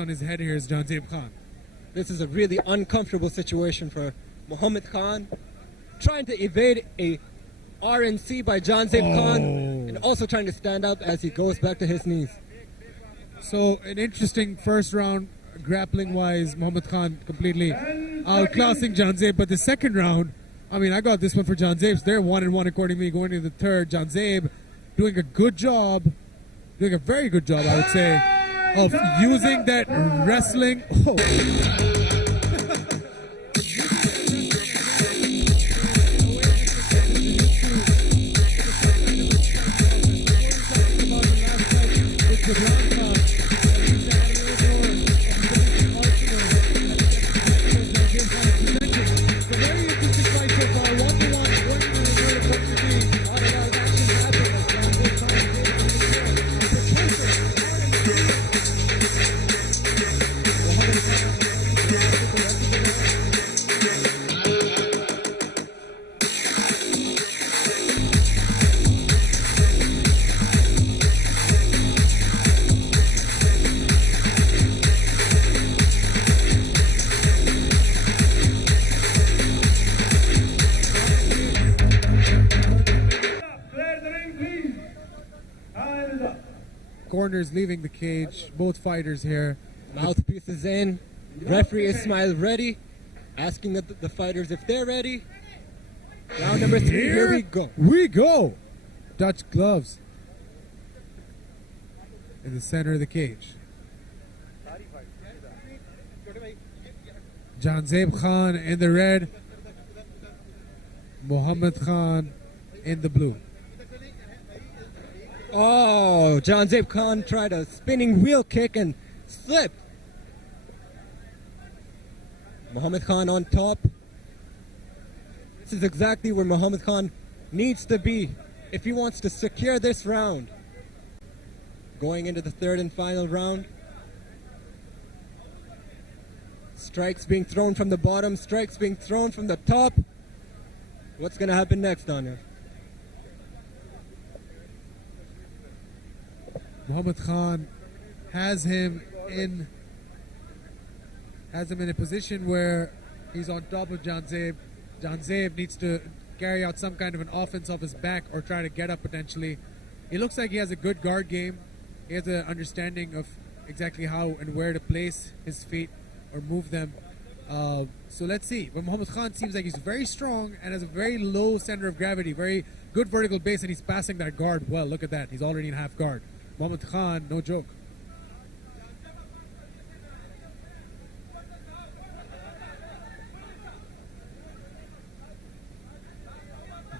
on his head here is Janzeb Khan. This is a really uncomfortable situation for Muhammad Khan. Trying to evade a RNC by Janzeb Khan and also trying to stand up as he goes back to his knees. So an interesting first round grappling wise. Muhammad Khan completely outclassing Janzeb, but the second round, I mean, I got this one for Janzeb. They're 1-1 according to me. Going into the third, Janzeb doing a good job, doing a very good job, I would say, of using that wrestling. Corners leaving the cage, both fighters here. Mouthpieces in. Referee Ismail ready, asking the fighters if they're ready. Round number 3, here we go. We go! Dutch gloves in the center of the cage. Janzeb Khan in the red, Muhammad Khan in the blue. Oh, Janzeb Khan tried a spinning wheel kick and slipped. Muhammad Khan on top. This is exactly where Muhammad Khan needs to be if he wants to secure this round. Going into the third and final round. Strikes being thrown from the bottom, strikes being thrown from the top. What's going to happen next, Daniel? Muhammad Khan has him in a position where he's on top of Janzeb. Janzeb needs to carry out some kind of an offense off his back or try to get up potentially. It looks like he has a good guard game. He has an understanding of exactly how and where to place his feet or move them. So let's see. But Muhammad Khan seems like he's very strong and has a very low center of gravity, very good vertical base, and he's passing that guard well. Look at that. He's already in half guard. Muhammad Khan, no joke.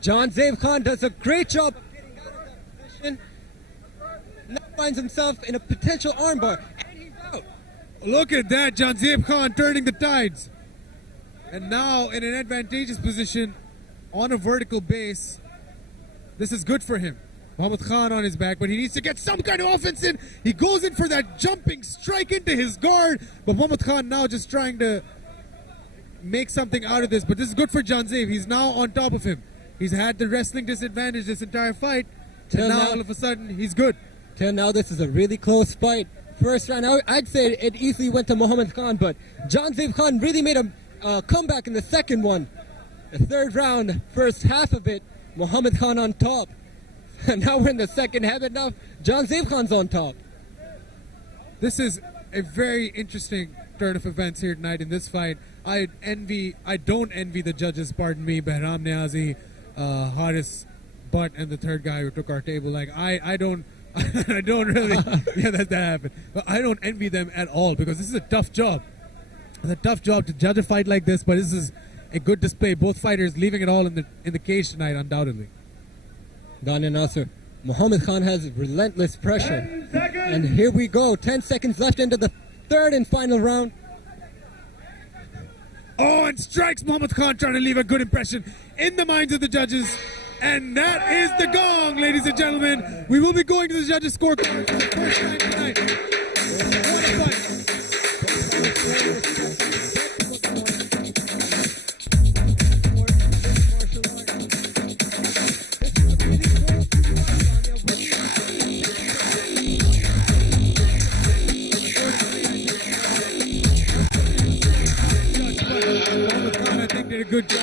Janzeb Khan does a great job of getting out of that position. Now finds himself in a potential armbar, and he's out. Look at that, Janzeb Khan turning the tides. And now in an advantageous position on a vertical base. This is good for him. Muhammad Khan on his back, but he needs to get some kind of offense in. He goes in for that jumping strike into his guard, but Muhammad Khan now just trying to make something out of this. But this is good for Janzeb. He's now on top of him. He's had the wrestling disadvantage this entire fight, and now all of a sudden he's good. Till now this is a really close fight. First round, I'd say it easily went to Muhammad Khan, but Janzeb Khan really made a comeback in the second one. The third round, first half of it, Muhammad Khan on top. And now we're in the second half, and now Janzeb Khan's on top. This is a very interesting turn of events here tonight in this fight. I don't envy the judges, pardon me, Behram Niazi, Haris Butt, and the third guy who took our table. Like, I don't really, yeah, that happened. But I don't envy them at all, because this is a tough job. It's a tough job to judge a fight like this, but this is a good display. Both fighters leaving it all in the cage tonight, undoubtedly. Daniel Nasser, Muhammad Khan has relentless pressure. And here we go, 10 seconds left into the third and final round. Oh, and strikes Muhammad Khan, trying to leave a good impression in the minds of the judges. And that is the gong, ladies and gentlemen. We will be going to the judges' scorecard for the first time tonight. What a fight. good job.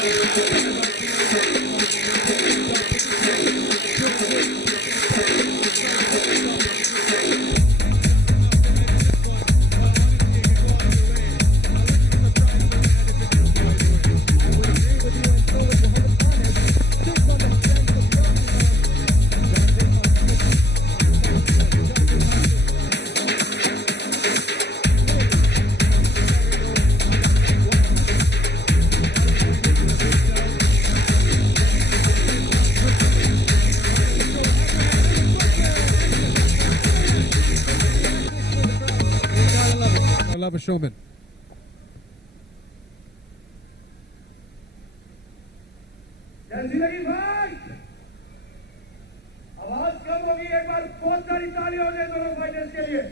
I love a showman. जल्दी लगी भाई आवाज कम होगी एक बार बहुत सारी ताली हो जाए दोनों फाइटर्स के लिए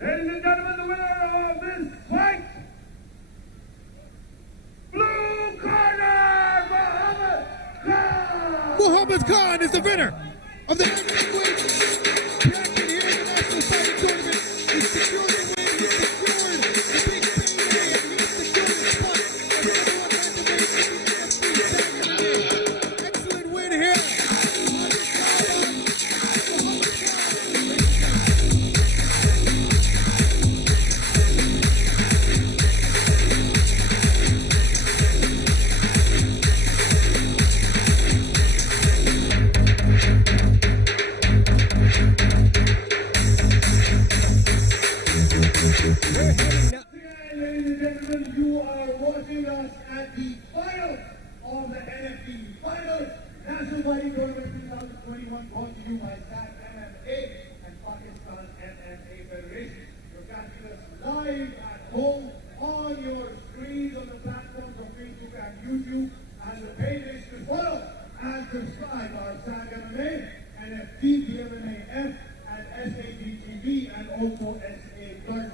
Ladies and gentlemen, the winner of this fight, blue corner, Muhammad Khan is the winner of the heavyweight bracket here in the National Fighting Tournament. He secured the win, he secured the big payday, and he secured the spot as the number one bantamweight in the UFC. Excellent win here. Ladies and gentlemen, you are watching us at the finals of the NFP Finals National Fighting Tournament 2021 brought to you by SAC MMA and Pakistan MMA Federation. You're catching us live at home on your screens on the platforms of Facebook and YouTube, and the pages to follow and subscribe are SAC MMA, NFP, BMMAF, and SAGTV, and also SA Plus.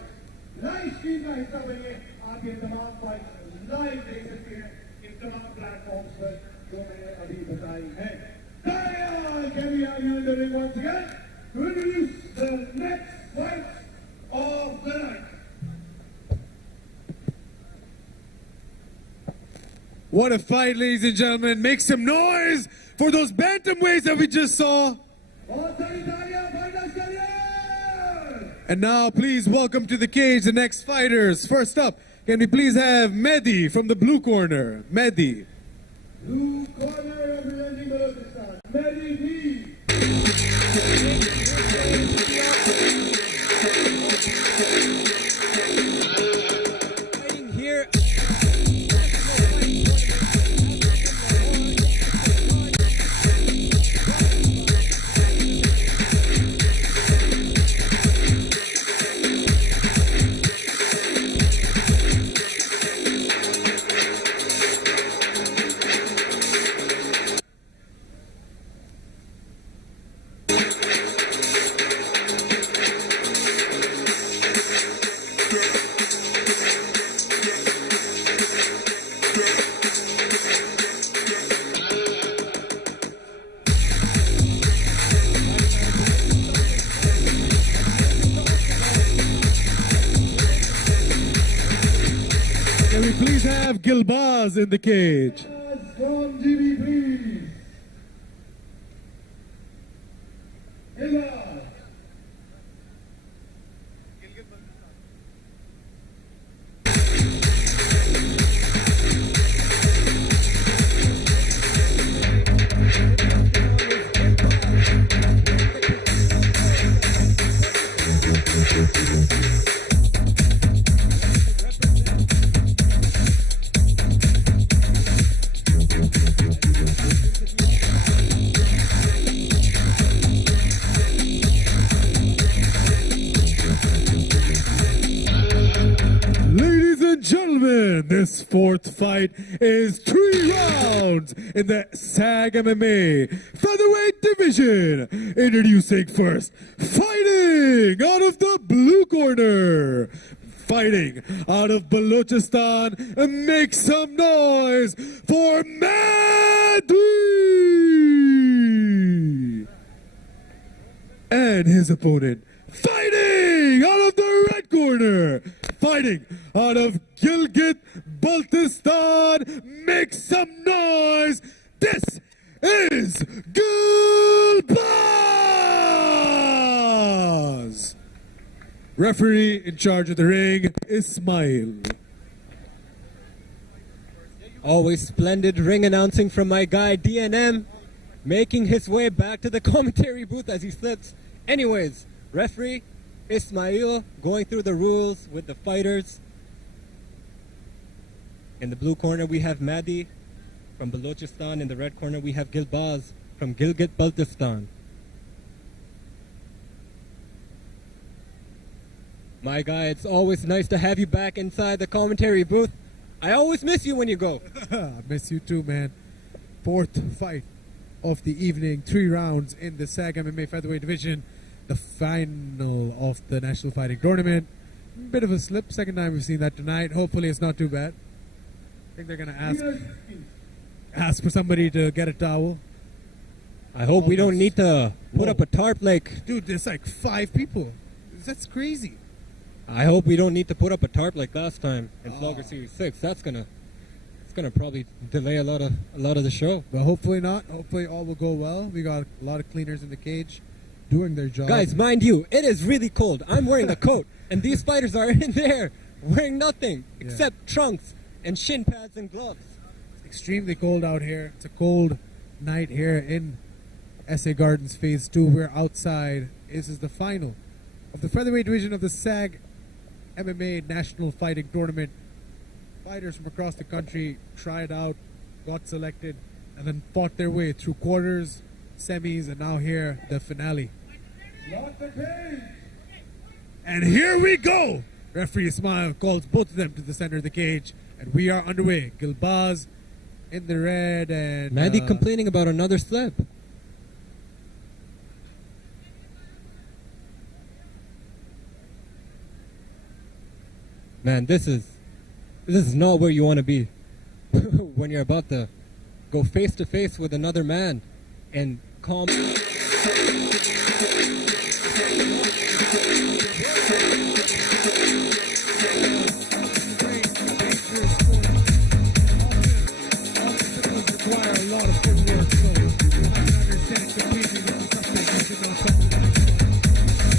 Live stream का हिस्सा बनिए आप ये तमाम fights live देख सकते हैं इन तमाम प्लेटफॉर्म्स पर जो मैंने अभी बताई हैं Can we have you in the ring once again to introduce the next fight of the night? What a fight, ladies and gentlemen. Make some noise for those bantamweights that we just saw. बहुत सारी तालियां fighters के लिए And now, please welcome to the cage the next fighters. First up, can we please have Mehdi from the blue corner? Mehdi. Blue corner representing Balochistan, Mehdi B. Fighting here. Can we please have Gilbaz in the cage? From GB, please. Gilbaz. Ladies and gentlemen, this fourth fight is 3 rounds in the SAG MMA featherweight division. Introducing first, fighting out of the blue corner. Fighting out of Balochistan, make some noise for Mehdi! And his opponent, fighting fighting out of Gilgit, Baltistan. Make some noise. This is Gulbaz. Referee in charge of the ring, Ismail. Always splendid ring announcing from my guy DNM, making his way back to the commentary booth as he slips. Anyways, referee Ismail going through the rules with the fighters. In the blue corner we have Madi from Balochistan. In the red corner we have Gulbaz from Gilgit-Baltistan. My guy, it's always nice to have you back inside the commentary booth. I always miss you when you go. I miss you too, man. Fourth fight of the evening, 3 rounds in the SAG MMA featherweight division. The final of the National Fighting Tournament. Bit of a slip, second time we've seen that tonight. Hopefully it's not too bad. I think they're gonna ask for somebody to get a towel. I hope we don't need to put Whoa. up a tarp like... Dude, there's like 5 people. That's crazy. I hope we don't need to put up a tarp like last time in Flogger Series 6. It's gonna probably delay a lot of the show. But hopefully not. Hopefully all will go well. We got a lot of cleaners in the cage doing their job. Guys, mind you, it is really cold. I'm wearing a coat, and these fighters are in there wearing nothing except trunks and shin pads and gloves. It's extremely cold out here. It's a cold night here in SA Gardens Phase 2. We're outside. This is the final of the featherweight division of the SAG MMA National Fighting Tournament. Fighters from across the country tried out, got selected, and then fought their way through quarters, semis, and now here, the finale. Lock the cage. And here we go! Referee Ismail calls both of them to the center of the cage, and we are underway. Gulbaz in the red, and Madi complaining about another slip. Man, this is not where you want to be when you're about to go face to face with another man and calm. require a lot of good work, so I can understand completely this is something you should not talk about.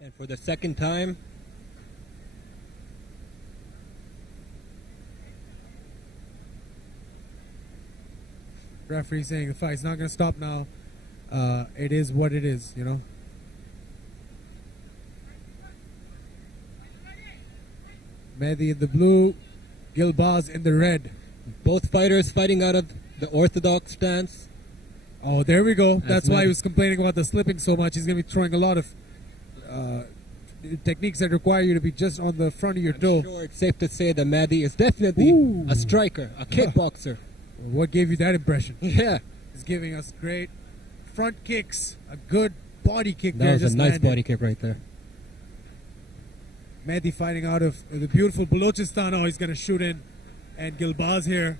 And for the second time, Referee saying the fight's not going to stop now. It is what it is, you know. Mehdi in the blue, Gulbaz in the red. both fighters fighting out of the orthodox stance. Oh, there we go. That's why Mehdi. he was complaining about the slipping so much. He's going to be throwing a lot of techniques that require you to be just on the front of your toe. I'm sure it's safe to say that Mehdi is definitely Ooh. a striker, a kickboxer. What gave you that impression? Yeah, He's giving us great front kicks, a good body kick that there. was a just nice landed. body kick right there. Mehdi fighting out of the beautiful Balochistan. Oh, he's going to shoot in. And Gulbaz here.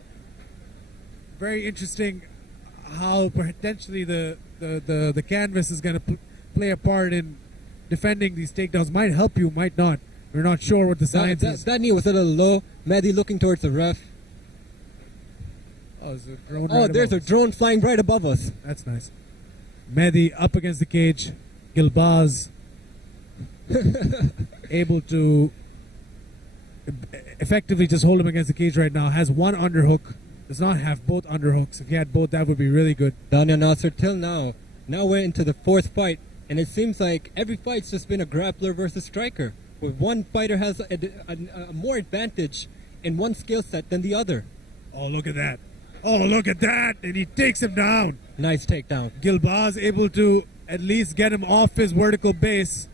Very interesting how potentially the canvas is going to play a part in defending these takedowns. Might help you, might not. We're not sure what the science is. That knee was a little low. Mehdi looking towards the ref. Oh, there's a drone Oh, right there's a above us. drone flying right above us. That's nice. Mehdi up against the cage. Gulbaz able to effectively just hold him against the cage right now. Has one underhook. Does not have both underhooks. If he had both, that would be really good. Danya Nasser till now. Now we're into the fourth fight, and it seems like every fight's just been a grappler versus striker, where one fighter has a more advantage in one skill set than the other. Oh, look at that. Oh, look at that. And he takes him down. Nice takedown. Gulbaz able to at least get him off his vertical base.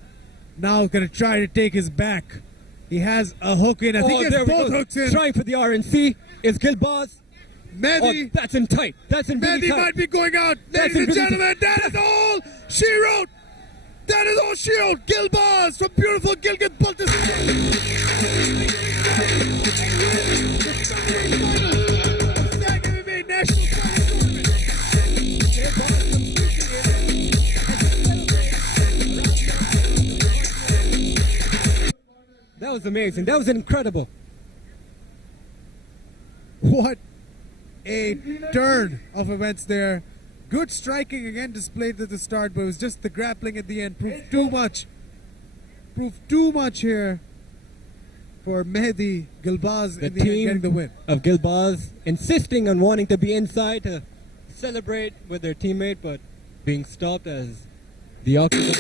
Now going to try to take his back. He has a hook in. I think he there has we both go. hooks in. Trying for the RNC is Gulbaz. Oh, Mehdi. that's in tight. That's in really Mehdi tight. might be going out. That's Ladies and really- gentlemen, that is all she wrote. That is our shield, Gilbaz from beautiful Gilgit-Baltistan. That was amazing. That was incredible. What a turn of events there. Good striking again displayed at the start, but it was just the grappling at the end. Proved too much. Proved too much here for Mehdi Gilbaz The in the end team getting the win. of Gilbaz insisting on wanting to be inside to celebrate with their teammate, but being stopped as the octagon.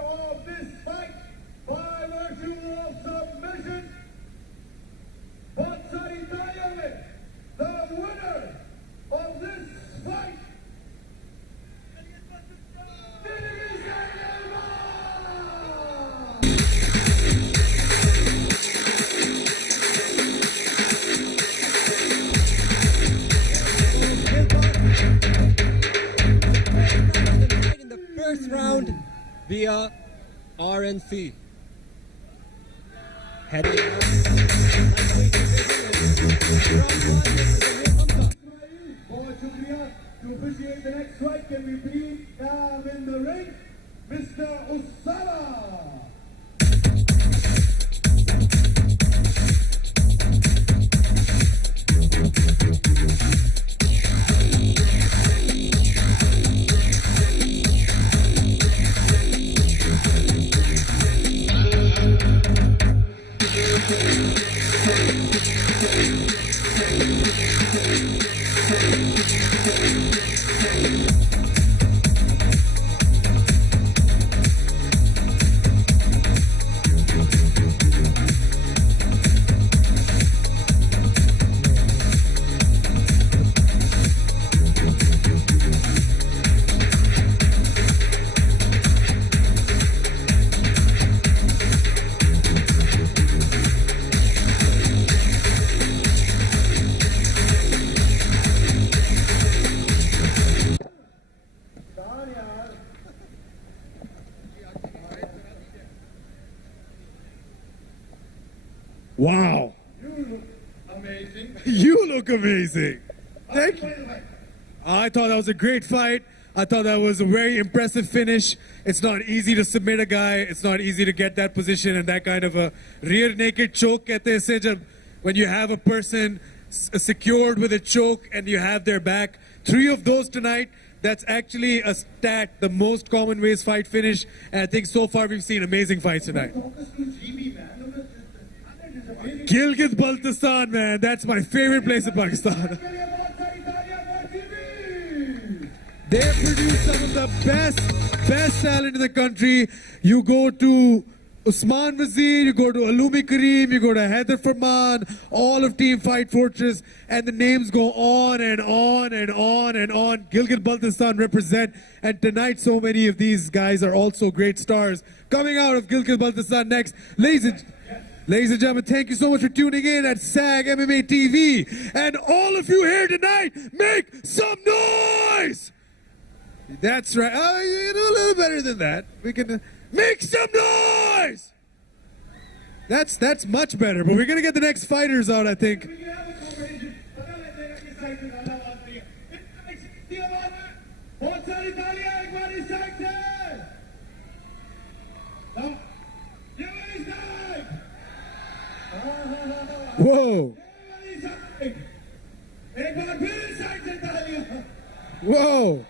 Of this fight, by virtue of submission, Batsari Dayavet, the winner of this fight, Diniz Yilmaz! In the first round via RNC. Heading out. बहुत शुक्रिया to officiate the next fight. Can we please have in the ring Mr. Usama? Wow. You look amazing. You look amazing. Thank you. I thought that was a great fight. I thought that was a very impressive finish. It's not easy to submit a guy. It's not easy to get that position and that kind of a rear naked choke. Kehte hain se jab when you have a person secured with a choke and you have their back. 3 of those tonight. That's actually a stat, the most common ways fight finish. And I think so far we've seen amazing fights tonight. Focus to GB, man. Look at this. This is amazing. Gilgit-Baltistan, man. That's my favorite place in Pakistan. They produce some of the best talent in the country. You go to Usman Wazir, you go to Alumi Kareem, you go to Haider Farman, all of Team Fight Fortress, and the names go on and on and on and on. Gilgit-Baltistan represent, and tonight so many of these guys are also great stars. Coming out of Gilgit-Baltistan next, ladies and gentlemen, thank you so much for tuning in at SAG MMA TV. And all of you here tonight, make some noise! That's right. Oh, you can do a little better than that. We can make some noise! That's much better, but we're going to get the next fighters out, I think. Whoa! Whoa!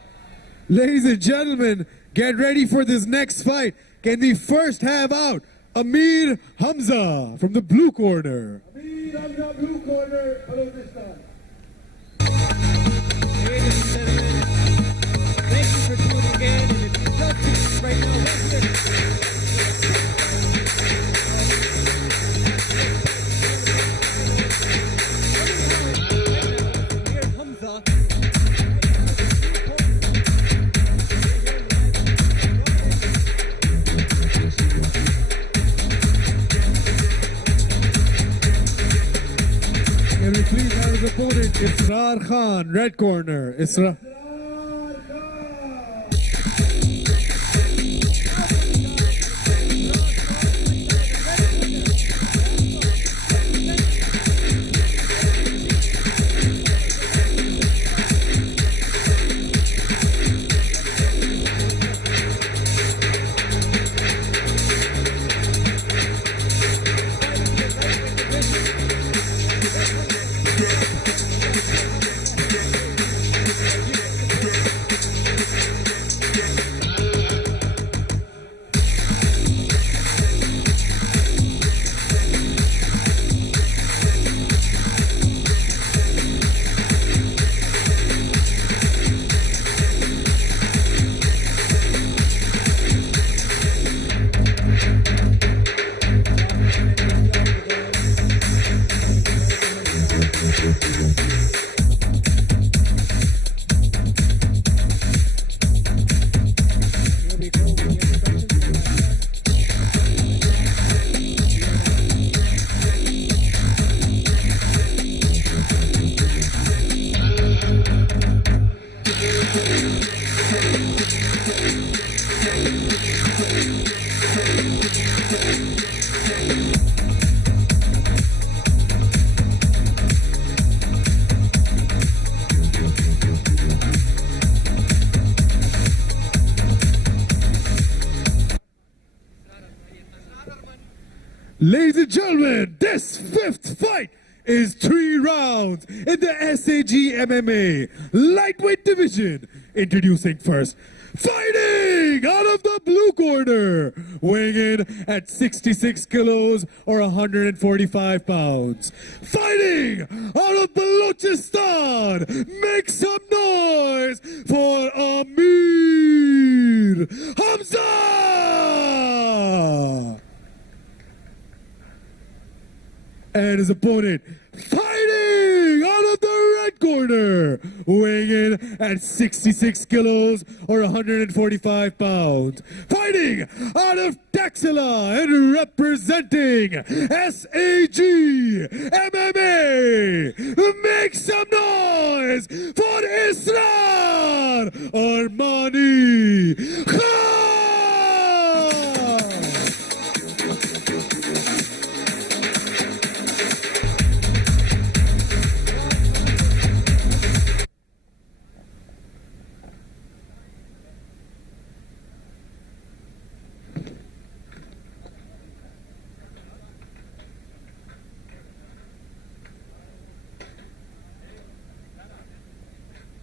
Ladies and gentlemen, get ready for this next fight. Can we first have out Amir Hamza from the blue corner? Amir Hamza, blue corner, Balochistan. Ladies and gentlemen, thank you for tuning in. Israr Khan, red corner. Israr. Ladies and gentlemen, this fifth fight is 3 rounds in the SAG MMA lightweight division. Introducing first, fighting out of the blue corner, weighing in at 66 kilos or 145 pounds. Fighting out of Balochistan, make some noise for Amir Hamza! And his opponent, fighting out of the red corner, weighing in at 66 kilos or 145 pounds. Fighting out of Taxila and representing SAG MMA, make some noise for Israr Armani Khan!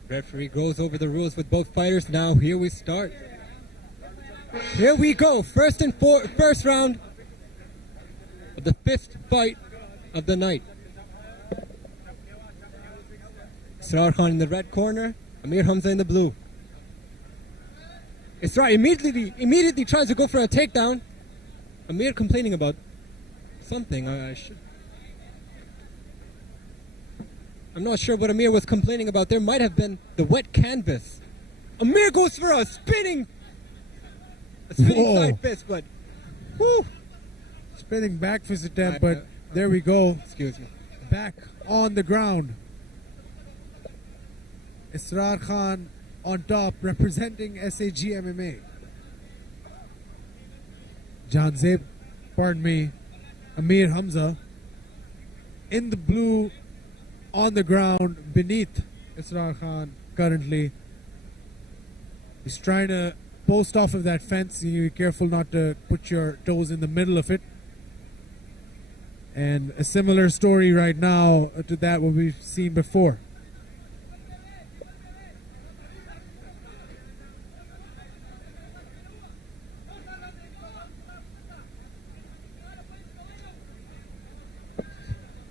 Referee goes over the rules with both fighters. Now here we start. Here we go. First round of the fifth fight of the night. Israr Khan in the red corner, Amir Hamza in the blue. Israr immediately tries to go for a takedown. Amir complaining about something. I'm not sure what Amir was complaining about. There might have been the wet canvas. Amir goes for a spinning side fist, but whew. Spinning back fist attempt, but there we go. Excuse me. Back on the ground. Israr Khan on top, representing SAG MMA. Janzeb, pardon me, Amir Hamza in the blue, on the ground beneath Israr Khan currently. He's trying to post off of that fence. You be careful not to put your toes in the middle of it. And a similar story right now to that what we've seen before.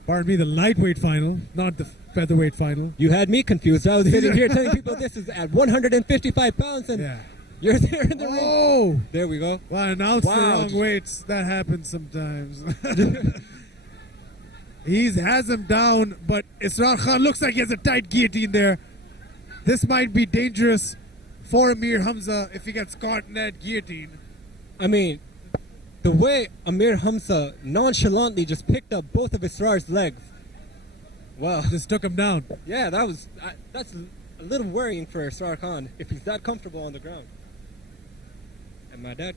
Pardon me, the lightweight final, not the featherweight final. You had me confused. I was sitting here telling people this is at 155 pounds, and you're there in the ring. Oh! There we go. Well, announced the wrong weights. That happens sometimes. He has him down, but Israr Khan looks like he has a tight guillotine there. This might be dangerous for Amir Hamza if he gets caught in that guillotine. I mean, the way Amir Hamza nonchalantly just picked up both of Israr's legs, Well, Just took him down. yeah, that's a little worrying for Srar Khan if he's that comfortable on the ground. And my dad.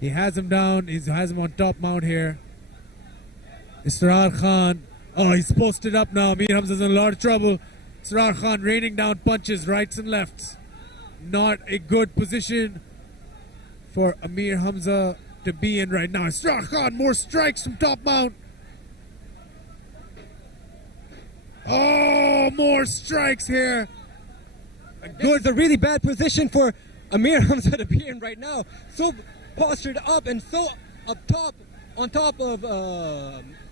He has him down. He has him on top mount here. Israr Khan. Oh, he's posted up now. Amir Hamza's in a lot of trouble. Israr Khan raining down punches, rights and lefts. Not a good position for Amir Hamza to be in right now. Israr Khan, more strikes from top mount. Oh, more strikes here. Good, a really bad position for Amir Hamza to be in right now. So postured up and so up top, on top of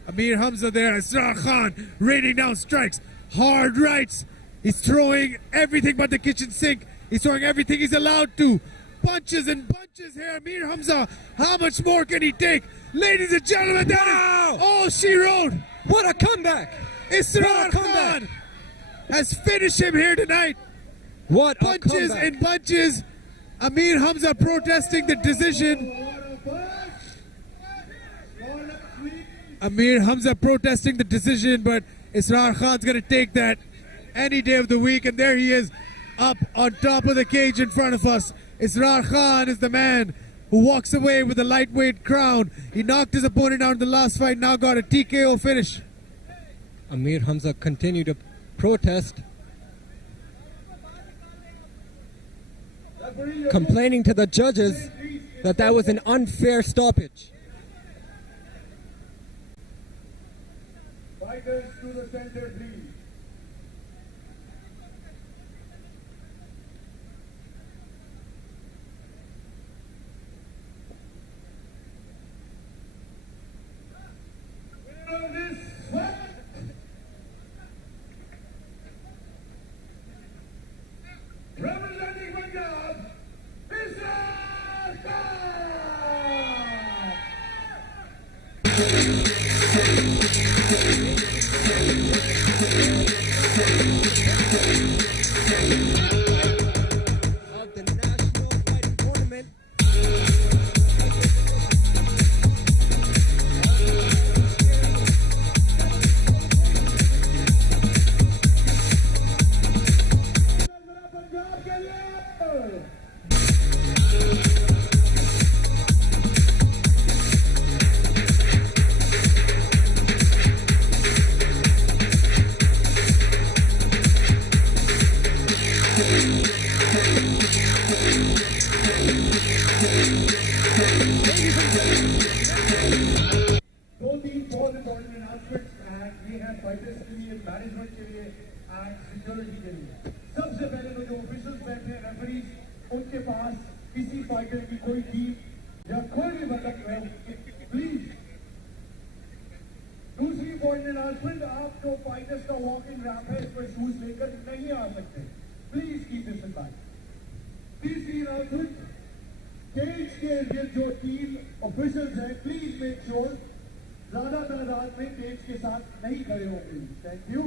Amir Hamza there. Israr Khan raining down strikes. Hard rights. He's throwing everything but the kitchen sink. He's throwing everything he's allowed to. Punches and punches here. Amir Hamza, how much more can he take? Ladies and gentlemen, that is all she wrote. what a comeback! Israr What a comeback. Khan has finished him here tonight. What a Punches comeback! and punches. Amir Hamza protesting the decision. Amir Hamza protesting the decision, but Israr Khan's going to take that any day of the week. And there he is up on top of the cage in front of us. Israr Khan is the man who walks away with the lightweight crown. He knocked his opponent out in the last fight, now got a TKO finish. Amir Hamza continued to protest, complaining to the judges that was an unfair stoppage. Fighters to the center, please. Winner of this fight, representing Punjab, Israr Khan. Of the National Fighting Tournament. Punjab के लिए दो तीन बहुत important announcements and we have fighters के लिए management के लिए and security के लिए सबसे पहले तो जो ऑफिशियल्स बैठे हैं रेफरीज उनके पास किसी फाइटर की कोई टीम या कोई भी मतलब है प्लीज दूसरी इंपॉर्टेंट अनाउंसमेंट आप जो फाइटर्स का वॉक इन रैंप है इस पर शूज लेकर नहीं आ सकते please keep this in mind तीसरी अनाउंसमेंट केज के इर्द जो टीम ऑफिशियल्स हैं प्लीज मेक श्योर ज्यादा तादाद में केज के साथ नहीं खड़े होंगे thank you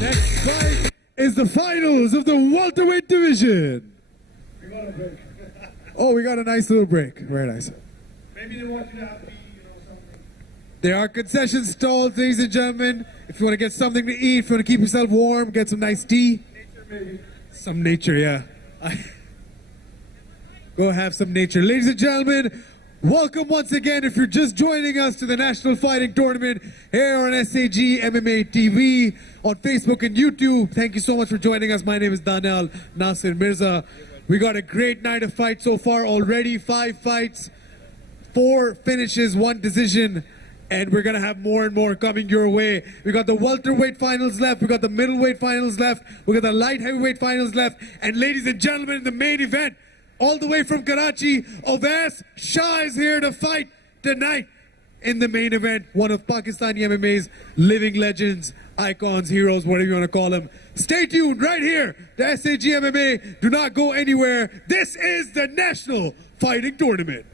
Next fight is the finals of the welterweight division. We got a break. Oh, we got a nice little break. Very nice. Maybe they want you to have something. There are concession stalls, ladies and gentlemen. If you want to get something to eat, if you want to keep yourself warm, get some nice tea. Nature maybe. Some nature, yeah. Go have some nature. Ladies and gentlemen, Welcome once again if you're just joining us to the National Fighting Tournament here on SAG MMA TV on Facebook and YouTube. Thank you so much for joining us. My name is Daniel Nasir Mirza. We got a great night of fights so far already. 5 fights, 4 finishes, 1 decision. And we're going to have more and more coming your way. We got the welterweight finals left. We got the middleweight finals left. We got the light heavyweight finals left. And ladies and gentlemen, in the main event, all the way from Karachi, Ovais Shah is here to fight tonight in the main event. One of Pakistani MMA's living legends, icons, heroes, whatever you want to call them. Stay tuned right here to SAG MMA. Do not go anywhere. This is the National Fighting Tournament.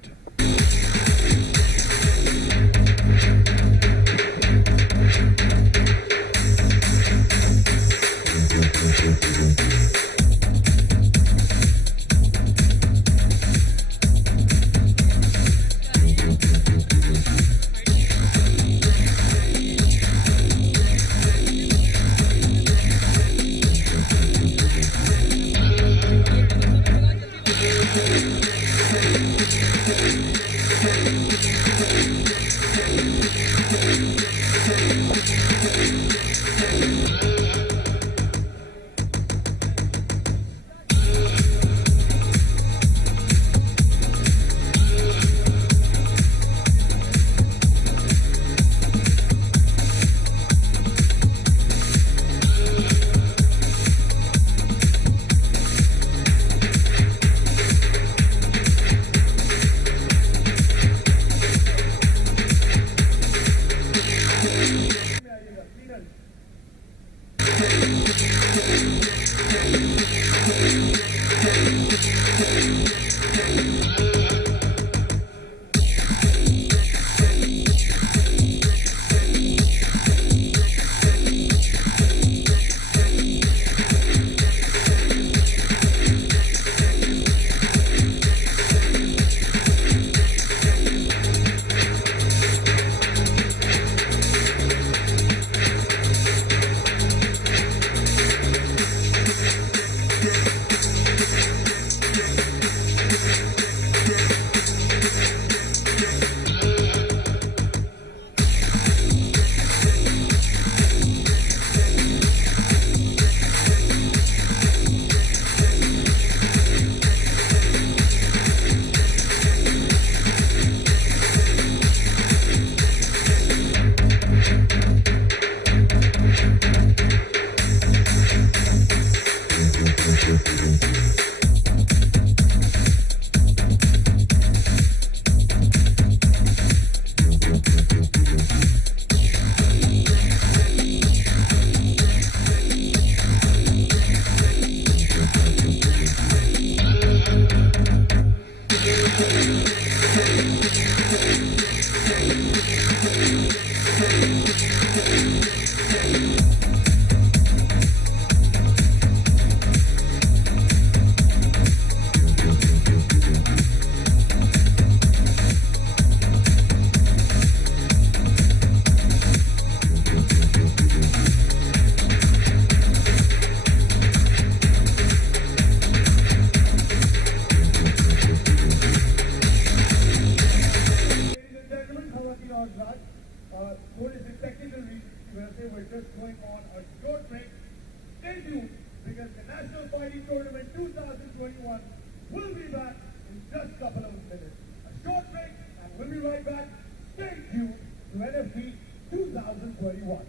For this technical reason, we're just going on a short break. Stay tuned because the National Fighting Tournament 2021 will be back in just a couple of minutes. A short break and we'll be right back. Stay tuned to NFP 2021.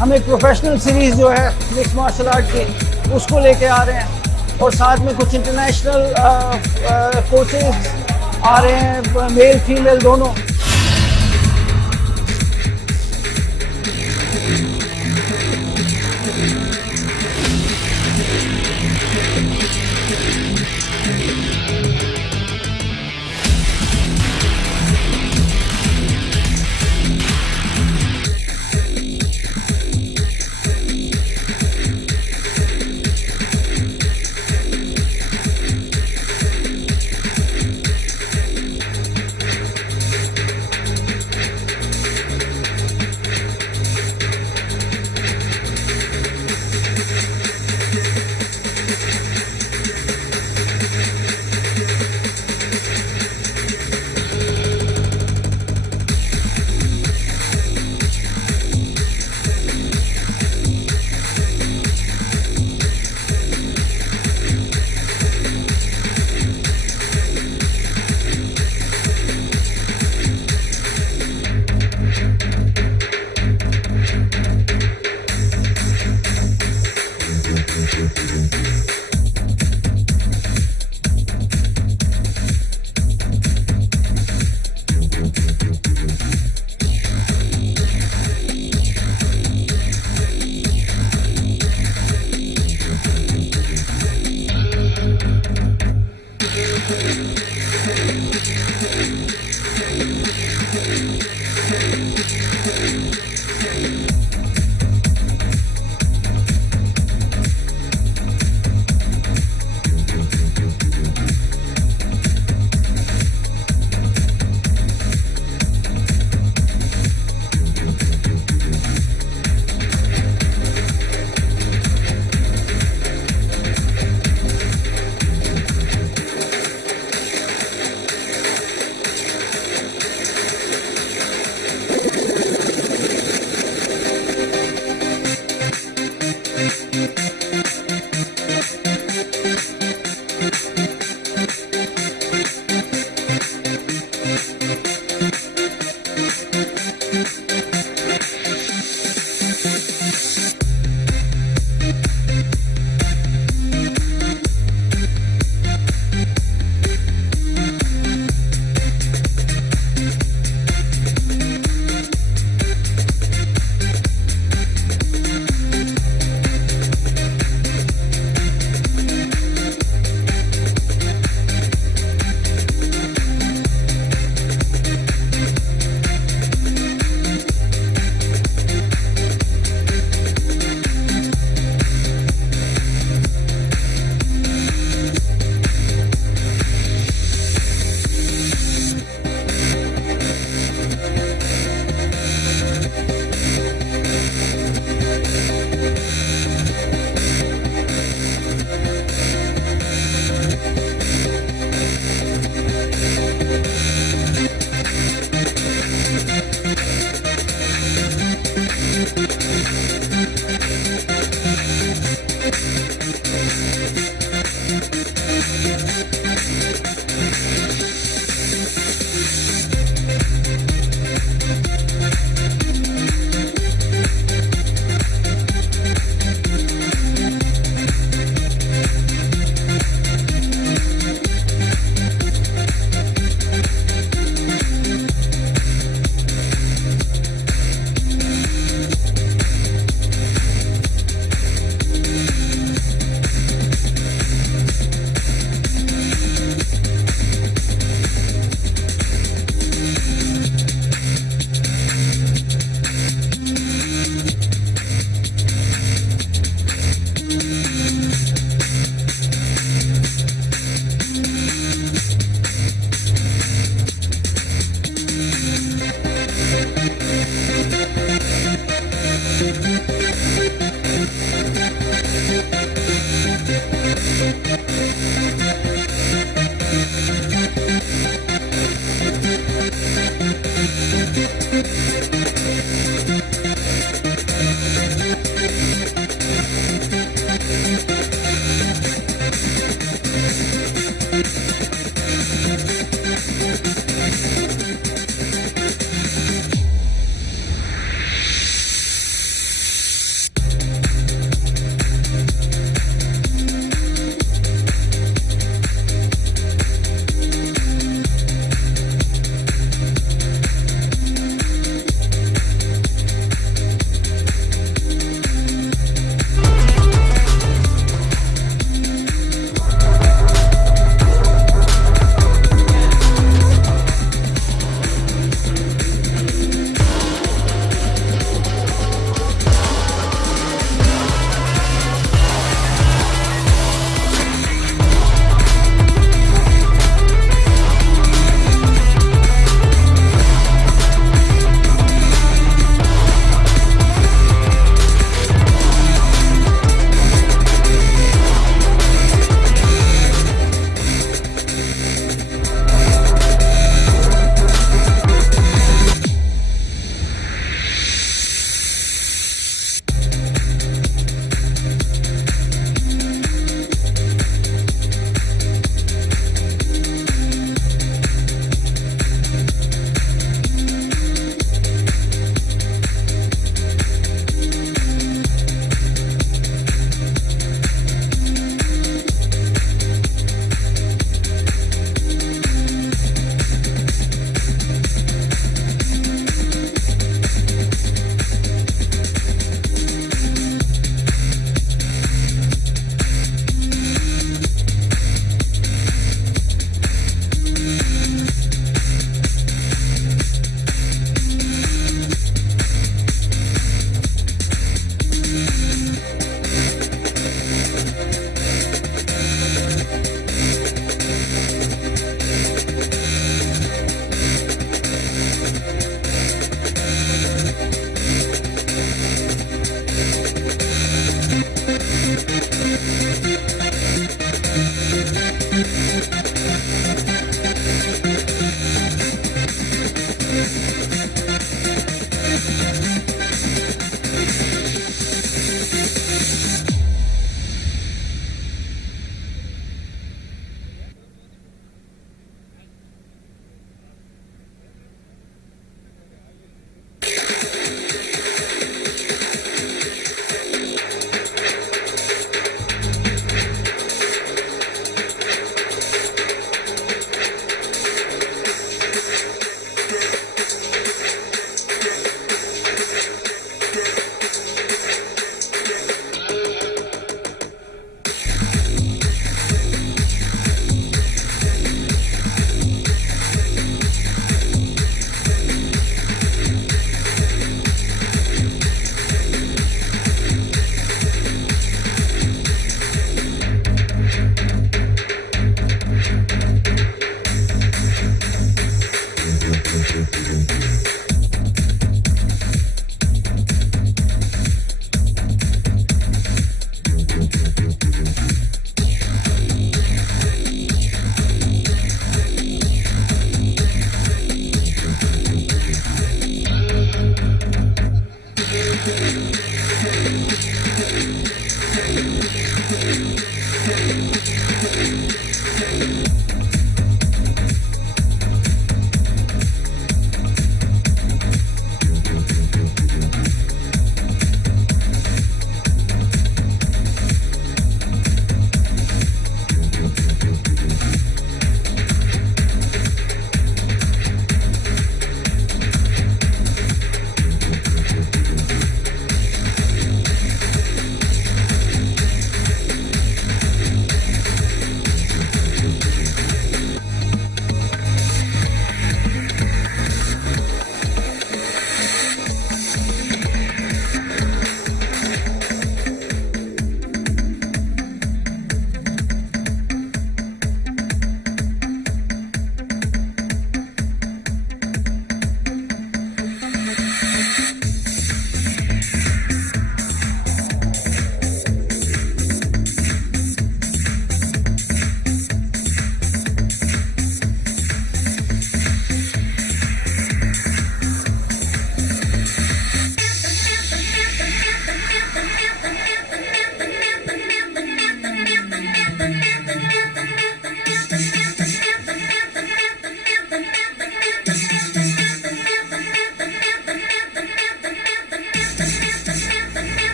हम एक professional series जो है mix martial art की उसको लेके आ रहे हैं और साथ में कुछ इंटरनेशनल कोचेस आ रहे हैं, मेल फीमेल दोनों।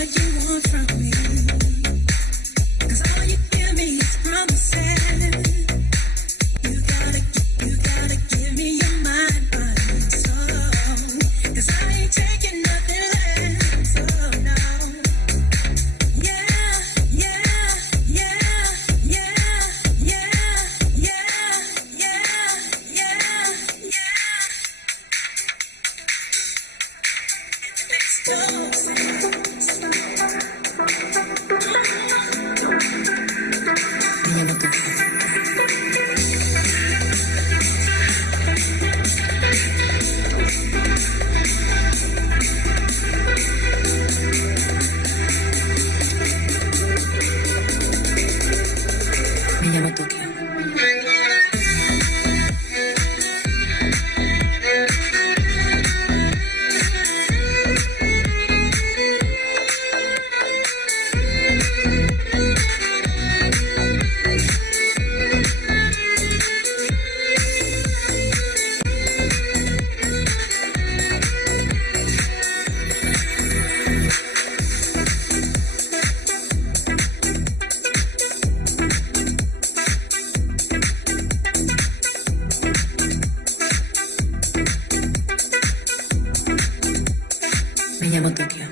what you want from me. 'Cause all you give me is promises. You gotta give me your mind, body, and soul. 'Cause I ain't taking nothing less. Oh no. Yeah, yeah, yeah, yeah, yeah, yeah, yeah, yeah, yeah. It's Me llamo Tokio. Me llamo Tokio.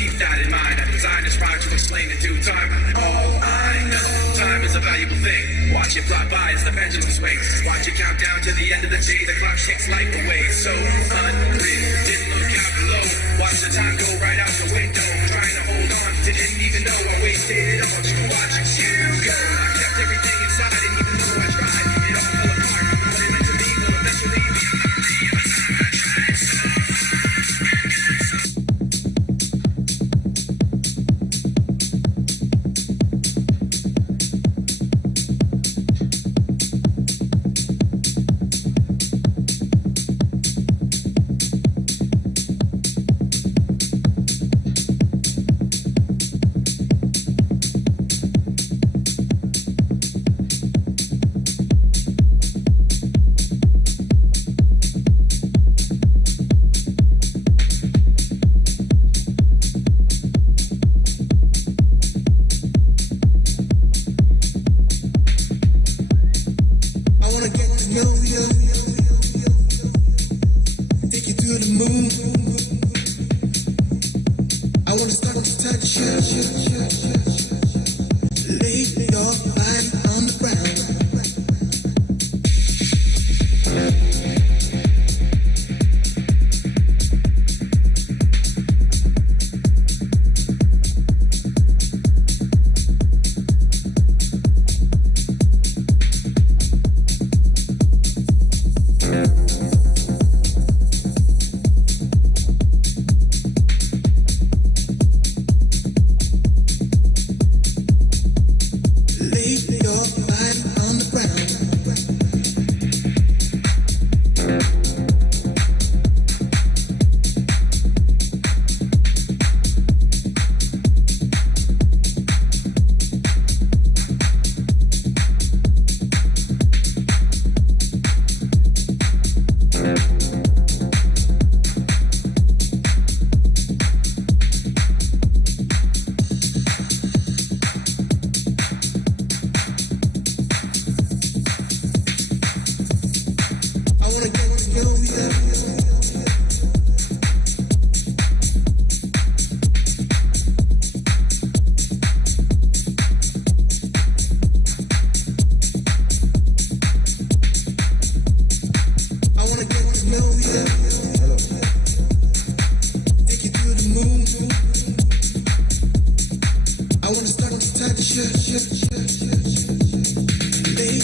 Keep that in mind. I designed this rhyme to explain in due time. All I know, time is a valuable thing. Watch it fly by as the pendulum swings. Watch it count down to the end of the day. The clock takes life away. So unreal. Didn't look out below. Watch the time go right out the window. Trying to hold on. Didn't even know I wasted it all. Just watch you go. I kept everything inside, and even though I tried, it all fell apart. What it meant to me will eventually be a memory of a time I tried so hard.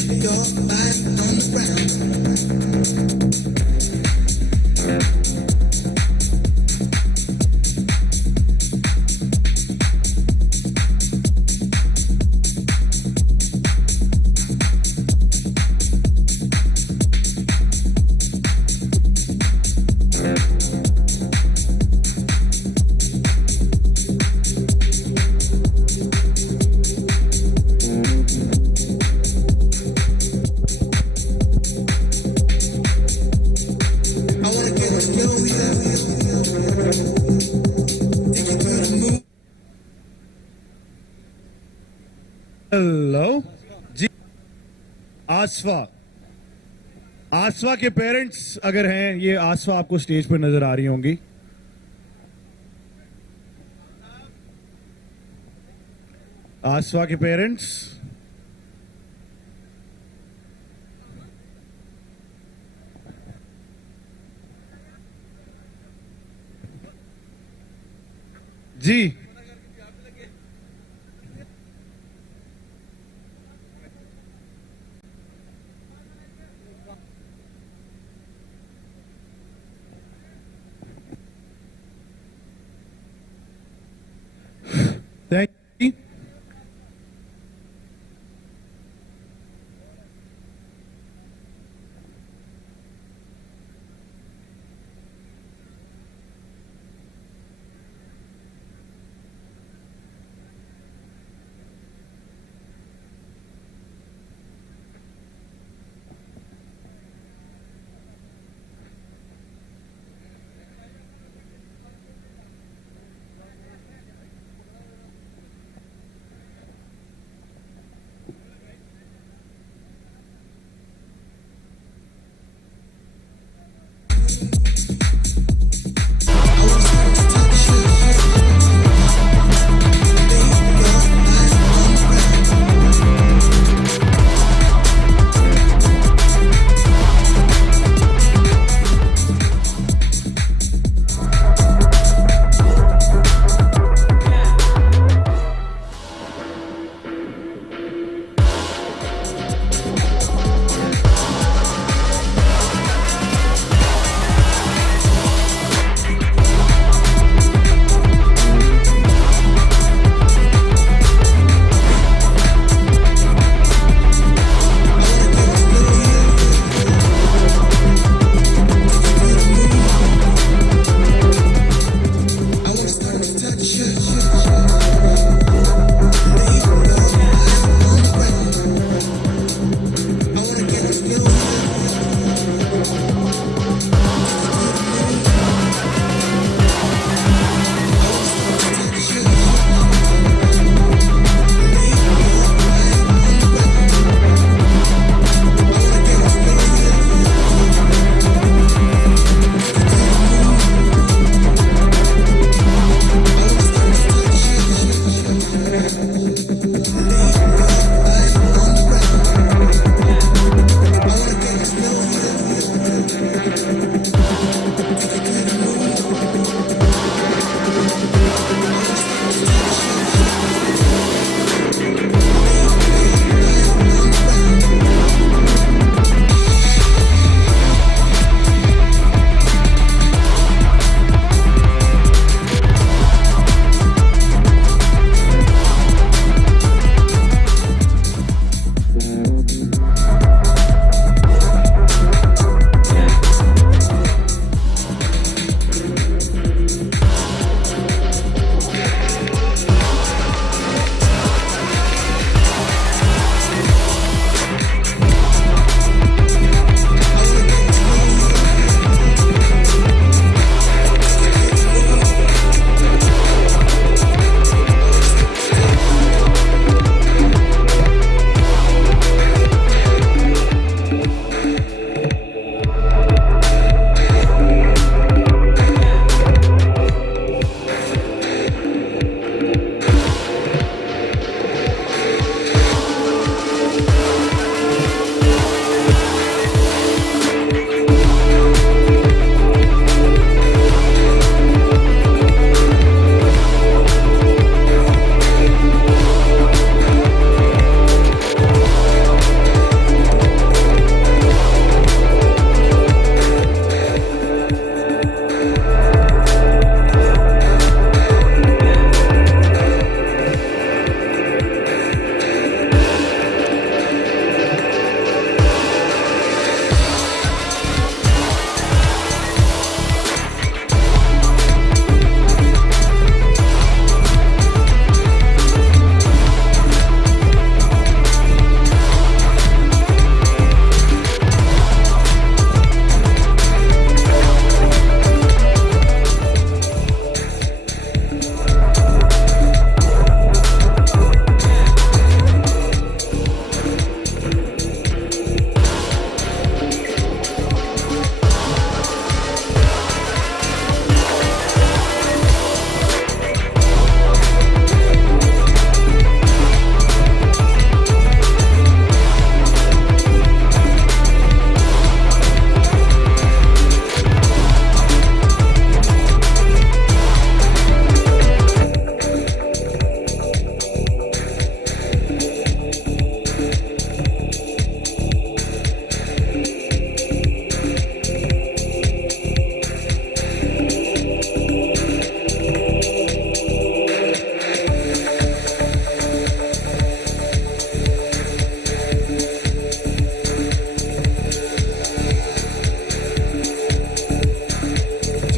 your body on the ground. I wanna get to know you. Take you through the moon. Hello जी। आसफा आसफा के parents अगर हैं, ये आसफा आपको stage पर नजर आ रही होंगी। आसफा के पेरेंट्स, जी thank you.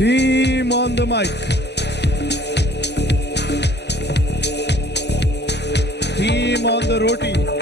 Team on the mic. Team on the roti.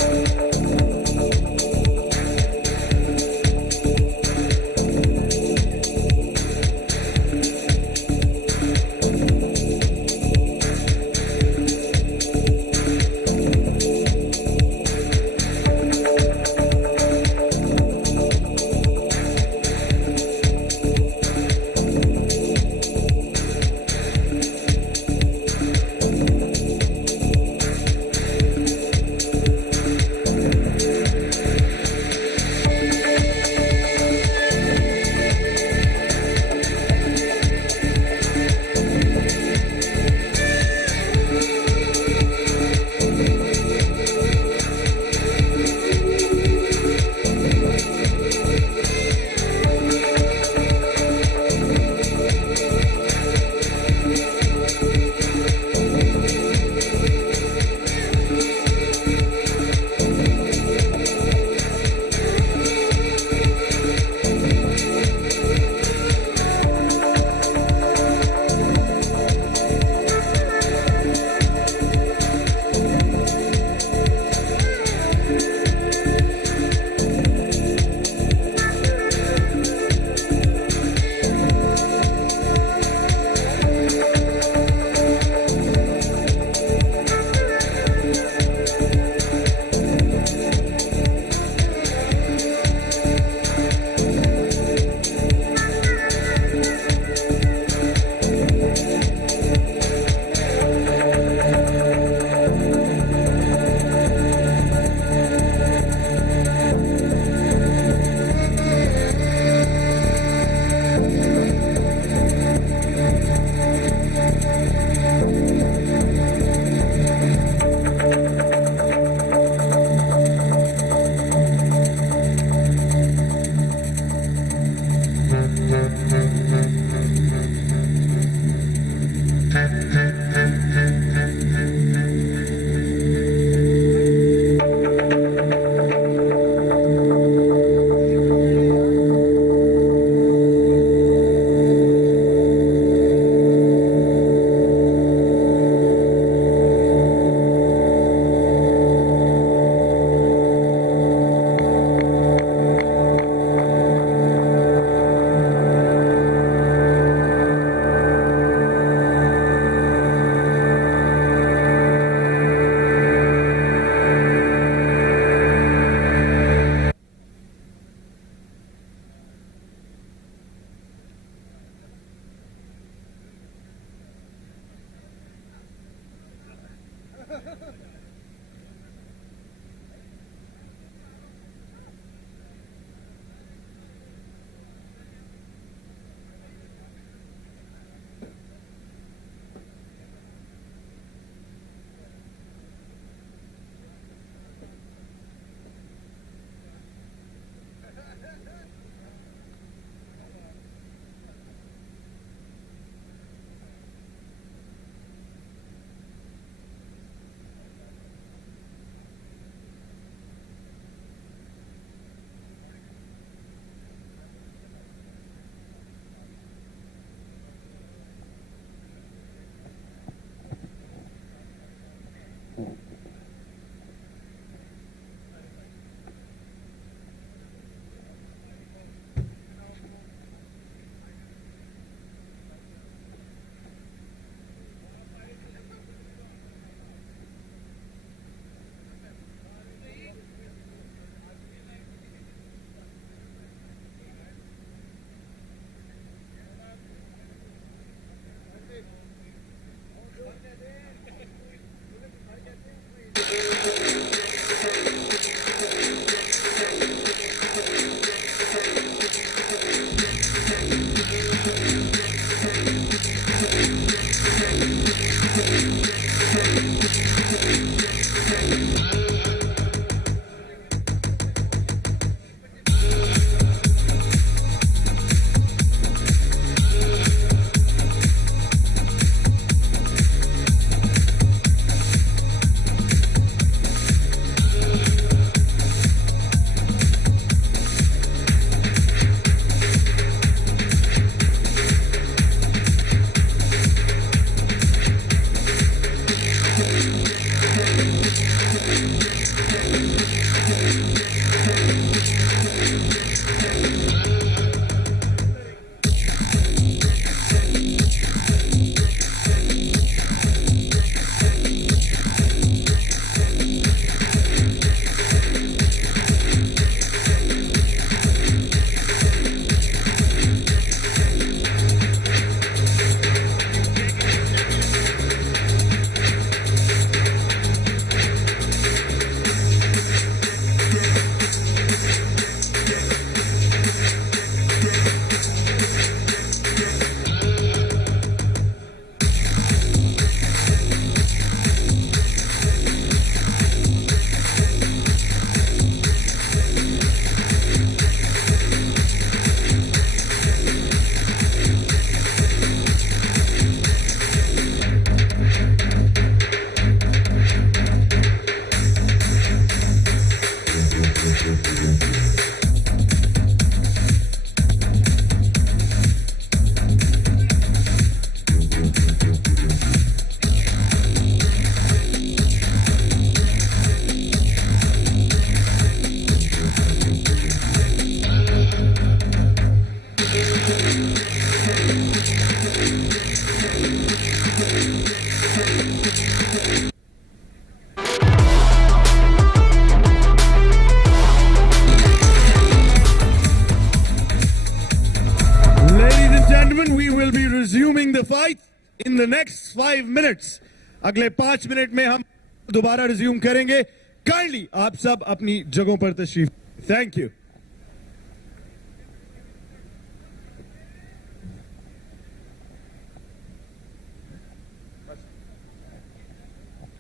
Ladies and gentlemen, we will be resuming the fight in the next 5 minutes. अगले 5 मिनट में हम दोबारा रिज्यूम करेंगे. Kindly आप सब अपनी जगहों पर तशरीफ. Thank you.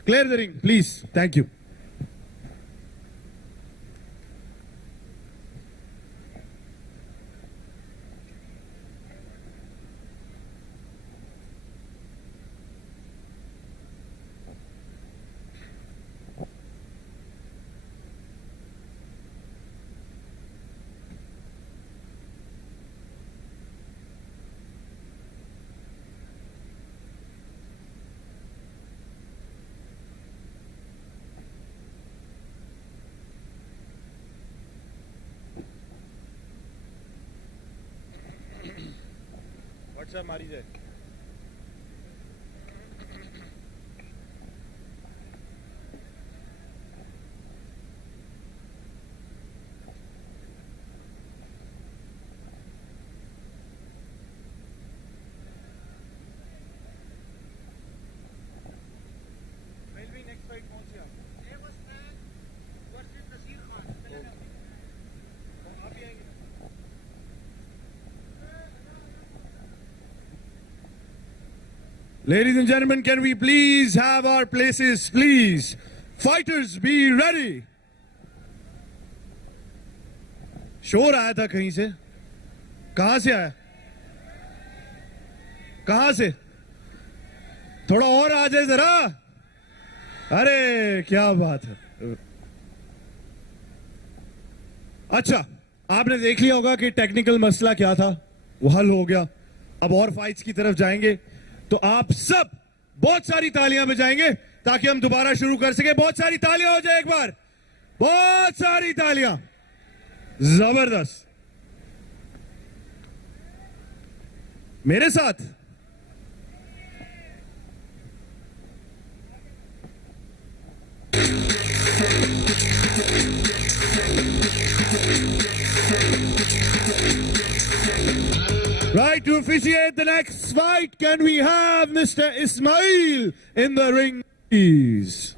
Clear the ring, please. Thank you. WhatsApp मारी जाए. नेक्स्ट फाइट कौन सी आप ही आएंगे. Ladies and gentlemen, can we please have our places, please? Fighters, be ready. शोर आया था कहीं से. कहां से आया? कहां से? थोड़ा और आ जाए जरा. अरे क्या बात है. अच्छा, आपने देख लिया होगा कि टेक्निकल मसला क्या था, वो हल हो गया. अब और फाइट्स की तरफ जाएंगे, तो आप सब बहुत सारी तालियां बजाएंगे ताकि हम दोबारा शुरू कर सके. बहुत सारी तालियां हो जाए एक बार. बहुत सारी तालियां. जबरदस्त. मेरे साथ right to officiate the next fight, can we have Mr. Ismail in the ring, please?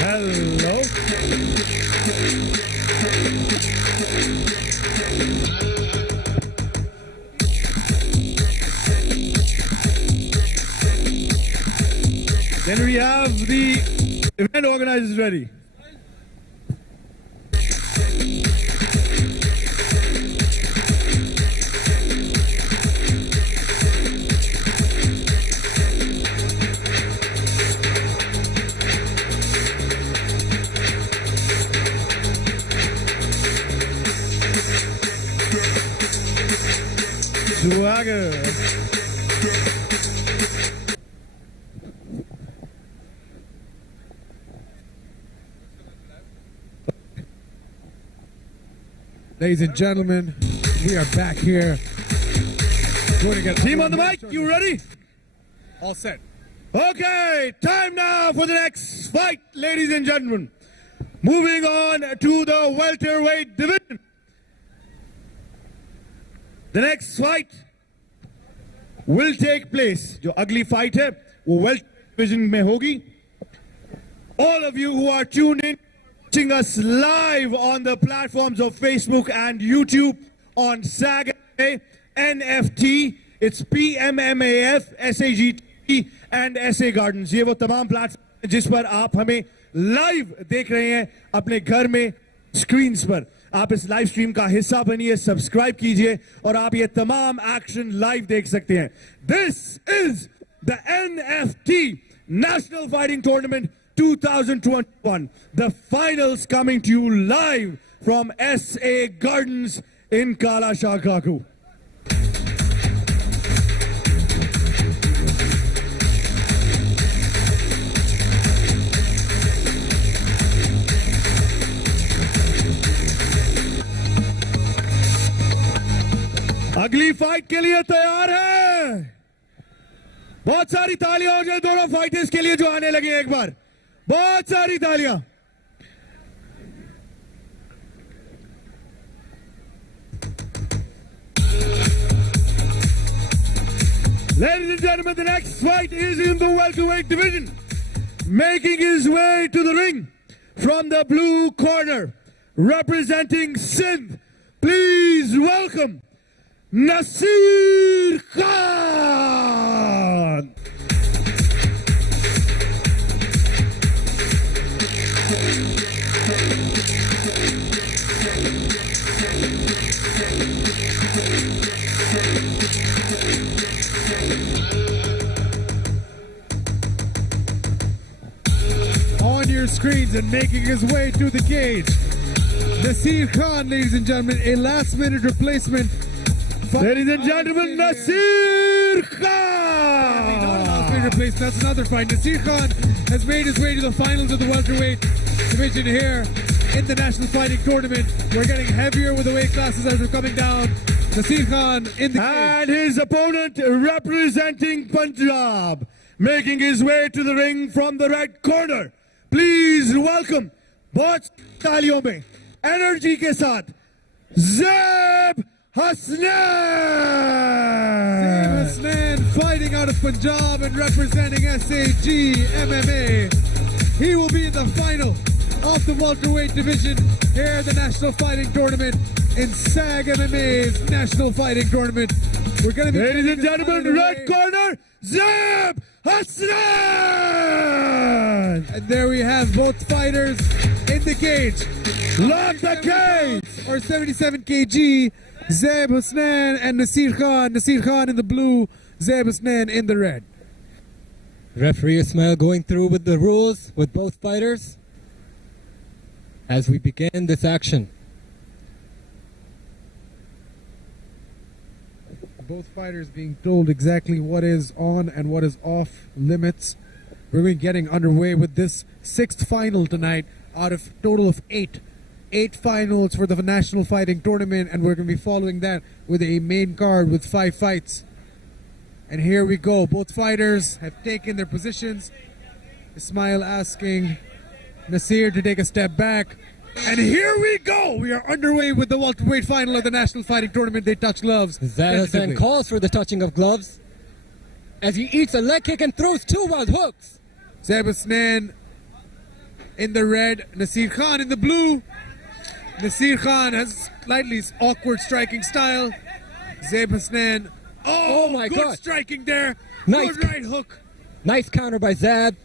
Hello. Then we have the event organizers ready. Swagger. Ladies and gentlemen, we are back here. Team on the mic, you ready? All set. Okay, time now for the next fight, ladies and gentlemen. Moving on to the welterweight division. The next fight will take place. जो अगली fight है वो welter division में होगी. All of you who are tuned in, watching us live on the platforms of Facebook and YouTube on SAG NFT, it's PMMAF, SAGT and SA Gardens. ये वो तमाम platform जिस पर आप हमें लाइव देख रहे हैं अपने घर में स्क्रीन्स पर. आप इस लाइव स्ट्रीम का हिस्सा बनिए, सब्सक्राइब कीजिए और आप ये तमाम एक्शन लाइव देख सकते हैं. This is the NFT National Fighting Tournament 2021. The finals coming to you live from SA Gardens in Kala Shah Kaku. अगली फाइट के लिए तैयार है. बहुत सारी तालियां हो जाए दोनों फाइटर्स के लिए जो आने लगे. एक बार बहुत सारी तालियां. Ladies and gentlemen, the next fight is in the welterweight division. Making his way to the ring from the blue corner, representing Sindh, please welcome Nasir Khan. On your screens and making his way to the cage, Nasir Khan, ladies and gentlemen, a last-minute replacement. Ladies and gentlemen, Nasir Not a Khan. last-minute replacement, that's another fight. Nasir Khan has made his way to the finals of the welterweight division here in the National Fighting Tournament. We're getting heavier with the weight classes as we're coming down. Nasir Khan in the cage. And his opponent representing Punjab, making his way to the ring from the red corner. Please welcome, बहुत तालियों में, energy के साथ, Zeb Hasnan. Hasnan fighting out of Punjab and representing SAG MMA. He will be in the final of the welterweight division here at the National Fighting Tournament in SAG MMA's National Fighting Tournament. We're going to be Ladies and gentlemen, underway. red corner, Zeb Hasnan. And there we have both fighters in the cage. Lock the cage. Or 77 kg, Zeb Hasnan and Nasir Khan. Nasir Khan in the blue, Zeb Hasnan in the red. Referee Ismail going through with the rules with both fighters as we begin this action. Both fighters being told exactly what is on and what is off limits. We're going to be getting underway with this sixth final tonight out of total of eight. 8 finals for the National Fighting Tournament, and we're going to be following that with a main card with 5 fights. And here we go. Both fighters have taken their positions. Ismail asking Nasir to take a step back. And here we go. We are underway with the welterweight final of the National Fighting Tournament. They touch gloves. Zeb Hassan tentatively. calls for the touching of gloves as he eats a leg kick and throws 2 wild hooks. Zeb Hasnan in the red, Nasir Khan in the blue. Nasir Khan has slightly awkward striking style. Zeb Hasnan, Oh my good God. striking there. Nice. Good right hook. Nice counter by Zeb.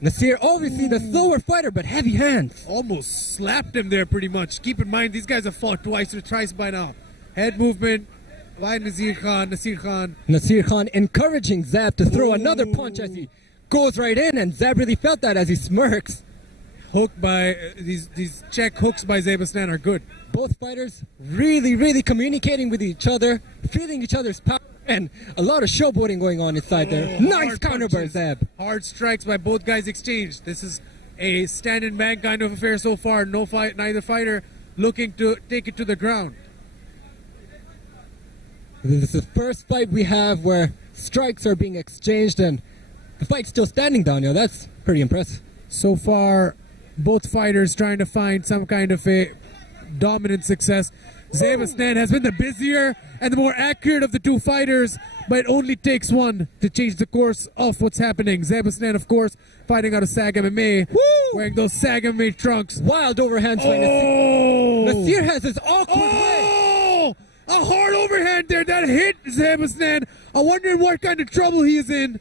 Nasir, obviously the slower fighter, but heavy hands. Almost slapped him there pretty much. Keep in mind, these guys have fought twice or thrice by now. Head movement by Nasir Khan. Nasir Khan encouraging Zeb to throw another punch as he goes right in, and Zeb really felt that as he smirks. Hooked by, these check hooks by Zeb Hasnan are good. Both fighters really communicating with each other, feeling each other's power, and a lot of showboating going on inside there. Nice Hard counter by punches. Zeb. Hard strikes by both guys exchanged. This is a stand and bang kind of affair so far. No fight, neither fighter looking to take it to the ground. This is the first fight we have where strikes are being exchanged and the fight's still standing down, yo. That's pretty impressive. So far, both fighters trying to find some kind of a dominant success. Zeb Hasnan has been the busier and the more accurate of the two fighters, but it only takes one to change the course of what's happening. Zeb Hassanan, of course, fighting out of SAG MMA, wearing those SAG MMA trunks. Wild overhands by Oh! Nasir has his awkward way. Oh! A hard overhand there that hit Zeb Hassanan. I'm wondering what kind of trouble he is in.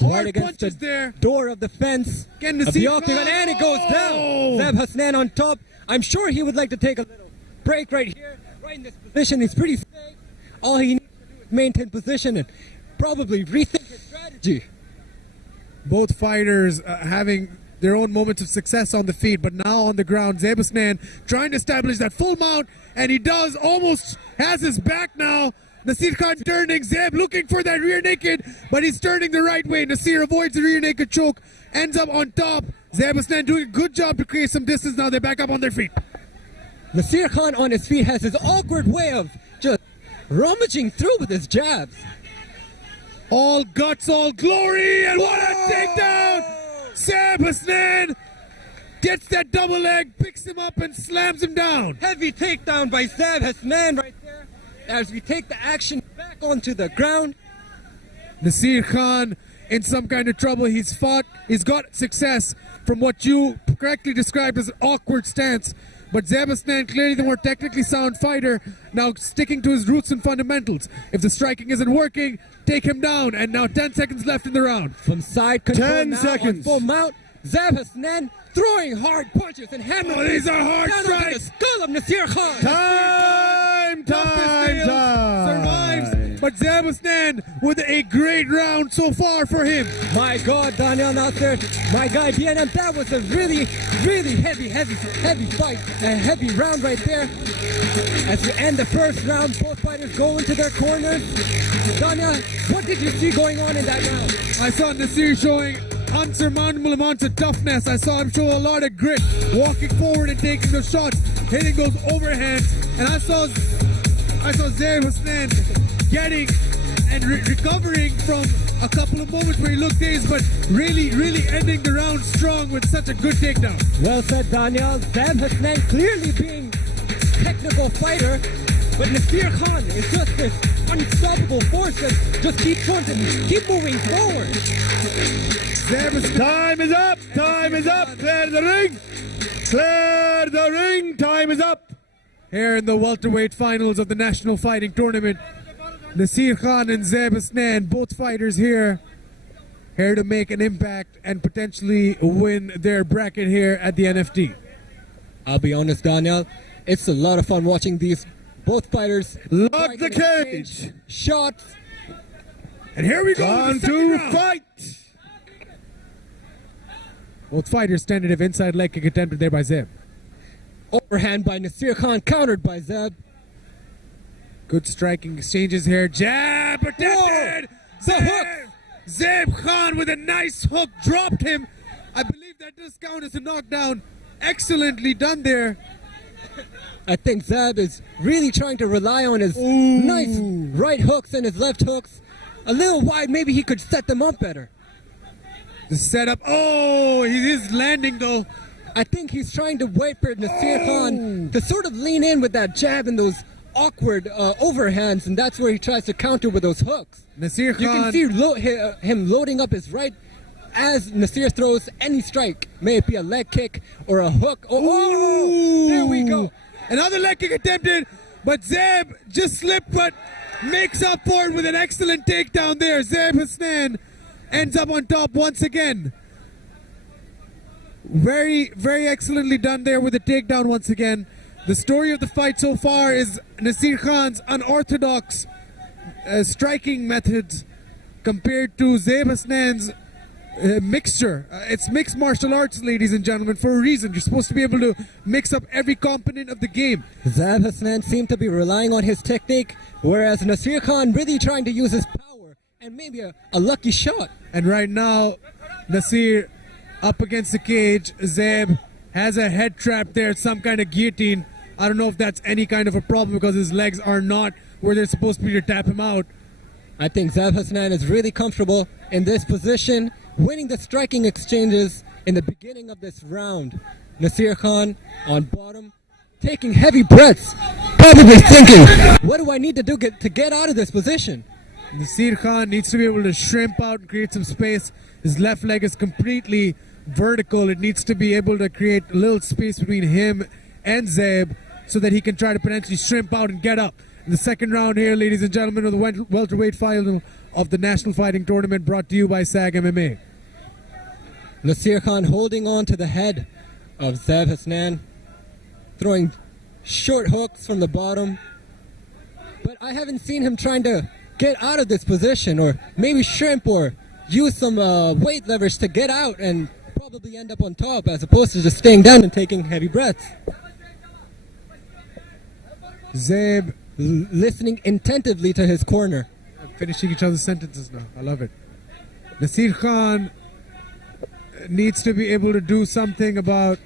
Right Hard against punches the there. door of the fence Getting of to the see octagon, and it goes down. Oh! Zeb Hassanan on top. I'm sure he would like to take a little break right here, right in this position. He's pretty safe. All he needs to do is maintain position and probably rethink his strategy. Both fighters having their own moments of success on the feet, but now on the ground, Zeb Hassanan trying to establish that full mount, and he does, almost has his back now. Nasir Khan turning, Zeb looking for that rear naked, but he's turning the right way. Nasir avoids the rear naked choke, ends up on top. Zeb Hassanan doing a good job to create some distance. Now they're back up on their feet. Nasir Khan on his feet has his awkward way of just rummaging through with his jabs. All guts, all glory, and what a takedown! Zeb Hassanan gets that double leg, picks him up, and slams him down. Heavy takedown by Zeb Hassanan right there. As we take the action back onto the ground. Nasir Khan in some kind of trouble. He's got success from what you correctly described as an awkward stance. But Zeb Hassanan, clearly the more technically sound fighter, now sticking to his roots and fundamentals. If the striking isn't working, take him down. And now 10 seconds left in the round. From side control 10 now seconds. on full mount. Zeb Hassanan throwing hard punches and hammering. Oh, these are hard down onto strikes. the skull of Nasir Khan. Toughest nails survives, but Zeb Hassanan with a great round so far for him. My God, Daniel Nasser, my guy BNM, that was a really heavy fight, a heavy round right there. As we end the first round, both fighters go into their corners. Daniel, what did you see going on in that round? I saw Nasir showing unsurmountable amounts of toughness. I saw him show a lot of grit, walking forward and taking those shots, hitting those overhands, and I saw Zeb Hassanan getting and recovering from a couple of moments where he looked dazed, but really ending the round strong with such a good takedown. Well said, Daniel. Zeb Hassanan clearly being a technical fighter, but Nasir Khan is just this unstoppable force that just keeps on and keep moving forward. Zeb Hassanan. Time is up. Time is up. Clear the ring. Clear the ring. Time is up. Here in the welterweight finals of the National Fighting Tournament, Nasir Khan and Zeb Hassanan, both fighters here to make an impact and potentially win their bracket here at the NFT. I'll be honest, Daniel, it's a lot of fun watching these both fighters Lock fight the and exchange cage. shots. And here we go. On with the second to round. fight. Both fighters tentative inside leg kick attempted there by Zeb. Overhand by Nasir Khan, countered by Zeb. Good striking exchanges here. Jab protected. The hook. Zeb Khan with a nice hook dropped him. I believe that does count as a knockdown. Excellently done there. I think Zeb is really trying to rely on his nice right hooks and his left hooks. A little wide, maybe he could set them up better. The setup. Oh, he is landing though. I think he's trying to wait for Nasir Khan to sort of lean in with that jab and those awkward overhands, and that's where he tries to counter with those hooks. Nasir Khan. You can see him loading up his right as Nasir throws any strike, may it be a leg kick or a hook. Oh, there we go. Another leg kick attempted, but Zeb just slipped, but makes up for it with an excellent takedown there. Zeb Hassanan ends up on top once again. Very excellently done there with the takedown once again. The story of the fight so far is Nasir Khan's unorthodox striking methods compared to Zeb Hassanan's mixture. It's mixed martial arts, ladies and gentlemen, for a reason. You're supposed to be able to mix up every component of the game. Zeb Hassanan seemed to be relying on his technique, whereas Nasir Khan really trying to use his power and maybe a lucky shot. And right now, Nasir up against the cage. Zeb has a head trap there, some kind of guillotine. I don't know if that's any kind of a problem because his legs are not where they're supposed to be to tap him out. I think Zeb Hassanan is really comfortable in this position, winning the striking exchanges in the beginning of this round. Nasir Khan on bottom, taking heavy breaths, probably thinking, what do I need to do to get out of this position? Nasir Khan needs to be able to shrimp out and create some space. His left leg is completely vertical. It needs to be able to create a little space between him and Zeb so that he can try to potentially shrimp out and get up. In the second round here, ladies and gentlemen, of the welterweight final of the National Fighting Tournament, brought to you by SAG MMA. Nasir Khan holding on to the head of Zeb Hasnan, throwing short hooks from the bottom. But I haven't seen him trying to get out of this position, or maybe shrimp, or use some weight leverage to get out and probably end up on top, as opposed to just staying down and taking heavy breaths. Zeb Listening attentively to his corner. finishing each other's sentences now. I love it. Nasir Khan needs to be able to do something about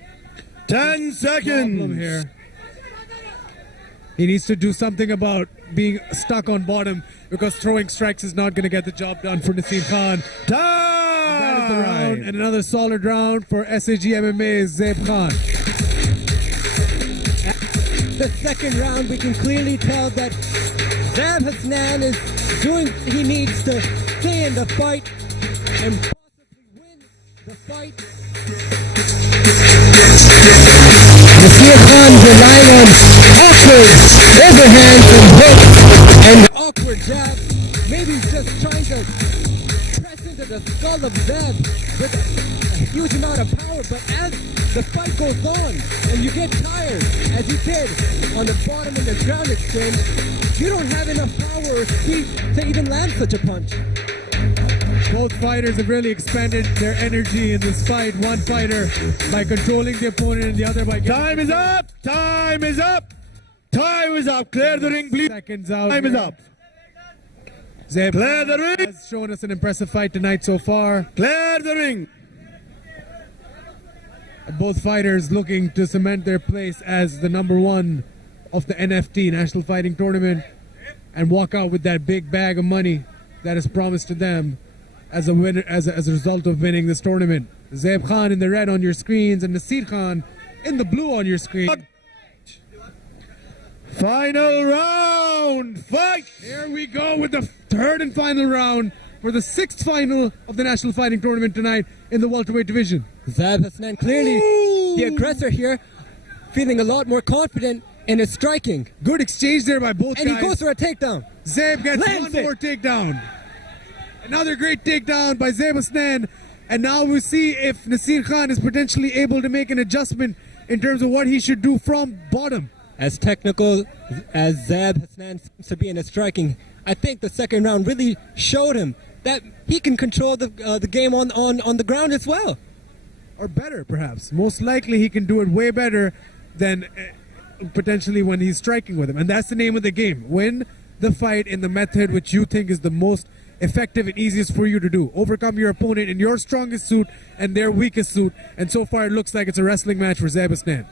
10 problem seconds. here. He needs to do something about being stuck on bottom, because throwing strikes is not going to get the job done for Nasir Khan. That is the round, Time. and another solid round for SAG MMA's Zeb Khan. The second round, we can clearly tell that Zeb Hasnan is doing what he needs to stay in the fight and possibly win the fight. Nasir Khan relying on awkward overhands and hooks and awkward jabs. Maybe he's just trying to press into the skull of Zeb with a huge amount of power, but as the fight goes on and you get tired, as you did on the bottom in the ground exchange, you don't have enough power or speed to even land such a punch. Both fighters have really expended their energy in this fight. One fighter by controlling the opponent, and the other by getting Time is up. Time is up. Time is up. Clear the ring, please. seconds out. Time is here. up. Zeb Clear the ring. has shown us an impressive fight tonight so far. Clear the ring. Both fighters looking to cement their place as the number one of the NFT, National Fighting Tournament, and walk out with that big bag of money that is promised to them as a winner, as a result of winning this tournament. Zeb Khan in the red on your screens, and Nasir Khan in the blue on your screen. Final round. Fight. Here we go with the third and final round for the sixth final of the National Fighting Tournament tonight in the welterweight division. Zeb Hasnan clearly the aggressor here, feeling a lot more confident in his striking. Good exchange there by both And guys. he goes for a takedown. Zeb gets Lands one it. more takedown. Another great takedown by Zeb Hasnan. And now we'll see if Nasir Khan is potentially able to make an adjustment in terms of what he should do from bottom. As technical as Zeb Hasnan seems to be in his striking, I think the second round really showed him that he can control the game on the ground as well. Or better, perhaps. Most likely he can do it way better than potentially when he's striking with him. And that's the name of the game. Win the fight in the method which you think is the most effective and easiest for you to do. Overcome your opponent in your strongest suit and their weakest suit. And so far it looks like it's a wrestling match for Zeb Hasnan.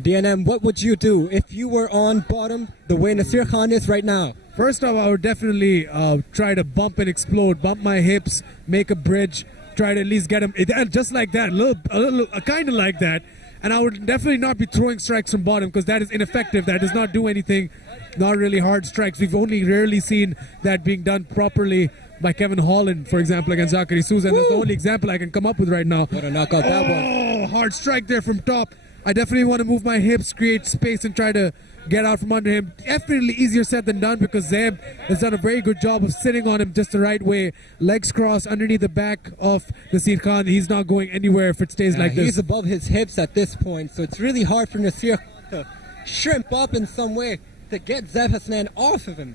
DNM, what would you do if you were on bottom the way Nasir Khan is right now? First off, I would definitely try to bump and explode, bump my hips, make a bridge, try to at least get him just like that, a little, kind of like that. And I would definitely not be throwing strikes from bottom, because that is ineffective. That does not do anything. Not really hard strikes. We've only rarely seen that being done properly by Kevin Holland, for example, against Zachary Souza. And that's the only example I can come up with right now. What a knockout that was. Oh, hard strike there from top. I definitely want to move my hips, create space, and try to get out from under him. Definitely easier said than done, because Zeb has done a very good job of sitting on him just the right way. Legs crossed underneath the back of Nasir Khan. He's not going anywhere if it stays like He's this. above his hips at this point, so it's really hard for Nasir to shrimp up in some way to get Zeb Hasnan off of him.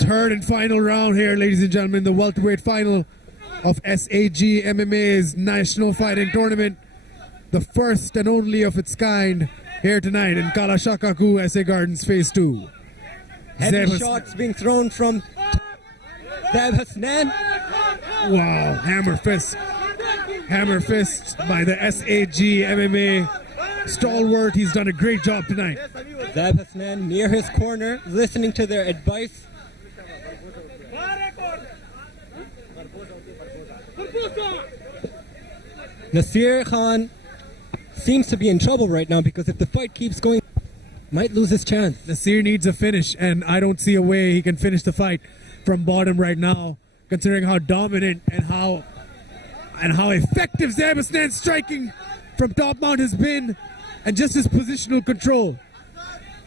Third and final round here, ladies and gentlemen, the welterweight final of SAG MMA's National Fighting Tournament. The first and only of its kind here tonight in Kalashakaku SA Gardens Phase 2. Heavy Zeb shots being thrown from Zeb Hasnan. Wow, hammer fist. Hammer fist by the SAG MMA stalwart. He's done a great job tonight. Zeb Hasnan near his corner, listening to their advice. Nasir Khan seems to be in trouble right now because if the fight keeps going, might lose his chance. Nasir needs a finish, and I don't see a way he can finish the fight from bottom right now, considering how dominant and how effective Zaib Hassan's striking from top mount has been, and just his positional control.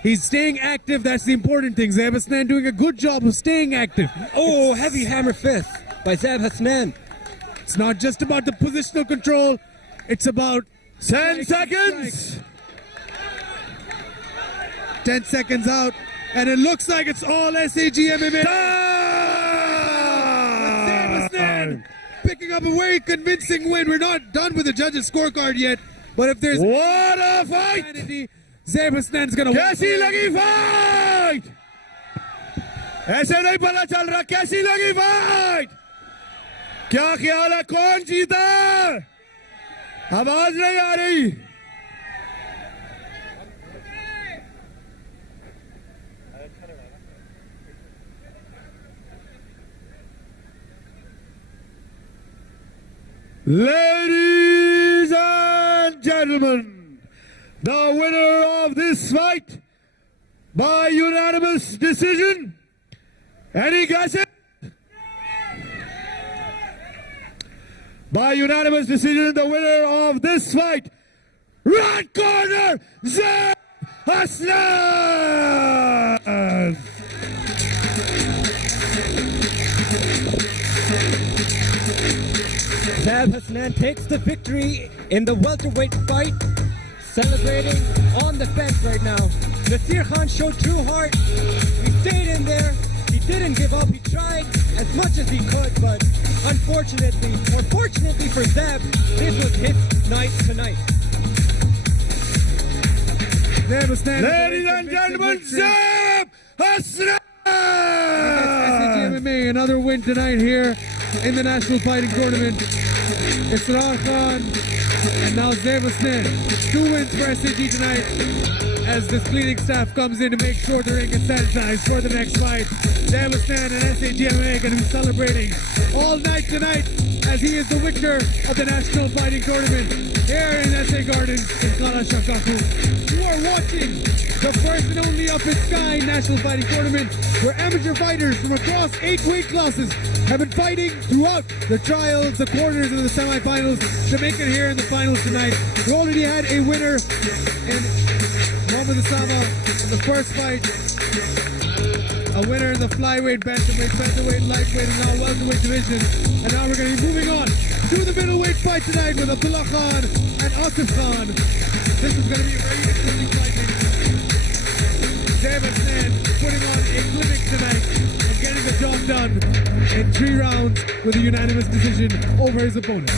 He's staying active. That's the important thing. Zaib Hassan doing a good job of staying active. Oh, heavy hammer fist by Zaib Hassan. It's not just about the positional control. It's about 10 seconds. 10 seconds out, and it looks like it's all SAG MMA. Zaib Hassan picking up a very convincing win. We're not done with the judges' scorecard yet, but if there's What a fight! insanity, Zaib Hassan's gonna win. कैसी लगी fight? ऐसे नहीं पता चल रहा कैसी लगी fight? क्या ख्याल है कौन जीता? आवाज नहीं आ रही. Ladies and gentlemen, the winner of this fight by unanimous decision. Any guesses? By unanimous decision, the winner of this fight, right corner, Zaib Hassan. Zaib Hassan takes the victory in the welterweight fight, celebrating on the fence right now. Nasir Khan showed true heart. He stayed in there. He didn't give up. He tried as much as he could, but unfortunately, or fortunately for Zaib, this was his night tonight. Zaib Hassan. Ladies and gentlemen, Zaib Hassan. SAG MMA, another win tonight here in the National Fighting Tournament. Israr Khan and now Zaib Hassan. 2 wins for SAG tonight as the cleaning staff comes in to make sure the ring is sanitized for the next fight. Zaib Hassan and SAG MMA going to be celebrating all night tonight as he is the winner of the National Fighting Tournament here in SA Gardens in Kala Shakaku. You are watching the first and only of its kind National Fighting Tournament where amateur fighters from across 8 weight classes have been fighting throughout the trials, the quarters, and the semifinals to make it here in the finals tonight. We already had a winner in Mohamed Osama in the first fight, a winner in the flyweight, bantamweight, featherweight, lightweight, and now welterweight division. And now we're going to be moving on to the middleweight fight tonight with Abdullah Khan and Asif Khan. This is going to be a very interesting fight. Zaib Hassan putting on a clinic tonight and getting the job done in 3 rounds with a unanimous decision over his opponent.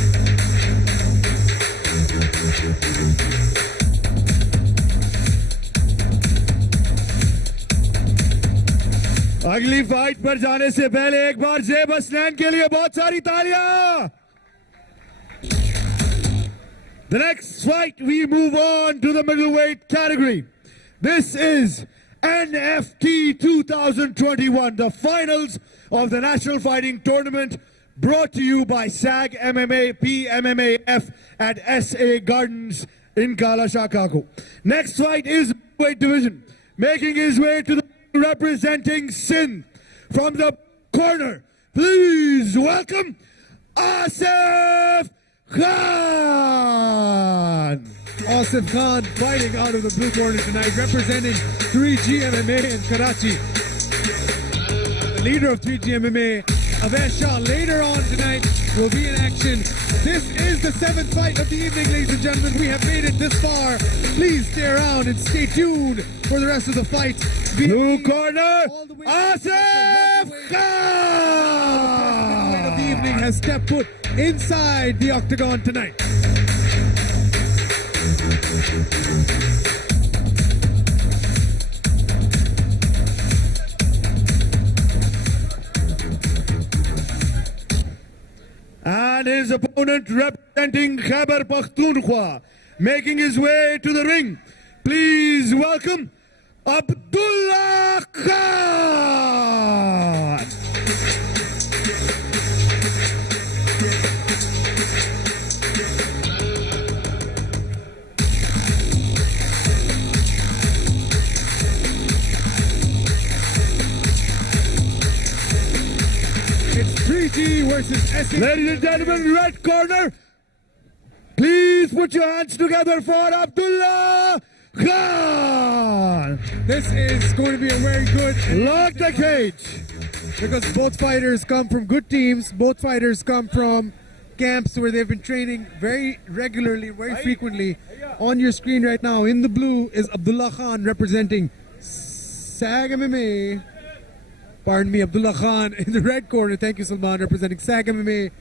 अगली fight पर जाने से पहले एक बार ज़ैब हसनैन के लिए बहुत सारी तालियां. The next fight, we move on to the middleweight category. This is NFT 2021, the finals of the National Fighting Tournament, brought to you by SAG MMA PMMAF at SA Gardens in Kala Shakaku. Next fight is weight division, making his way to the representing Sindh from the corner. Please welcome Asif Khan. Asif Khan fighting out of the blue corner tonight, representing 3G MMA in Karachi. The leader of 3G MMA, Avesh Shah, later on tonight will be in action. This is the 7th fight of the evening, ladies and gentlemen. We have made it this far. Please stay around and stay tuned for the rest of the fight. Blue corner, All the way Asif Khan. of the evening has stepped foot inside the octagon tonight. And his opponent representing Khyber Pakhtunkhwa, making his way to the ring. Please welcome Abdullah Khan. versus SAG. Ladies and gentlemen, red corner. Please put your hands together for Abdullah Khan. This is going to be a very good Lock the cage. because both fighters come from good teams. Both fighters come from camps where they've been training very regularly, very frequently. On your screen right now, in the blue is Abdullah Khan representing SAG MMA. Pardon me, Abdullah Khan in the red corner. Thank you, Salman, representing SAG MMA.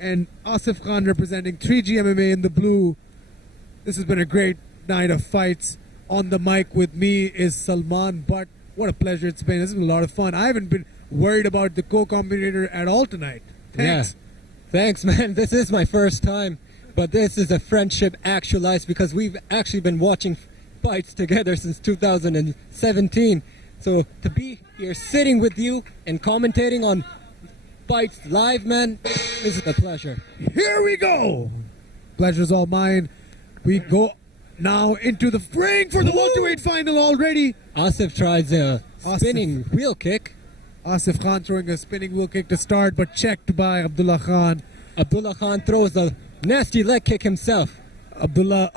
And Asif Khan representing 3G MMA in the blue. This has been a great night of fights. On the mic with me is Salman Butt. What a pleasure it's been. This has been a lot of fun. I haven't been worried about the co-commentator at all tonight. Thanks. Yeah. Thanks, man. This is my first time, but this is a friendship actualized because we've actually been watching fights together since 2017. So to be here sitting with you and commentating on fights live, man, this is a pleasure. Here we go. Pleasure's all mine. We go now into the ring for the welterweight final already. Asif tries a spinning wheel kick. Asif Khan throwing a spinning wheel kick to start, but checked by Abdullah Khan. Abdullah Khan throws a nasty leg kick himself. Abdullah,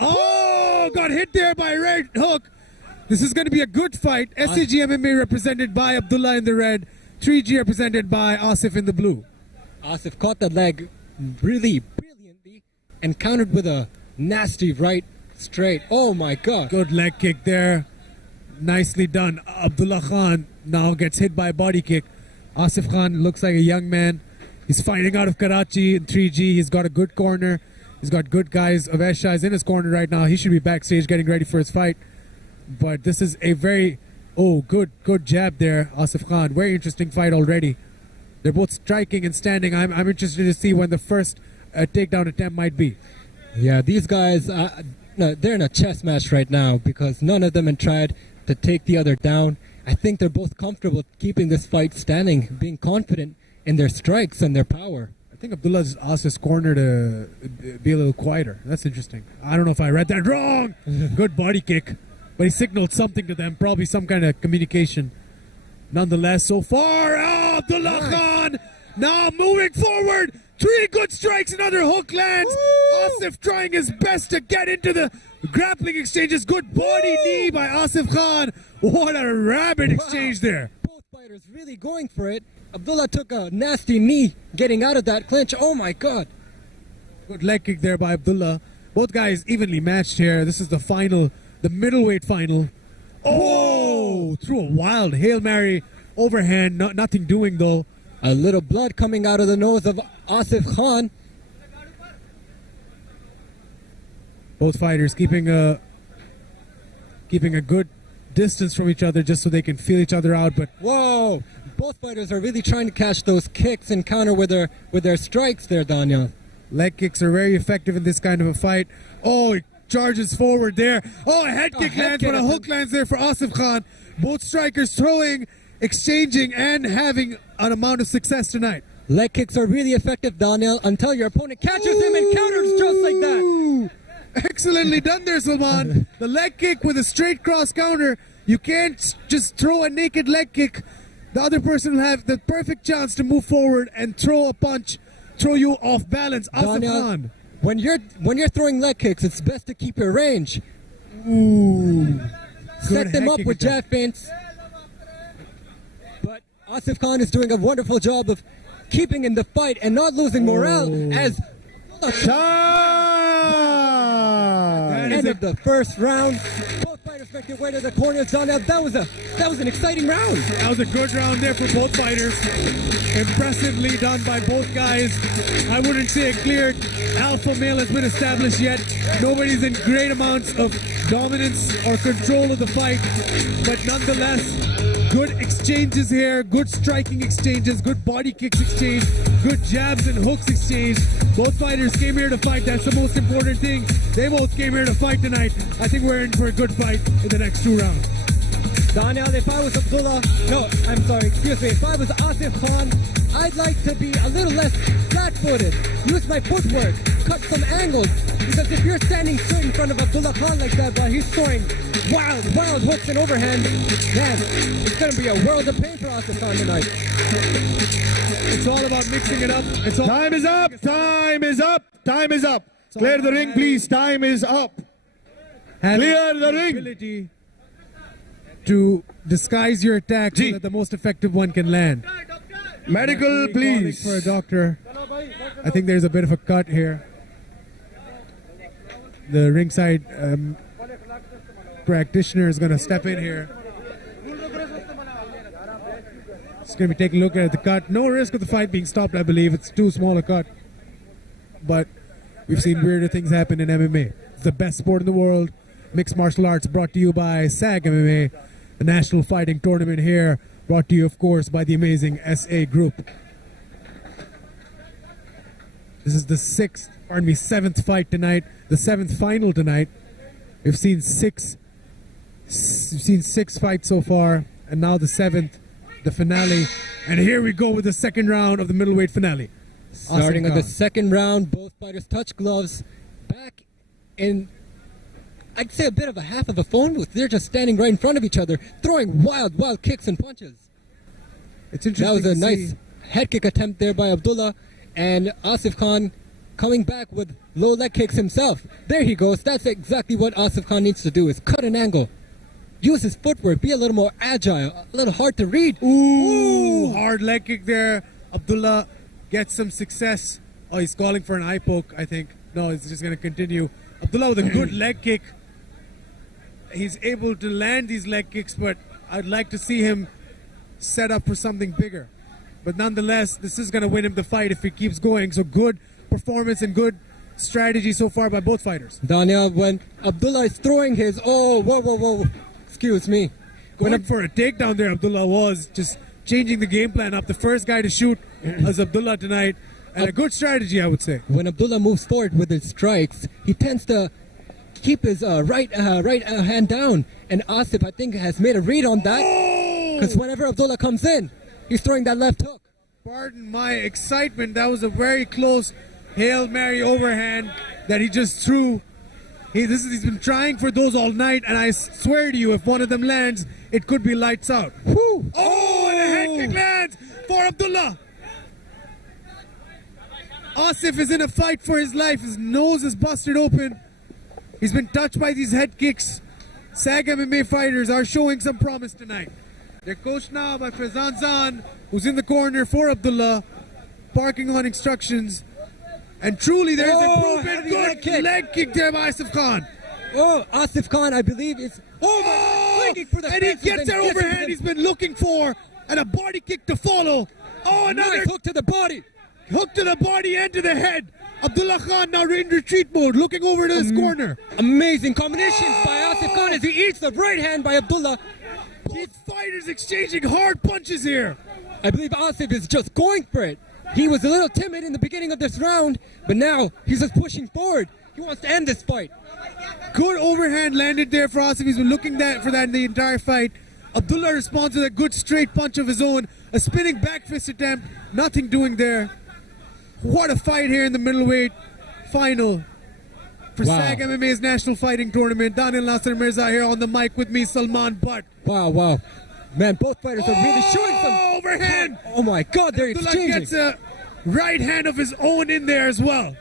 got hit there by a right hook. This is going to be a good fight. SAG MMA represented by Abdullah in the red, 3G represented by Asif in the blue. Asif caught the leg really brilliantly and countered with a nasty right straight. Oh my God. Good leg kick there. Nicely done. Abdullah Khan now gets hit by a body kick. Asif Khan looks like a young man. He's fighting out of Karachi in 3G. He's got a good corner. He's got good guys. Avesha is in his corner right now. He should be backstage getting ready for his fight. But this is a very, good jab there, Asif Khan. Very interesting fight already. They're both striking and standing. I'm interested to see when the first takedown attempt might be. Yeah, these guys, they're in a chess match right now because none of them have tried to take the other down. I think they're both comfortable keeping this fight standing, being confident in their strikes and their power. I think Abdullah's asked his corner to be a little quieter. That's interesting. I don't know if I read that wrong. Good body kick. But he signaled something to them, probably some kind of communication. Nonetheless, so far, Abdullah Khan now moving forward. 3 good strikes, another hook lands. Asif trying his best to get into the grappling exchanges. Good body knee by Asif Khan. What a rabid exchange there. Both fighters really going for it. Abdullah took a nasty knee getting out of that clinch. Oh my God. Good leg kick there by Abdullah. Both guys evenly matched here. This is the final, the middleweight final. Threw a wild Hail Mary overhand. Nothing doing though. A little blood coming out of the nose of Asif Khan. Both fighters keeping a good distance from each other just so they can feel each other out. But Whoa! Both fighters are really trying to catch those kicks and counter with their strikes there, Daniel. leg kicks are very effective in this kind of a fight. He charges forward there. A head kick lands, but a hook lands there for Asif Khan. Both strikers throwing, exchanging, and having an amount of success tonight. Leg kicks are really effective, Daniel, until your opponent catches him and counters just like that. Excellently done there, Salman. The leg kick with a straight cross counter. You can't just throw a naked leg kick. The other person will have the perfect chance to move forward and throw a punch, throw you off balance. Asif Daniel, Khan. when you're throwing leg kicks, it's best to keep your range. Set them head up kick with attempt. jab feints. But Asif Khan is doing a wonderful job of keeping in the fight and not losing morale as end of the first round. Both fighters make their way to the corners. Daniel, that was an exciting round. That was a good round there for both fighters. Impressively done by both guys. I wouldn't say a clear alpha male has been established yet. Nobody's in great amounts of dominance or control of the fight. But nonetheless, good exchanges here, good striking exchanges, good body kicks exchange, good jabs and hooks exchange. Both fighters came here to fight. That's the most important thing. They both came here to fight tonight. I think we're in for a good fight in the next 2 rounds. Daniel, if I was if I was Asif Khan, I'd like to be a little less flat-footed. Use my footwork. cut some angles. Because if you're standing straight in front of Abdullah Khan like that, but he's throwing wild hooks and overhand, man, it's going to be a world of pain for Asif Khan tonight. It's all about mixing it up. It's all Time is up. Time is up. Time is up. Clear the ring, please. Time is up. Clear the ring. ability to disguise your attack so Ji. that the most effective one can land. Medical, Calling please. for a doctor. I think there's a bit of a cut here. The ringside practitioner is going to step in here. He's going to be taking a look at the cut. No risk of the fight being stopped, I believe. It's too small a cut. But we've seen weirder things happen in MMA. It's the best sport in the world. Mixed martial arts brought to you by SAG MMA, the national fighting tournament here, brought to you, of course, by the amazing SA Group. This is the seventh fight tonight, the seventh final tonight. We've seen six fights so far, and now the seventh, the finale. And here we go with the second round of the middleweight finale. Starting Asif at the Khan. second round, both fighters touch gloves. Back in, I'd say a bit of a half of a phone booth. They're just standing right in front of each other, throwing wild kicks and punches. It's That interesting was a to nice see. head kick attempt there by Abdullah, and Asif Khan coming back with low leg kicks himself. There he goes. That's exactly what Asif Khan needs to do, is cut an angle. Use his footwork, be a little more agile, a little hard to read. Ooh, hard leg kick there. Abdullah gets some success. Oh, he's calling for an eye poke, I think. No, he's just going to continue. Abdullah with a good leg kick. He's able to land these leg kicks, but I'd like to see him set up for something bigger. But nonetheless, this is going to win him the fight if he keeps going. So good performance and good strategy so far by both fighters. Daniel, when Abdullah is throwing his, whoa, excuse me. Going for a takedown there, Abdullah was just changing the game plan up. The first guy to shoot was Abdullah tonight. And a good strategy, I would say. When Abdullah moves forward with his strikes, he tends to keep his right hand down. And Asif, I think, has made a read on that. Because whenever Abdullah comes in, he's throwing that left hook. Pardon my excitement. That was a very close Hail Mary overhand that he just threw. He's been trying for those all night, and I swear to you, if one of them lands, it could be lights out. Woo! Oh, and a head kick lands for Abdullah. Asif is in a fight for his life. His nose is busted open. He's been touched by these head kicks. SAG MMA fighters are showing some promise tonight. They're coached now by Faizan Zan, who's in the corner for Abdullah, barking on instructions. And truly, there's improvement. heavy Good leg kick there by Asif Khan. Oh, Asif Khan, I believe, is swinging for the And he fences gets that gets overhand it. he's been looking for, and a body kick to follow. Oh, another Nice hook to the body. hook to the body and to the head. Abdullah Khan now in retreat mode, looking over to his corner. Amazing combinations by Asif Khan as he eats the right hand by Abdullah. Both fighters exchanging hard punches here. I believe Asif is just going for it. He was a little timid in the beginning of this round, but now he's just pushing forward. He wants to end this fight. Good overhand landed there for Asif. He's been looking for that in the entire fight. Abdullah responds with a good straight punch of his own. A spinning back fist attempt. Nothing doing there. What a fight here in the middleweight final for Wow. SAG MMA's National Fighting Tournament. Daniel Nasser Mirza here on the mic with me, Salman Butt. Wow. Man, both fighters are really showing some... Overhand! Oh my God, they're Abdullah exchanging. gets a right hand of his own in there as well.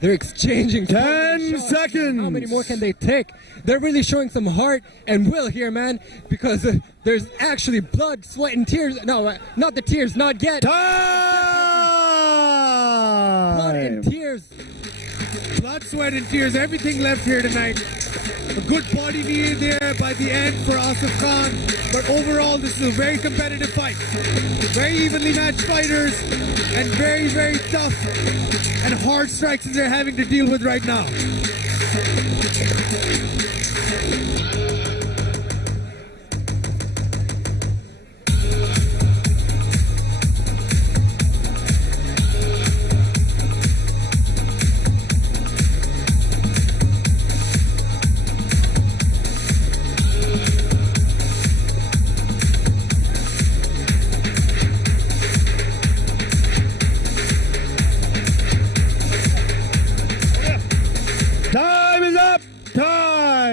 They're exchanging 10 shots. seconds. How many more can they take? They're really showing some heart and will here, man, because there's actually blood, sweat, and tears. No, not the tears, not yet. Blood and Time. tears. Blood, sweat, and tears. Everything left here tonight. A good body knee there by the end for Asif Khan. But overall, this is a very competitive fight. Very evenly matched fighters and very, very tough and hard strikes that they're having to deal with right now.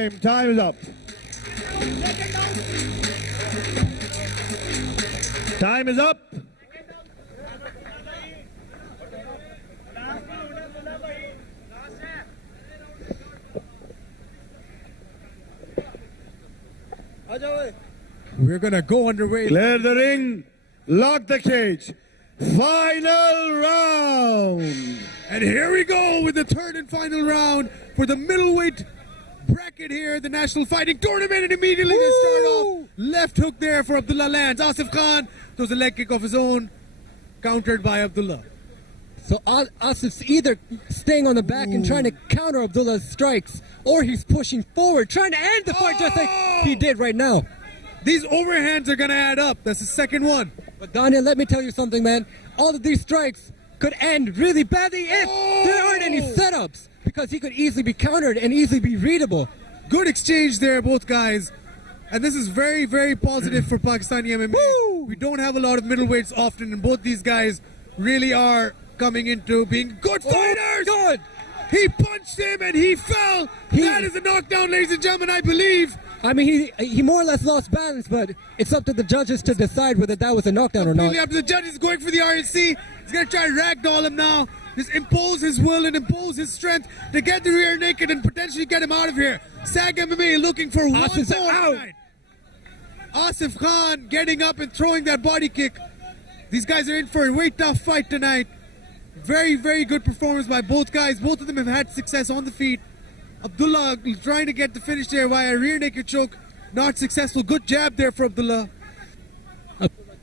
Time is up. Time is up. We're gonna go underway. Clear the ring. Lock the cage. Final round. And here we go with the third and final round for the middleweight bracket here, the National Fighting Tournament. And immediately they start off. Left hook there for Abdullah lands. Asif Khan throws a leg kick of his own, countered by Abdullah. So Asif's either staying on the back and trying to counter Abdullah's strikes, or he's pushing forward, trying to end the fight just like he did right now. These overhands are gonna add up. That's the second one. But Daniel, let me tell you something, man. All of these strikes could end really badly if there aren't any setups, because he could easily be countered and easily be readable. Good exchange there, both guys. And this is very, very positive for Pakistani MMA. We don't have a lot of middleweights often, and both these guys really are coming into being good fighters. Good. He punched him and he fell. That is a knockdown, ladies and gentlemen, I believe. I mean, he more or less lost balance, but it's up to the judges to decide whether that was a knockdown or not. Completely up to the judges, going for the RNC. He's going to try to ragdoll him now. Just impose his will and impose his strength to get the rear naked and potentially get him out of here. SAG MMA looking for one Asif's more out. tonight. Asif Khan getting up and throwing that body kick. These guys are in for a very tough fight tonight. Very, very good performance by both guys. Both of them have had success on the feet. Abdullah trying to get the finish there via rear naked choke. Not successful. Good jab there for Abdullah.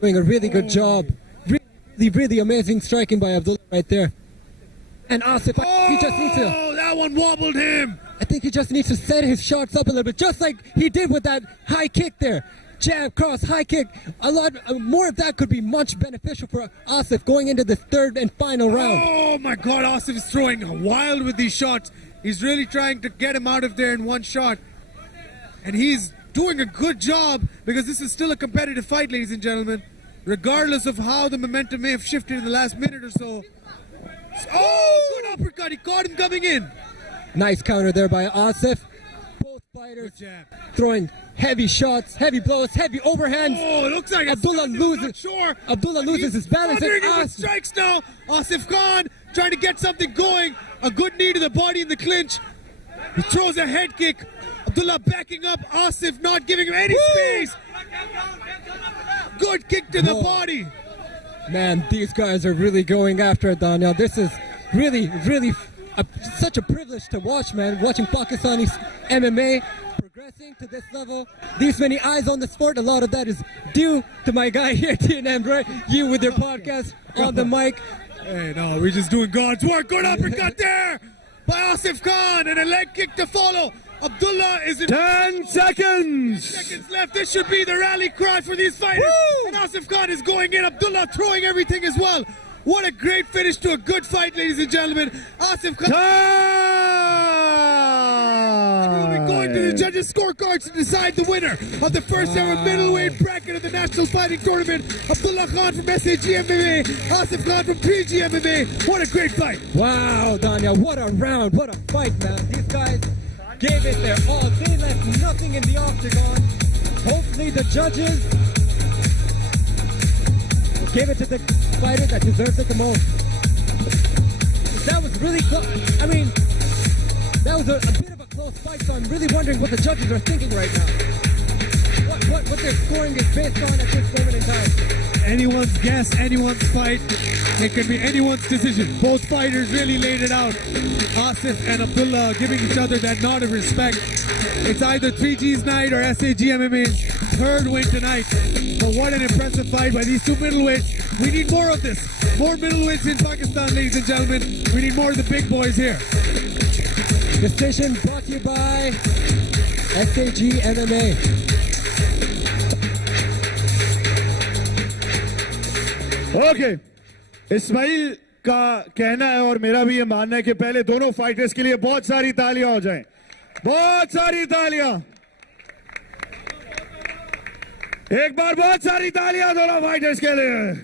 Doing a really good job. Really, really amazing striking by Abdullah right there. And Asif, he just needs to... Oh, that one wobbled him. I think he just needs to set his shots up a little bit, just like he did with that high kick there. Jab, cross, high kick. A lot more of that could be much beneficial for Asif going into the third and final round. Oh my God, Asif is throwing wild with these shots. He's really trying to get him out of there in one shot. And he's doing a good job, because this is still a competitive fight, ladies and gentlemen. Regardless of how the momentum may have shifted in the last minute or so. Oh, good uppercut. He caught him coming in. Nice counter there by Asif. Both fighters Good jab. throwing heavy shots, heavy blows, heavy overhands. Oh, it looks like it's Abdullah I'm loses. not sure. Abdullah loses his balance. Thundering him with Asif, strikes now. Asif Khan trying to get something going. A good knee to the body in the clinch. He throws a head kick. Abdullah backing up. Asif not giving him any space. Good kick to the body. man, these guys are really going after it, Daniel. This is really, really such a privilege to watch, man. Watching Pakistani MMA progressing to this level. These many eyes on the sport. A lot of that is due to my guy here, TNM, right? You with your podcast on the mic. Hey, no, we're just doing God's work. Good uppercut there by Asif Khan and a leg kick to follow. Abdullah is in 10 seconds. seconds left. This should be the rally cry for these fighters. Woo! And Asif Khan is going in. Abdullah throwing everything as well. What a great finish to a good fight, ladies and gentlemen. Asif Khan will be going to the judges' scorecards to decide the winner of the first ever middleweight bracket of the National Fighting Tournament. Abdullah Khan from SAG MMA, Asif Khan from 3G MMA. What a great fight. Wow, Daniel, what a round, what a fight, man. These guys gave it their all. They left nothing in the octagon. Hopefully the judges gave it to the fighter that deserves it the most. That was really close. I mean, that was a bit of a close fight, so I'm really wondering what the judges are thinking right now. What their scoring is based on at this moment in time. Anyone's guess, anyone's fight. It can be anyone's decision. Both fighters really laid it out. Asif and Abdullah giving each other that nod of respect. It's either 3G's night or SAG MMA's third win tonight. But what an impressive fight by these two middleweights. We need more of this. More middleweights in Pakistan, ladies and gentlemen. We need more of the big boys here. Decision brought to you by SAG MMA. Okay Ismail का कहना है और मेरा भी ये मानना है कि पहले दोनों फाइटर्स के लिए बहुत सारी तालियां हो जाएं, बहुत सारी तालियां, एक बार बहुत सारी तालियां दोनों फाइटर्स के लिए.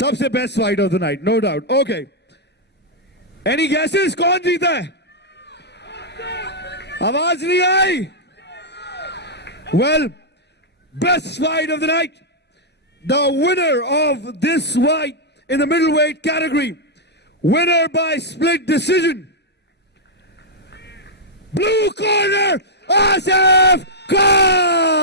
सबसे best fight of the night, no doubt. Okay, Any guesses? कौन जीता है? आवाज नहीं आई? Well, best fight of the night. The winner of this fight in the middleweight category. Winner by split decision. Blue corner, Asif Khan.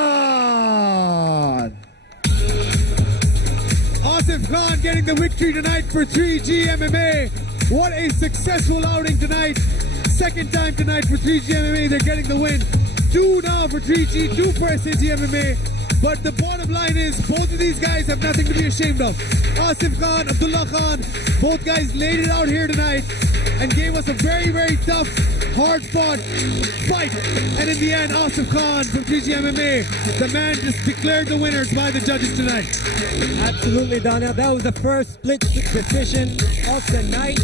Asif Khan getting the victory tonight for 3G MMA. What a successful outing tonight. Second time tonight for 3G MMA. They're getting the win. 2 now for 3G, 2 for SAG MMA. But the bottom line is both of these guys have nothing to be ashamed of. Asif Khan, Abdullah Khan, both guys laid it out here tonight and gave us a very, very tough, hard-fought fight. And in the end, Asif Khan from 3G MMA, the man just declared the winners by the judges tonight. Absolutely, Daniel. That was the first split decision of the night.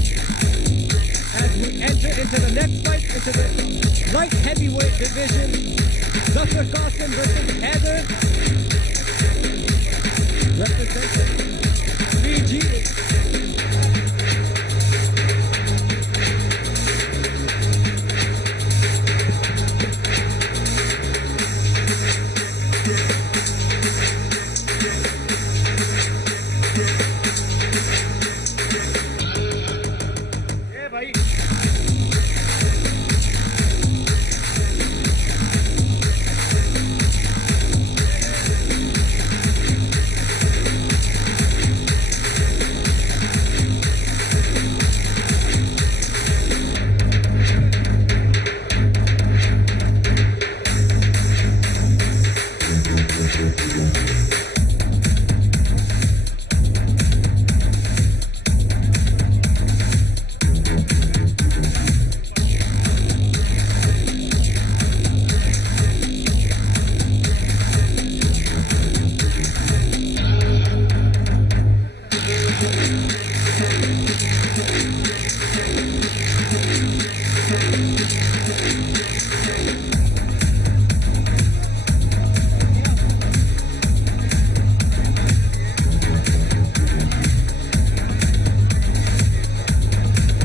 As we enter into the next fight, into the light heavyweight division, Zafar Qasim versus Heather, representing 3G.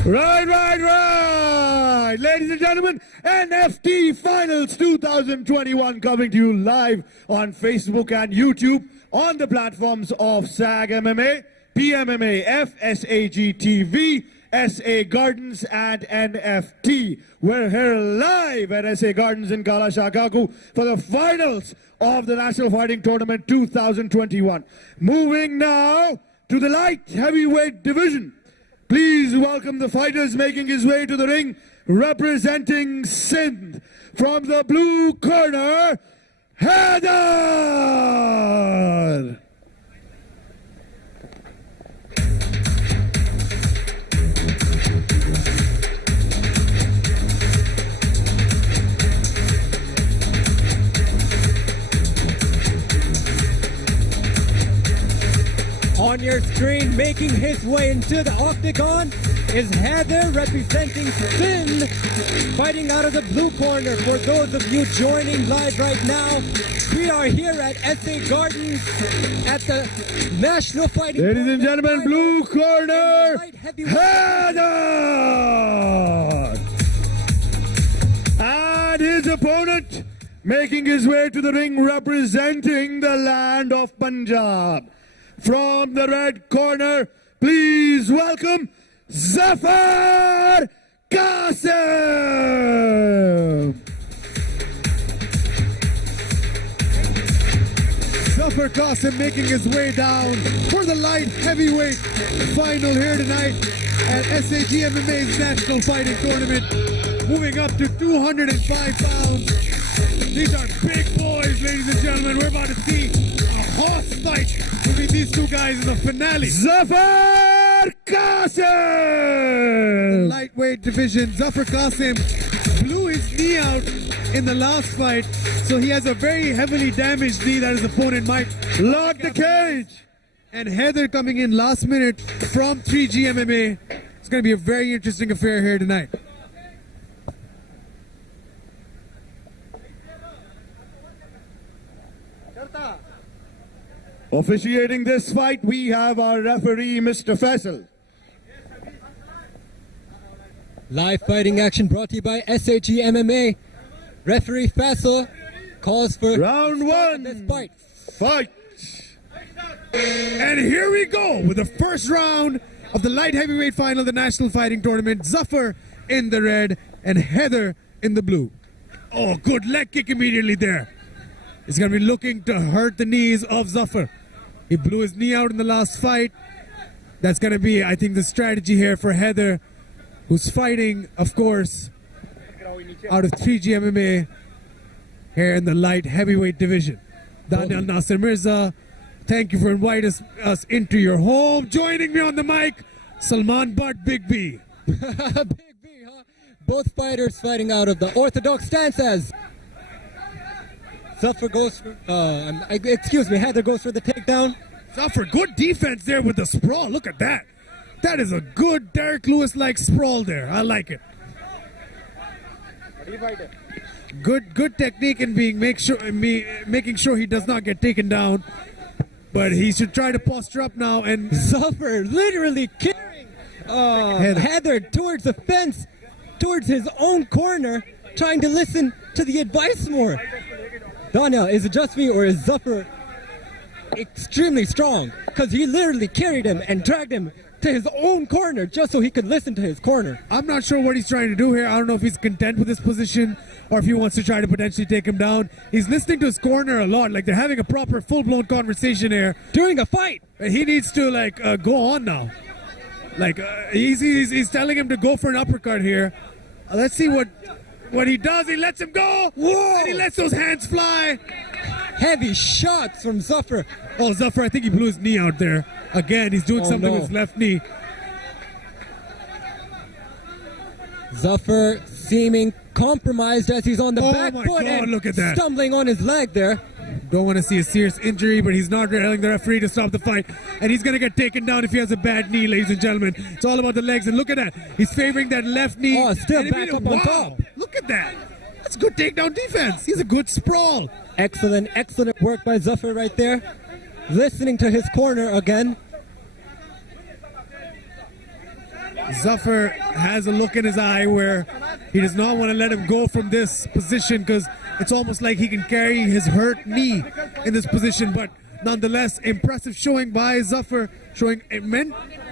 Right. Ladies and gentlemen, NFT Finals 2021 coming to you live on Facebook and YouTube on the platforms of SAG MMA, PMMA, FSAG TV, SA Gardens and NFT. We're here live at SA Gardens in Kala Shakaku for the finals of the National Fighting Tournament 2021. Moving now to the light heavyweight division. Please welcome the fighters making his way to the ring, representing Sindh. From the blue corner, Heather! On your screen, making his way into the octagon, is Heather representing Sindh, fighting out of the blue corner. For those of you joining live right now, we are here at SA Gardens at the National Fighting Ladies and gentlemen, blue corner, light heavyweight Heather! And his opponent making his way to the ring, representing the land of Punjab. From the red corner, please welcome Zafar Qasim! Zafar Qasim making his way down for the light heavyweight final here tonight at SAG MMA's National Fighting Tournament. Moving up to 205 pounds. These are big boys, ladies and gentlemen. We're about to see a horse fight between these two guys in the finale. Zafar Qasim! Lightweight division, Zafar Qasim blew his knee out in the last fight, so he has a very heavily damaged knee that his opponent might Lock the cage! And Heather coming in last minute from 3G MMA. It's going to be a very interesting affair here tonight. Officiating this fight, we have our referee, Mr. Faisal. Live fighting action brought to you by SHE MMA. Referee Faisal calls for Round start of this one. fight. Fight. And here we go with the first round of the light heavyweight final of the National Fighting Tournament. Zafar in the red and Heather in the blue. Oh, good leg kick immediately there. He's going to be looking to hurt the knees of Zafar. He blew his knee out in the last fight. That's going to be, I think, the strategy here for Heather, who's fighting, of course, out of 3G MMA here in the light heavyweight division. Daniel Nasser Mirza, thank you for inviting us into your home. Joining me on the mic, Salman Butt, Big B. Big B, huh? Both fighters fighting out of the orthodox stances. Zafar goes for, Heather goes for the takedown. Zafar, good defense there with the sprawl. Look at that. That is a good Derek Lewis-like sprawl there. I like it. Good technique in making sure he does not get taken down. But he should try to posture up now and Zafar literally carrying Heather towards the fence, towards his own corner, trying to listen to the advice more. Daniel, is it just me or is Zafar extremely strong? Because he literally carried him and dragged him to his own corner just so he could listen to his corner. I'm not sure what he's trying to do here. I don't know if he's content with his position or if he wants to try to potentially take him down. He's listening to his corner a lot. Like they're having a proper full-blown conversation here. During a fight! And he needs to go on now. He's telling him to go for an uppercut here. Let's see what he does. He lets him go. Whoa! And he lets those hands fly. Heavy shots from Zafar. Oh, Zafar, I think he blew his knee out there. Again, he's doing Oh, something no. with his left knee. Zafar seeming compromised as he's on the Oh back my foot God, and look at that. stumbling on his leg there. Don't want to see a serious injury, but he's not telling the referee to stop the fight. And he's going to get taken down if he has a bad knee, ladies and gentlemen. It's all about the legs. And look at that. He's favoring that left knee. Oh, still And back up on top. Look at that. That's good takedown defense. He's a good sprawl. Excellent work by Zafar right there. Listening to his corner again. Zafar has a look in his eye where he does not want to let him go from this position because it's almost like he can carry his hurt knee in this position. But nonetheless, impressive showing by Zafar, showing a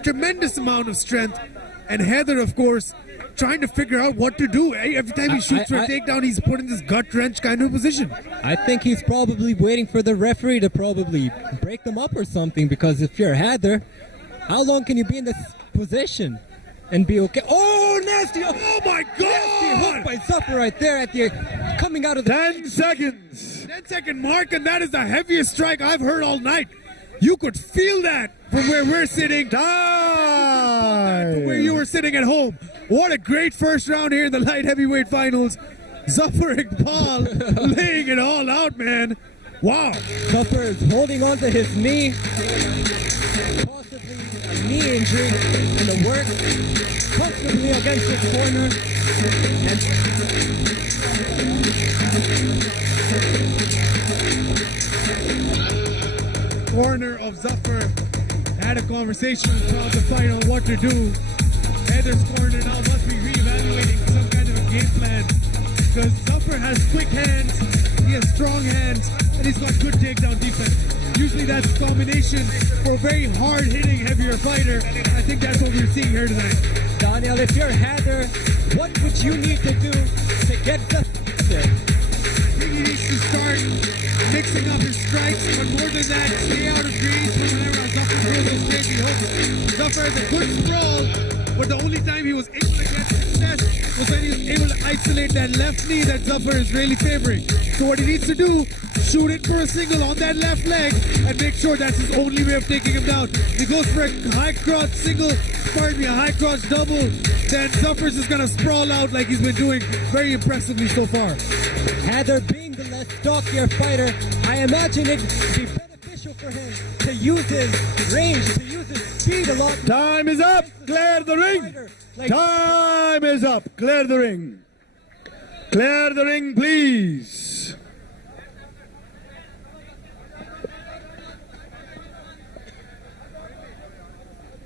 tremendous amount of strength. And Heather, of course, trying to figure out what to do. Every time he shoots for a takedown, he's put in this gut wrench kind of position. I think he's probably waiting for the referee to probably break them up or something, because if you're Heather, how long can you be in this position and be okay? Oh, nasty! Oh my Nasty hook God! by Zafar right there at the coming out of the 10 seconds. 10-second mark, and that is the heaviest strike I've heard all night. You could feel that from where we're sitting. From where you were sitting at home. What a great first round here in the light heavyweight finals. Zafar Iqbal laying it all out, man. Wow. Zafar is holding on to his knee, possibly a knee injury in the work, comfortably against his corner, Corner of Zafar had a conversation throughout the fight on what to do. Heather's corner now must be reevaluating some kind of a game plan because Zafar has quick hands, he has strong hands, and he's got good takedown defense. Usually that's a combination for a very hard-hitting, heavier fighter. I think that's what we're seeing here tonight. Daniel, if you're Heather, what would you need to do to get Zafar there? I think he needs to start mixing up his strikes, but more than that, stay out of range whenever Zafar throws those crazy hooks. Zafar has a good sprawl, but the only time he was able to get success was when he was able to isolate that left knee that Zafar is really favoring. So what he needs to do, shoot it for a single on that left leg and make sure that's his only way of taking him down. If he goes for a high cross single, a high cross double, then Zafar's is going to sprawl out like he's been doing very impressively so far. Heather being the less stockier fighter, I imagine it'd be beneficial for him to use his range, to use his speed a lot. Time is up. Clear the ring. Time is up. Clear the ring. Clear the ring, please.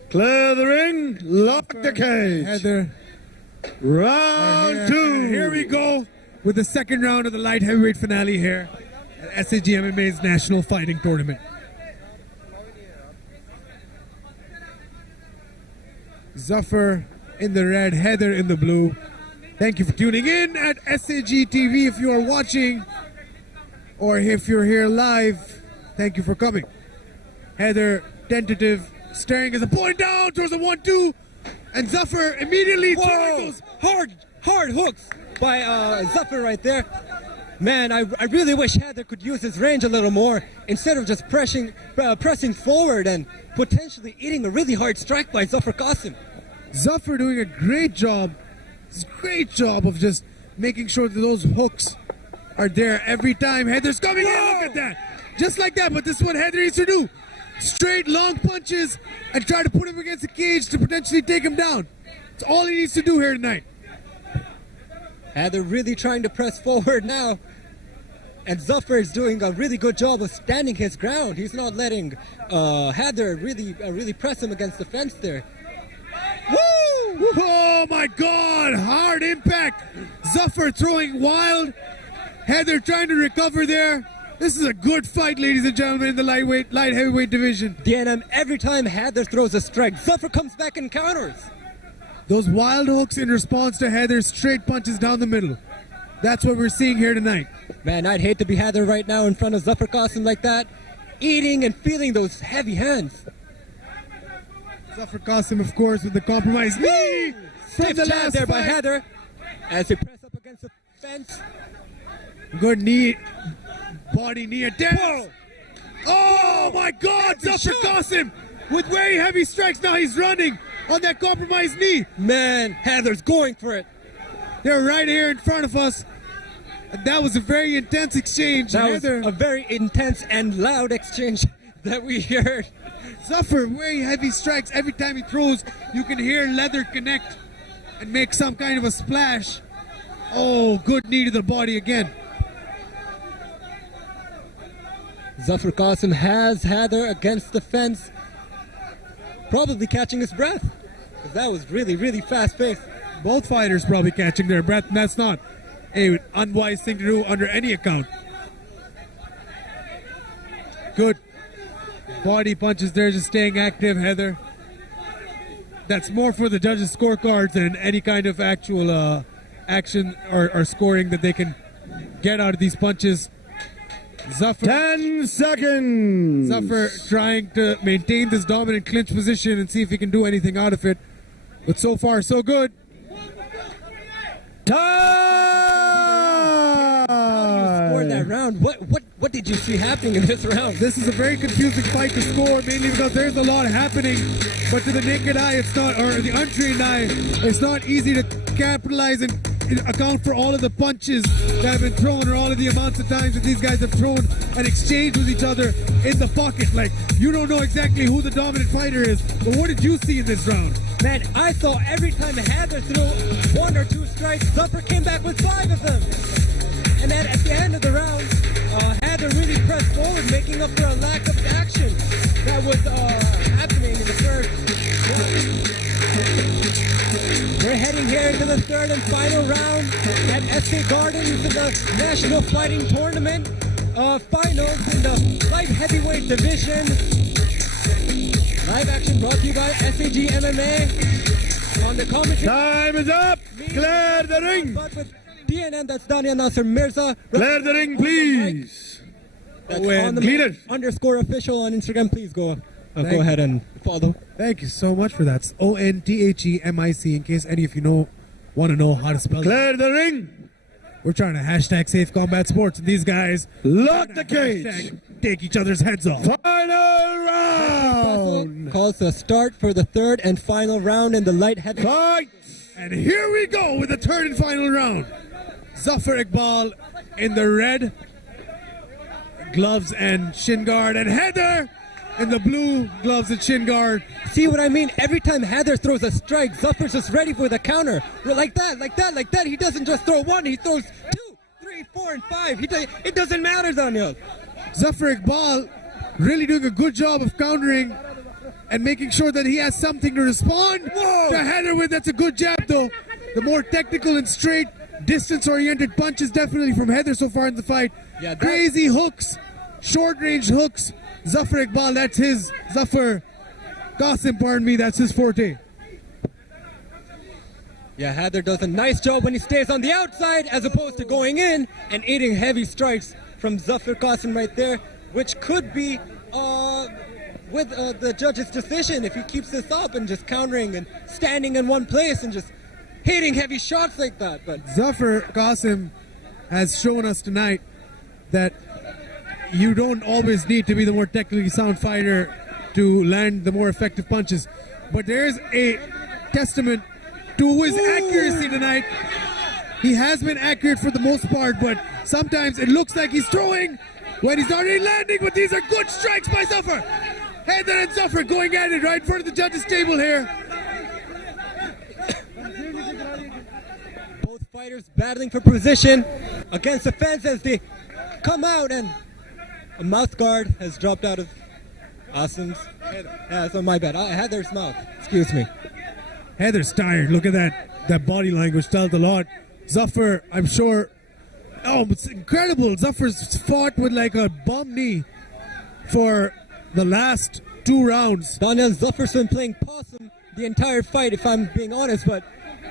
Clear the ring. Lock the cage. Heather Round And two. here we go with the second round of the light heavyweight finale here at SAG MMA's National Fighting Tournament. Zafar in the red, Heather in the blue. Thank you for tuning in at SAG TV if you are watching, or if you're here live, thank you for coming. Heather, tentative, staring as a point down towards the 1-2, and Zafar immediately throwing those. Hard hooks by Zafar right there. Man, I really wish Heather could use his range a little more instead of just pressing forward and potentially eating a really hard strike by Zafar Qasim. Zafar doing a great job of just making sure that those hooks are there every time Heather's coming in. Look at that. Just like that, but this is what Heather needs to do. Straight, long punches and try to put him against the cage to potentially take him down. That's all he needs to do here tonight. Heather really trying to press forward now. And Zafar is doing a really good job of standing his ground. He's not letting Heather really press him against the fence there. Woo! Oh my God! Hard impact. Zafar throwing wild. Heather trying to recover there. This is a good fight, ladies and gentlemen, in the light heavyweight division. DNM, every time Heather throws a strike, Zafar comes back and counters. Those wild hooks in response to Heather's straight punches down the middle. That's what we're seeing here tonight. Man, I'd hate to be Heather right now in front of Zafar Qasim like that, eating and feeling those heavy hands. Zafar Qasim, of course, with the compromised knee from Stiff the jab last there by fight. Heather as he press up against the fence. Good knee, body knee attempt. Oh my God, Zafar Qasim with very heavy strikes. Now he's running on that compromised knee. Man, Heather's going for it. They're right here in front of us. And that was a very intense exchange. That was Heather, a very intense and loud exchange that we heard. Zafar, very heavy strikes. Every time he throws, you can hear leather connect and make some kind of a splash. Oh, good knee to the body again. Zafar Qasim has Heather against the fence, probably catching his breath, because that was really fast paced. Both fighters probably catching their breath, and that's not an unwise thing to do under any account. Good body punches there, just staying active, Heather. That's more for the judges' scorecards than any kind of actual action or scoring that they can get out of these punches. Zafar 10 seconds. Zafar trying to maintain this dominant clinch position and see if he can do anything out of it. But so far, so good. Scored that round. What did you see happening in this round? This is a very confusing fight to score, mainly because there's a lot happening. But to the naked eye, it's not, or the untrained eye, it's not easy to capitalize and account for all of the punches that have been thrown or all of the amounts of times that these guys have thrown and exchanged with each other in the pocket. Like, you don't know exactly who the dominant fighter is, but what did you see in this round? Man, I saw every time Heather threw 1 or 2 strikes, Zafar came back with 5 of them. And then at the end of the round, Heather really pressed forward, making up for a lack of action that was happening in the first round. We're heading here to the third and final round at SK Gardens in the National Fighting Tournament finals in the light heavyweight division. Live action brought to you by SAG MMA. On the commentary, Time is up. Clear the ring. but with DNN, that's Dania Nasser Mirza. Clear the ring, please. That's When on the leader. underscore official on Instagram. Please go Thank go ahead and follow. Thank you so much for that. It's ONTHEMIC, in case any of you want to know how to spell it. Clear the ring. We're trying to hashtag safe combat sports, and these guys Lock the cage. hashtag take each other's heads off. Final round. Calls the start for the third and final round in the light heavyweight. Fight. And here we go with the third and final round. Zafar Iqbal in the red gloves and shin guard, and Heather in the blue gloves and shin guard. See what I mean? Every time Heather throws a strike, Zafar's just ready for the counter. Like that, like that, like that. He doesn't just throw 1, he throws 2, 3, 4, and 5. It doesn't matter, Daniel. Zafar Iqbal really doing a good job of countering and making sure that he has something to respond to Heather with. That's a good jab, though. the more technical and straight, distance-oriented punches definitely from Heather so far in the fight. Yeah, that- Crazy hooks, short-range hooks. Zafar Iqbal, that's his. Zafar Qasim, pardon me, that's his forte. Yeah, Heather does a nice job when he stays on the outside as opposed to going in and eating heavy strikes from Zafar Qasim right there, which could be with the judge's decision if he keeps this up and just countering and standing in one place and just hitting heavy shots like that. But Zafar Qasim has shown us tonight that you don't always need to be the more technically sound fighter to land the more effective punches. But there is a testament to his accuracy tonight. He has been accurate for the most part, but sometimes it looks like he's throwing when he's already landing, but these are good strikes by Zafar. Heather and Zafar going at it right in front of the judges' table here. both fighters battling for position against the fence as they come out, and a mouth guard has dropped out of Asim's. Yeah, so my bad. Heather's mouth. Excuse me. Heather's tired. Look at that. That body language tells a lot. Zafar, I'm sure. Oh, it's incredible. Zafar's fought with like a bum knee for the last 2 rounds. Daniel, Zafar's been playing possum the entire fight, if I'm being honest, but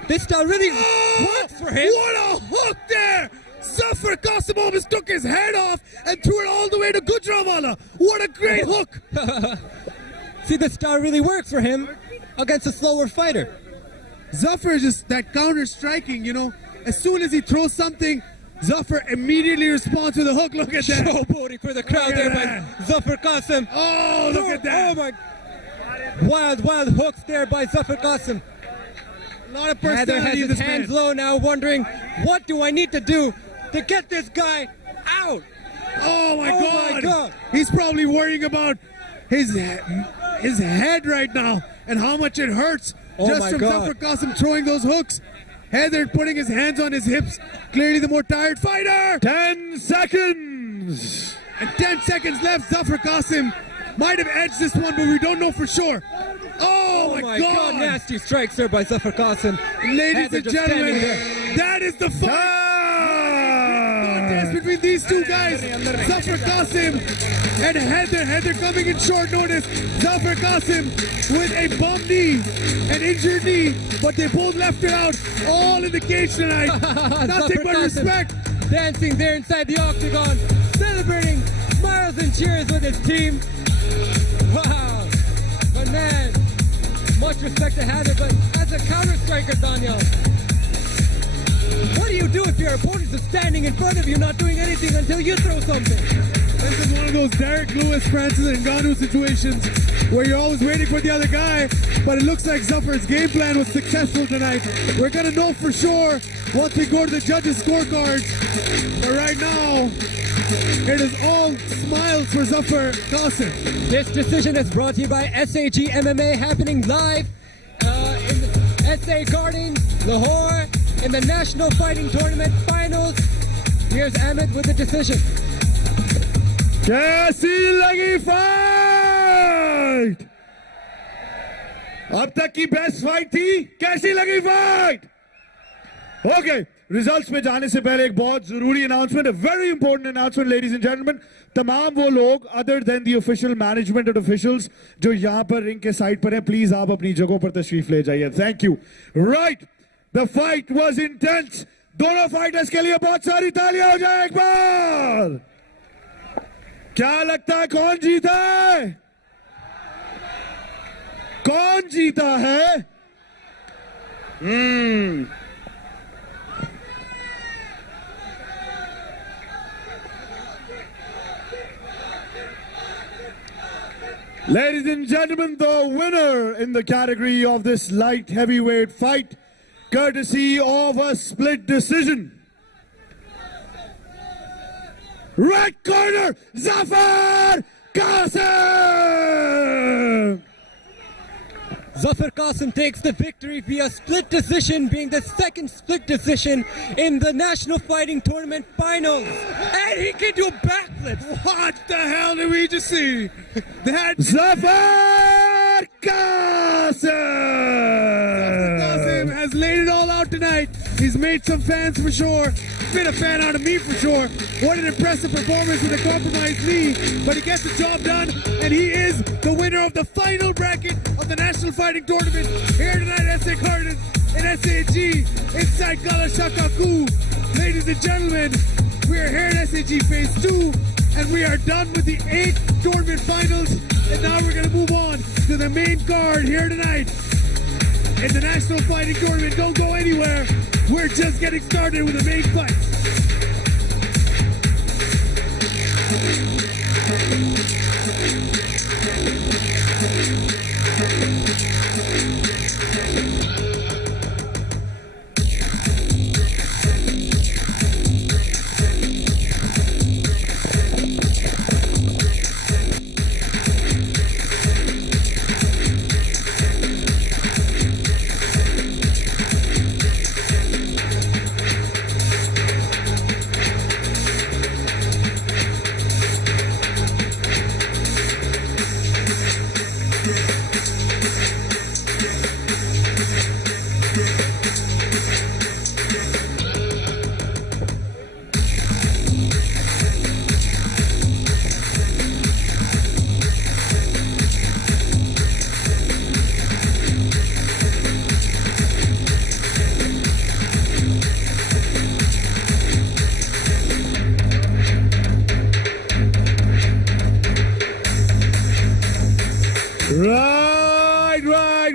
this style really works for him. What a hook there! Zafar Qasim almost took his head off and threw it all the way to Gujranwala. What a great hook! See, this style really works for him against a slower fighter. Zafar is just that counter striking, you know. As soon as he throws something, Zafar immediately responds with a hook. Look at that. Showboating for the crowd Look at there by Zafar Qasim. Oh, look at that. Oh my. Wild hooks there by Zafar Qasim. A lot of Heather has personality in his this hands man. low now, wondering, what do I need to do to get this guy out? Oh my Oh my God. He's probably worrying about his head right now and how much it hurts Oh just my from God. Zafar Qasim throwing those hooks. Heather putting his hands on his hips. Clearly the more tired fighter. 10 seconds. And 10 seconds left. Zafar Qasim might have edged this one, but we don't know for sure. Oh, Oh my God, nasty strikes there by Zafar Qasim. Ladies Heather and just standing gentlemen, there. that is the fight contest between these two guys, Zafar Qasim and Heather. Heather coming in short notice. Zafar Qasim with a bum knee, an injured knee, but they both left it out all in the cage tonight. Nothing Zafar but Qasim respect. dancing there inside the octagon, celebrating smiles and cheers with his team. Wow. But man, much respect to Heather, but as a counter striker, Daniel, what do you do if your opponents are standing in front of you, not doing anything until you throw something? This is one of those Derek Lewis, Francis Ngannou situations where you're always waiting for the other guy, but it looks like Zafar's game plan was successful tonight. We're gonna know for sure once we go to the judges' scorecards. But right now, it is all smiles for Zafar Qasim. This decision is brought to you by SAG MMA, happening live in the SA Garden, Lahore, in the National Fighting Tournament Finals. Here's Ahmed with the decision. कैसी लगी fight? अब तक की best fight थी. कैसी लगी fight? Okay, results में जाने से पहले एक बहुत जरूरी announcement, a very important announcement, ladies and gentlemen. तमाम वो लोग other than the official management and officials जो यहाँ पर रिंग के साइड पर हैं, प्लीज आप अपनी जगहों पर तशरीफ ले जाइए. Thank you. Right, the fight was intense. दोनों फाइटर्स के लिए बहुत सारी तालियां हो जाए एक बार. क्या लगता है कौन जीता है? कौन जीता है? Ladies and gentlemen, the winner in the category of this light heavyweight fight, courtesy of a split decision. Right corner, Zafar Qasim! Zafar Qasim takes the victory via split decision, being the second split decision in the National Fighting Tournament Finals. And he can do backflips. What the hell did we just see? That Zafar Qasim! Qasim has has laid it all out tonight. He's made some fans for sure. Made a fan out of me for sure. What an impressive performance with a compromised knee. But he gets the job done, and he is the winner of the final bracket of the National Fighting Tournament here tonight at SA Cardinals in SAG inside Kalashakaku. Ladies and gentlemen, we are here in SAG Phase 2, and we are done with the 8 tournament finals. And now we're going to move on to the main card here tonight in the National Fighting Tournament. Don't go anywhere. We're just getting started with the main fight.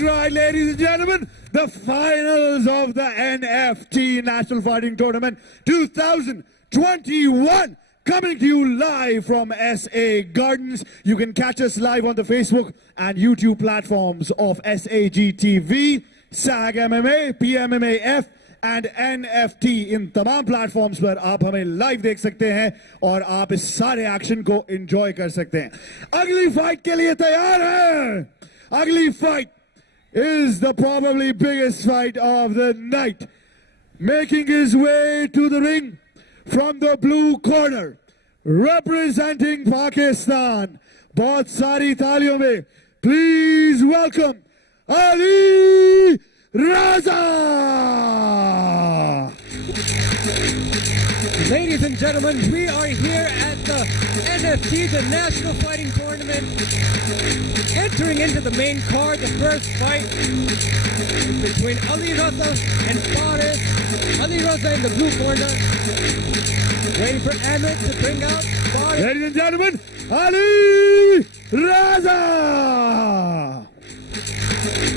Right, ladies and gentlemen, the finals of the NFT National Fighting Tournament 2021 coming to you live from SA Gardens. You can catch us live on the Facebook and YouTube platforms of SAG TV, SAG MMA, PMMAF and NFT. इन तमाम platforms पर आप हमें live देख सकते हैं और आप इस सारे एक्शन को एंजॉय कर सकते हैं. अगली फाइट के लिए तैयार हैं? अगली fight is the probably biggest fight of the night. Making his way to the ring from the blue corner, representing Pakistan. बहुत सारी तालियों में please welcome Ali Raza. Ladies and gentlemen, we are here at the NFT, the National Fighting Tournament. Entering into the main card, the first fight between Ali Raza and Faris. Ali Raza in the blue corner. Waiting for Ahmed to bring out Faris. Ladies and gentlemen, Ali Raza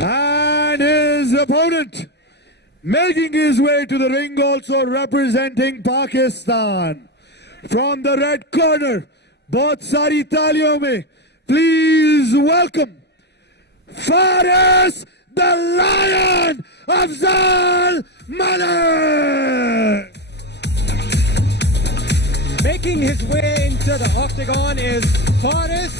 and his opponent making his way to the ring, also representing Pakistan. From the red corner, बहुत सारी तालियों में please welcome Faris the Lion Afzal Malik. Making his way into the octagon is Faris.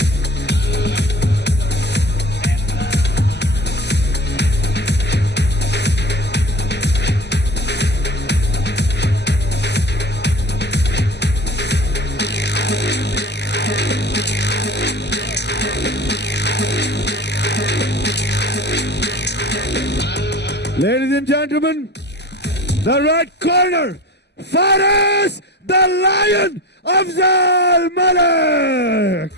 Ladies and gentlemen, the red corner, Faris the Lion Afzal Malik.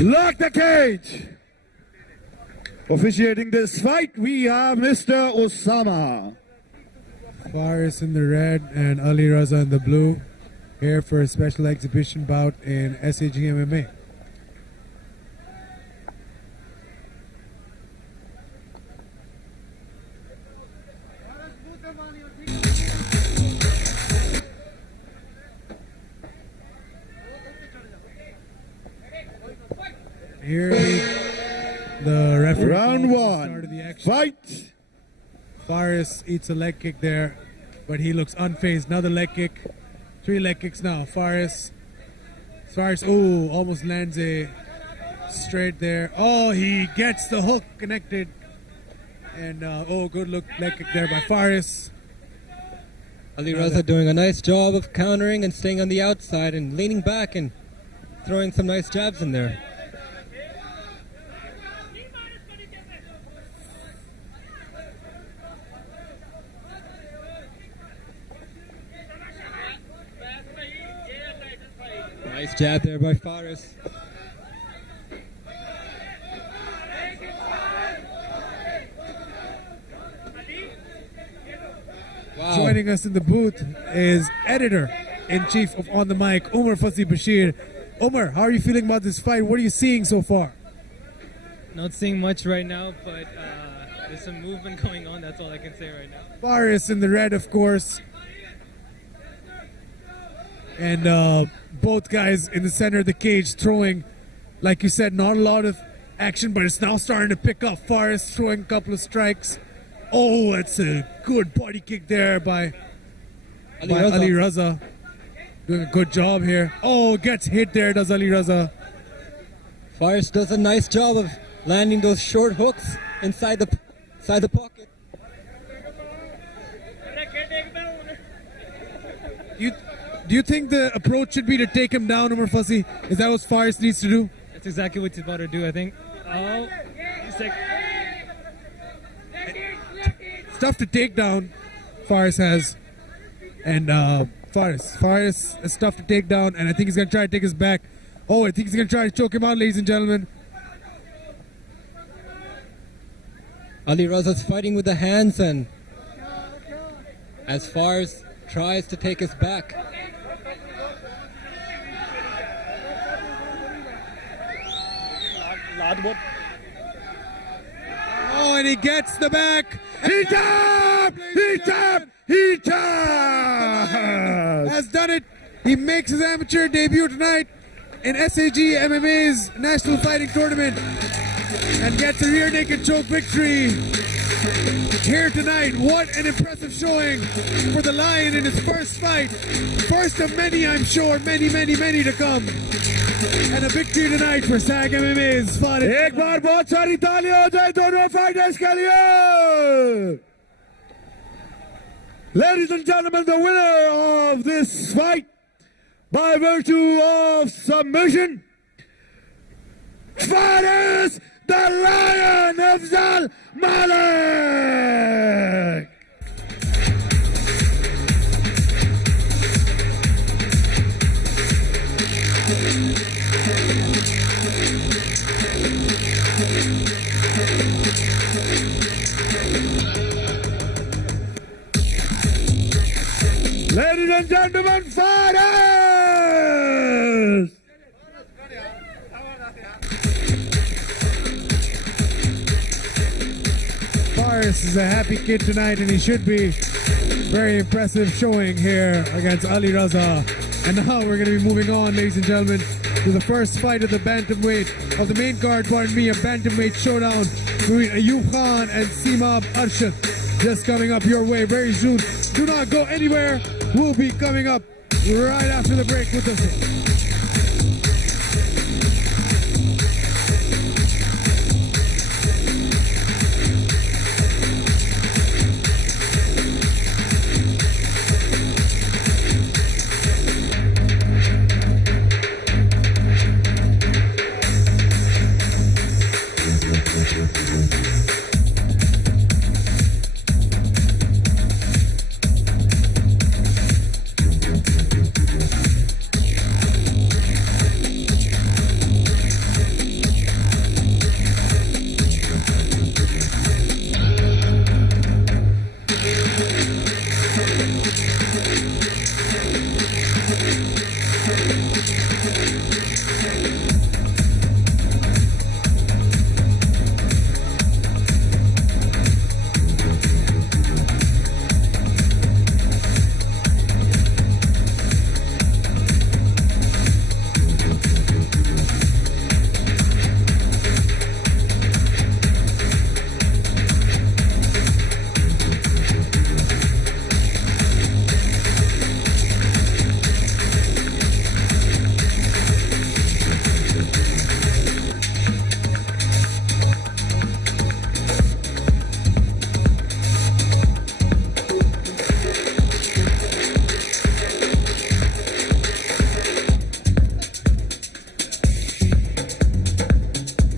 Lock the cage. Officiating this fight, we have Mr. Osama. Faris in the red and Ali Raza in the blue, here for a special exhibition bout in SAG MMA. Here the referee Round calls the one. start of the action. Fight. Faris eats a leg kick there, but he looks unfazed. Another leg kick. 3 leg kicks now. Faris, oh, almost lands a straight there. Oh, he gets the hook connected. And, good look, leg kick there by Faris. Ali Raza doing a nice job of countering and staying on the outside and leaning back and throwing some nice jabs in there. Nice jab there by Faris. Wow. Joining us in the booth is editor-in-chief of On the Mic, Umar Fasi Bashir. Umar, how are you feeling about this fight? What are you seeing so far? Not seeing much right now, but there's some movement going on. That's all I can say right now. Faris in the red, of course. And both guys in the center of the cage throwing, like you said, not a lot of action, but it's now starting to pick up. Faris throwing a couple of strikes. Oh, that's a good body kick there by Ali Raza. Doing a good job here. Oh, gets hit there, does Ali Raza. Faris does a nice job of landing those short hooks inside the pocket. Do you think the approach should be to take him down, Umar Fasi? Is that what Faris needs to do? That's exactly what he's about to do, I think. Oh, he's like, Tough to take down, Faris has. And Faris is tough to take down, and I think he's going to try to take his back. Oh, I think he's going to try to choke him out, ladies and gentlemen. Ali Raza's fighting with the hands, and as Faris tries to take his back. Oh, and he gets the back. He tapped! He tapped! He tapped! Has done it. He makes his amateur debut tonight in SAG MMA's National Fighting Tournament and gets a rear naked choke victory here tonight. What an impressive showing for the Lion in his first fight. First of many, I'm sure. Many to come. And a victory tonight for SAG MMA's fight. एक बार बहुत सारी तालियां हो जाए दोनों fighters के लिए. Ladies and gentlemen, the winner of this fight by virtue of submission, Faris the Lion Afzal Malik. Ladies and gentlemen, Faris! Faris is a happy kid tonight, and he should be. Very impressive showing here against Ali Raza. And now we're going to be moving on, ladies and gentlemen, to the first fight of the bantamweight, of the main card, pardon me, a bantamweight showdown between Ayub Khan and Simab Arshad. Just coming up your way very soon. Do not go anywhere. We'll be coming up right after the break with this one.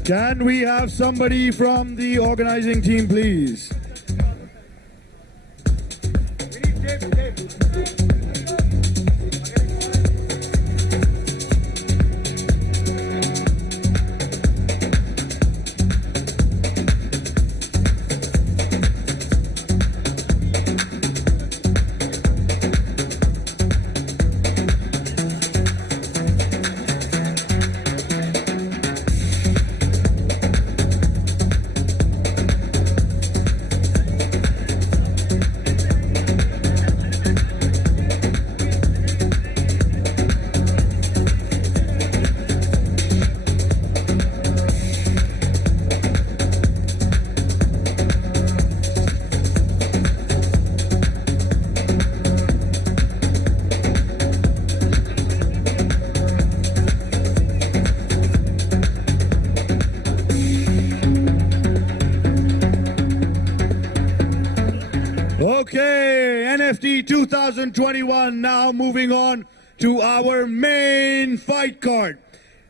Can we have somebody from the organizing team, please? NFT 2021. Now moving on to our main fight card.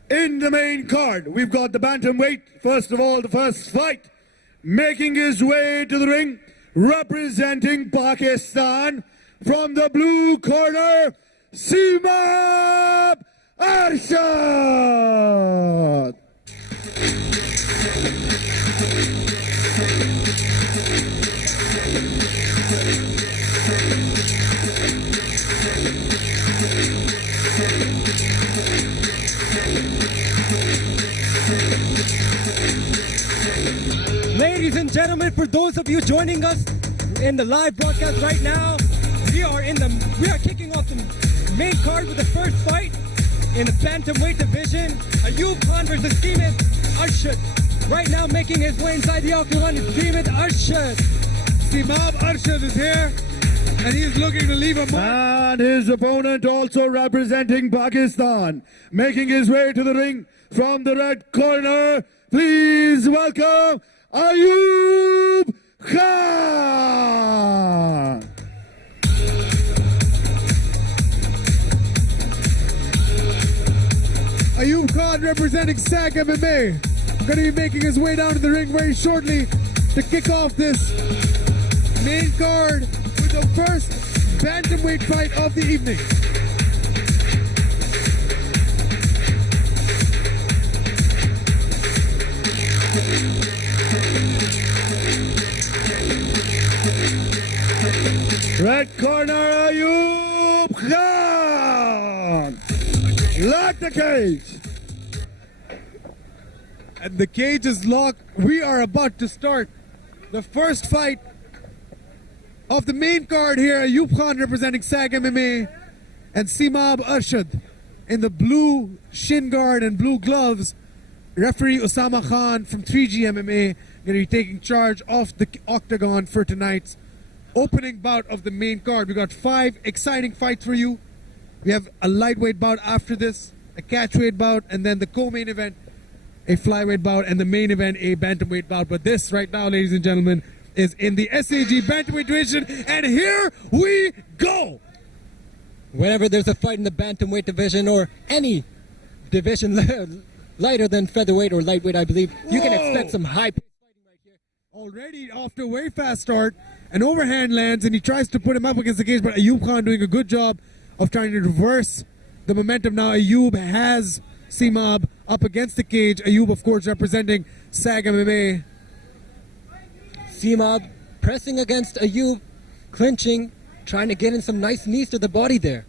In the main card, we've got the bantamweight. First of all, the first fight, making his way to the ring, representing Pakistan from the blue corner, Simab Arshad. Ladies and gentlemen, for those of you joining us in the live broadcast right now, we are kicking off the main card with the first fight in the bantamweight division. Ayub Khan versus Simab Arshad. Right now, making his way inside the octagon is Simab Arshad. Simab Arshad is here, and he's looking to leave a mark. And his opponent, also representing Pakistan, making his way to the ring from the red corner. Please welcome Ayub Khan. Ayub Khan representing SAG MMA. Going to be making his way down to the ring very shortly to kick off this main card with the first bantamweight fight of the evening. Red corner, Ayub Khan. Lock the cage. And the cage is locked. We are about to start the first fight of the main card here. Ayub Khan representing SAG MMA and Simab Arshad in the blue shin guard and blue gloves. Referee Osama Khan from 3G MMA going to be taking charge of the octagon for tonight's opening bout of the main card. We got 5 exciting fights for you. We have a lightweight bout after this, a catchweight bout, and then the co-main event, a flyweight bout, and the main event, a bantamweight bout. But this right now, ladies and gentlemen, is in the SAG bantamweight division, and here we go. Whenever there's a fight in the bantamweight division or any division lighter than featherweight or lightweight, I believe, you can expect some high-paced fighting right here. Already off to a very fast start, an overhand lands, and he tries to put him up against the cage, but Ayub Khan doing a good job of trying to reverse the momentum. Now Ayub has Simab up against the cage. Ayub, of course, representing SAG MMA. Simab pressing against Ayub, clinching, trying to get in some nice knees to the body there.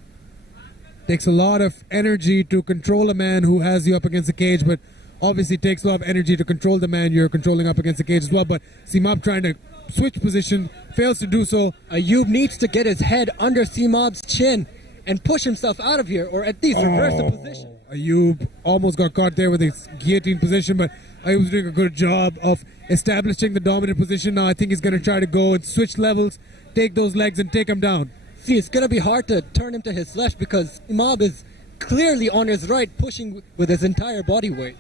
Takes a lot of energy to control a man who has you up against the cage, but obviously takes a lot of energy to control the man you're controlling up against the cage as well. But Simab trying to switch position, fails to do so. Ayub needs to get his head under Simab's chin and push himself out of here, or at least reverse the position. Ayub almost got caught there with his guillotine position, but Ayub's doing a good job of establishing the dominant position. Now I think he's going to try to go and switch levels, take those legs and take him down. See, it's going to be hard to turn him to his left because Simab is clearly on his right, pushing with his entire body weight.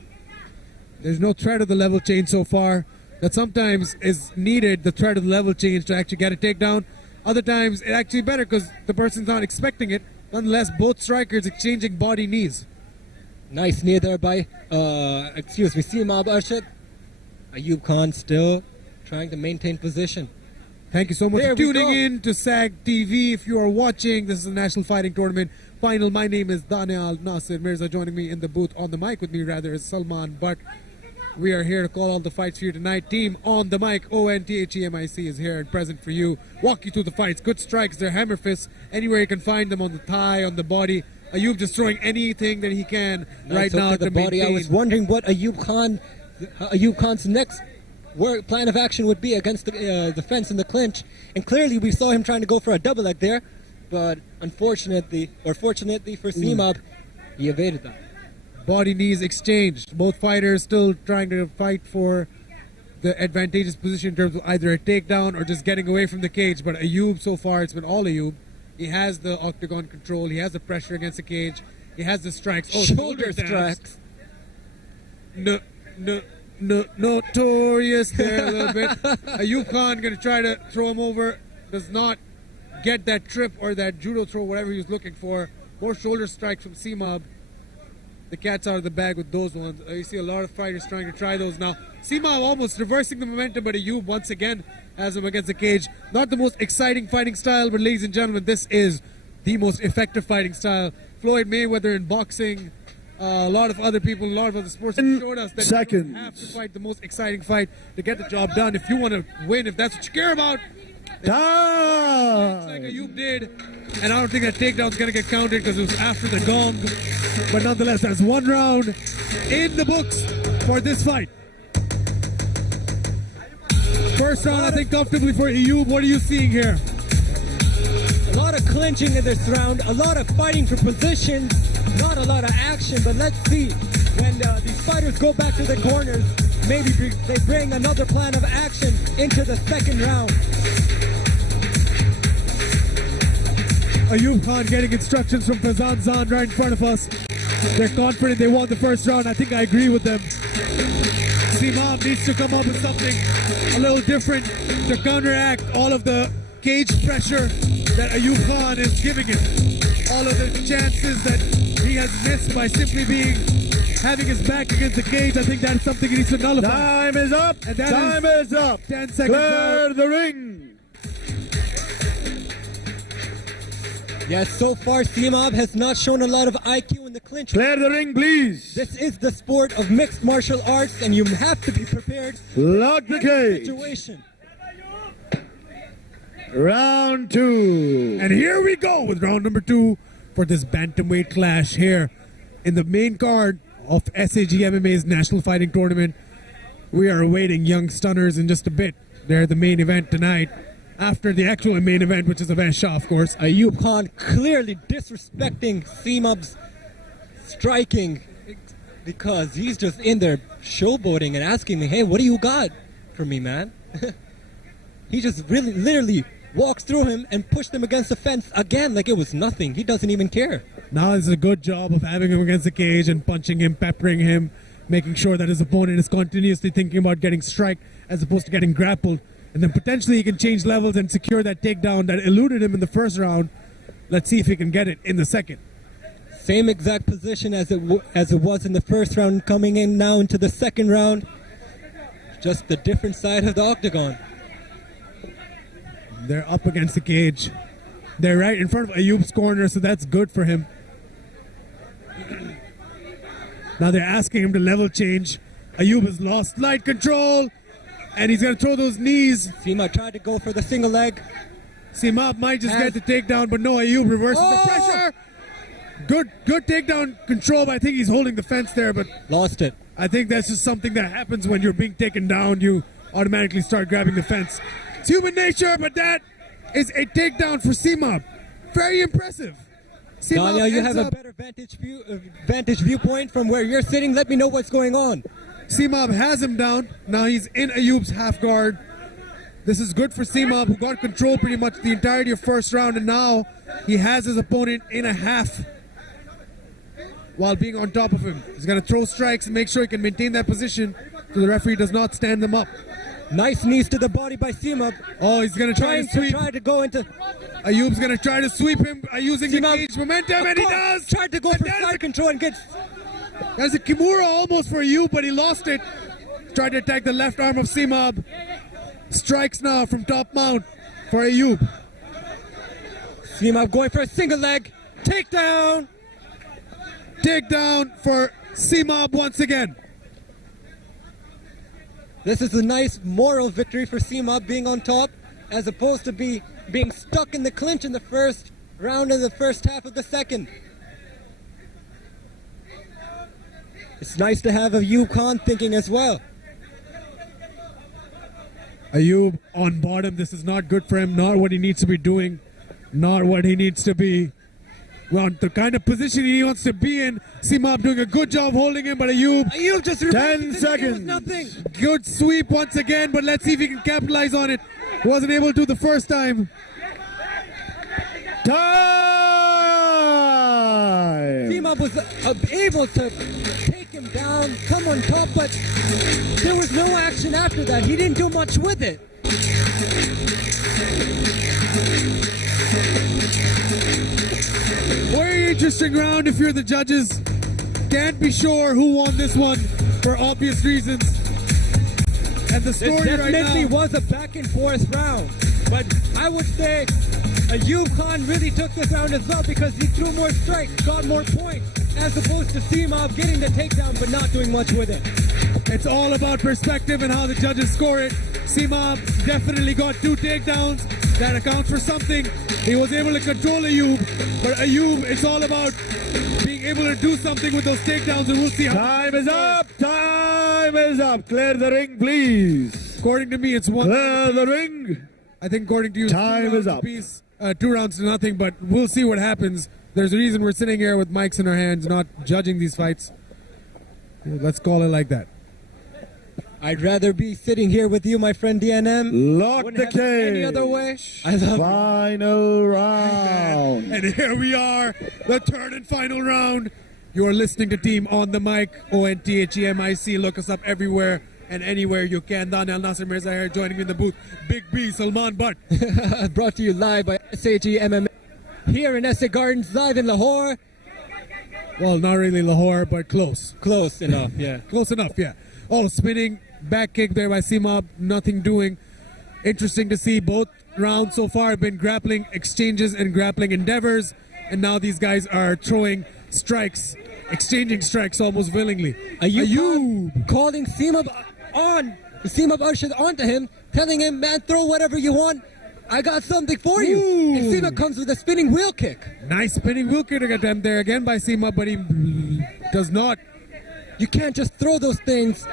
There's no threat of the level change so far. That sometimes is needed, the threat of the level change to actually get a takedown. Other times it's actually better because the person's not expecting it. Nonetheless, both strikers exchanging body knees. Nice knee there by, Simab Arshad. Ayub Khan still trying to maintain position. Thank you so much There for we tuning go. in to SAG TV. If you are watching, this is the National Fighting Tournament final. My name is Daniel Nasir Mirza. Joining me in the booth, on the mic with me rather, is Salman Butt. We are here to call all the fights for you tonight. Team on the mic, ONTHEMIC, is here and present for you. Walk you through the fights. Good strikes, they're hammer fists. Anywhere you can find them, on the thigh, on the body. Ayub just throwing anything that he can right Nice hook now to the to body. I maintain. was wondering what Ayub Khan's next plan of action would be against the fence in the clinch. And clearly we saw him trying to go for a double leg there. But fortunately for Simab, he evaded that. Body knees exchanged. Both fighters still trying to fight for the advantageous position in terms of either a takedown or just getting away from the cage. But Ayub, so far, it's been all Ayub. He has the octagon control. He has the pressure against the cage. He has the strikes. Shoulder stabs. strikes. Notorious there a little bit. Ayub Khan going to try to throw him over. Does not get that trip or that judo throw, whatever he was looking for. More shoulder strikes from C-Mob. The cat's out of the bag with those ones. You see a lot of fighters trying to try those now. C-Mob almost reversing the momentum, but Ayub once again has him against the cage. Not the most exciting fighting style, but ladies and gentlemen, this is the most effective fighting style. Floyd Mayweather in boxing, a lot of other people, a lot of other sports have showed us that you don't have to fight the most exciting fight to get the job done. If you want to win, if that's what you care about, like Ayub did, and I don't think that takedown's going to get counted because it was after the gong. But nonetheless, that's one round in the books for this fight. First round, I think, comfortably for Ayub. What are you seeing here? A lot of clinching in this round, a lot of fighting for position, not a lot of action, but let's see when these fighters go back to the corners, maybe they bring another plan of action into the second round. Ayub Khan getting instructions from Fazan Zan right in front of us. They're confident they won the first round. I think I agree with them. C-Mob needs to come up with something a little different to counteract all of the cage pressure that Ayub Khan is giving him. All of the chances that he has missed by simply having his back against the cage. I think that's something he needs to nullify. Time is up. And that Time is up. 10 seconds Clear out. the ring. Yes, so far C-Mob has not shown a lot of IQ in the clinch. Clear the ring, please. This is the sport of mixed martial arts, and you have to be prepared Lock the for any cage. situation. Round 2. And here we go with round number 2 for this bantamweight clash here in the main card of SAG MMA's National Fighting Tournament. We are awaiting young stunners in just a bit. They're the main event tonight. After the actual main event, which is Avais Shah, of course. Ayub Khan clearly disrespecting C-Mob's striking because he's just in there showboating and asking me, hey, what do you got for me, man? He just really, literally walks through him and pushed him against the fence again like it was nothing. He doesn't even care. Now it's a good job of having him against the cage and punching him, peppering him, making sure that his opponent is continuously thinking about getting striked as opposed to getting grappled. And then potentially he can change levels and secure that takedown that eluded him in the first round. Let's see if he can get it in the second. Same exact position as it was in the first round, coming in now into the second round. Just the different side of the octagon. They're up against the cage. They're right in front of Ayub's corner, so that's good for him. Now they're asking him to level change. Ayub has lost light control, and he's going to throw those knees. C-Mob tried to go for the single leg. C-Mob might just get the takedown, but no, Ayub reverses the pressure. Good takedown control, but I think he's holding the fence there, but lost it. I think that's just something that happens when you're being taken down. You automatically start grabbing the fence. It's human nature, but that is a takedown for C-Mob. Very impressive. Daniel, you have a better vantage viewpoint from where you're sitting. Let me know what's going on. C-Mob has him down. Now he's in Ayub's half guard. This is good for C-Mob, who got control pretty much the entirety of first round, and now he has his opponent in a half while being on top of him. He's going to throw strikes and make sure he can maintain that position so the referee does not stand them up. Nice knees to the body by C-Mob. Oh, he's going to try to sweep. Try to go into... Ayub's going to try to sweep him using the cage momentum, and he does! Tried to go for side control and gets... There's a Kimura almost for Ayub, but he lost it. Tried to attack the left arm of C-Mob. Strikes now from top mount for Ayub. C-Mob going for a single leg. Takedown! Takedown for C-Mob once again. This is a nice moral victory for C-Mob being on top, as opposed to being stuck in the clinch in the first round and the first half of the second. It's nice to have Ayub Khan thinking as well. Ayub on bottom. This is not good for him. Not what he needs to be doing. Not what he needs to be. Well, the kind of position he wants to be in. C-Mob doing a good job holding him, but Ayub just 10 seconds. Nothing. Good sweep once again, but let's see if he can capitalize on it. Wasn't able to the first time. Time! C-Mob was able to take him down, come on top, but there was no action after that. He didn't do much with it. Very interesting round if you're the judges. Can't be sure who won this one for obvious reasons. And the It story right definitely now. was a back and forth round. But I would say Ayub Khan really took this round as well because he threw more strikes, got more points, as opposed to Seamob getting the takedown but not doing much with it. It's all about perspective and how the judges score it. Seamob definitely got 2 takedowns. That accounts for something. He was able to control Ayub. But Ayub, it's all about being able to do something with those takedowns, and we'll see how. Time is up. Time is up. Clear the ring, please. According to me, it's 1 Clear the ring. I think according to you, Time 2 is rounds up. apiece, 2 rounds to nothing, but we'll see what happens. There's a reason we're sitting here with mics in our hands, not judging these fights. Let's call it like that. I'd rather be sitting here with you, my friend DNM. Lock Wouldn't the have it any other cage. way. I love Final round. And here we are, the third and final round. You are listening to Team on the Mic, ONTHEMIC. Look us up everywhere and anywhere you can. Daniel Nasser Mirza here joining me in the booth. Big B, Salman Butt. Brought to you live by SAG MMA here in SA Gardens, live in Lahore. Well, not really Lahore, but close. Close enough, yeah. Close enough, yeah. Oh, spinning back kick there by Seamob, nothing doing. Interesting to see both rounds so far have been grappling exchanges and grappling endeavors, and now these guys are throwing strikes, exchanging strikes almost willingly. Ayub calling Seamob on, Seamob Arshad onto him, telling him, man, throw whatever you want. I got something for you. Ooh. And Seamob comes with a spinning wheel kick. Nice spinning wheel kick attempt there again by Seamob, but he does not. You can't just throw those things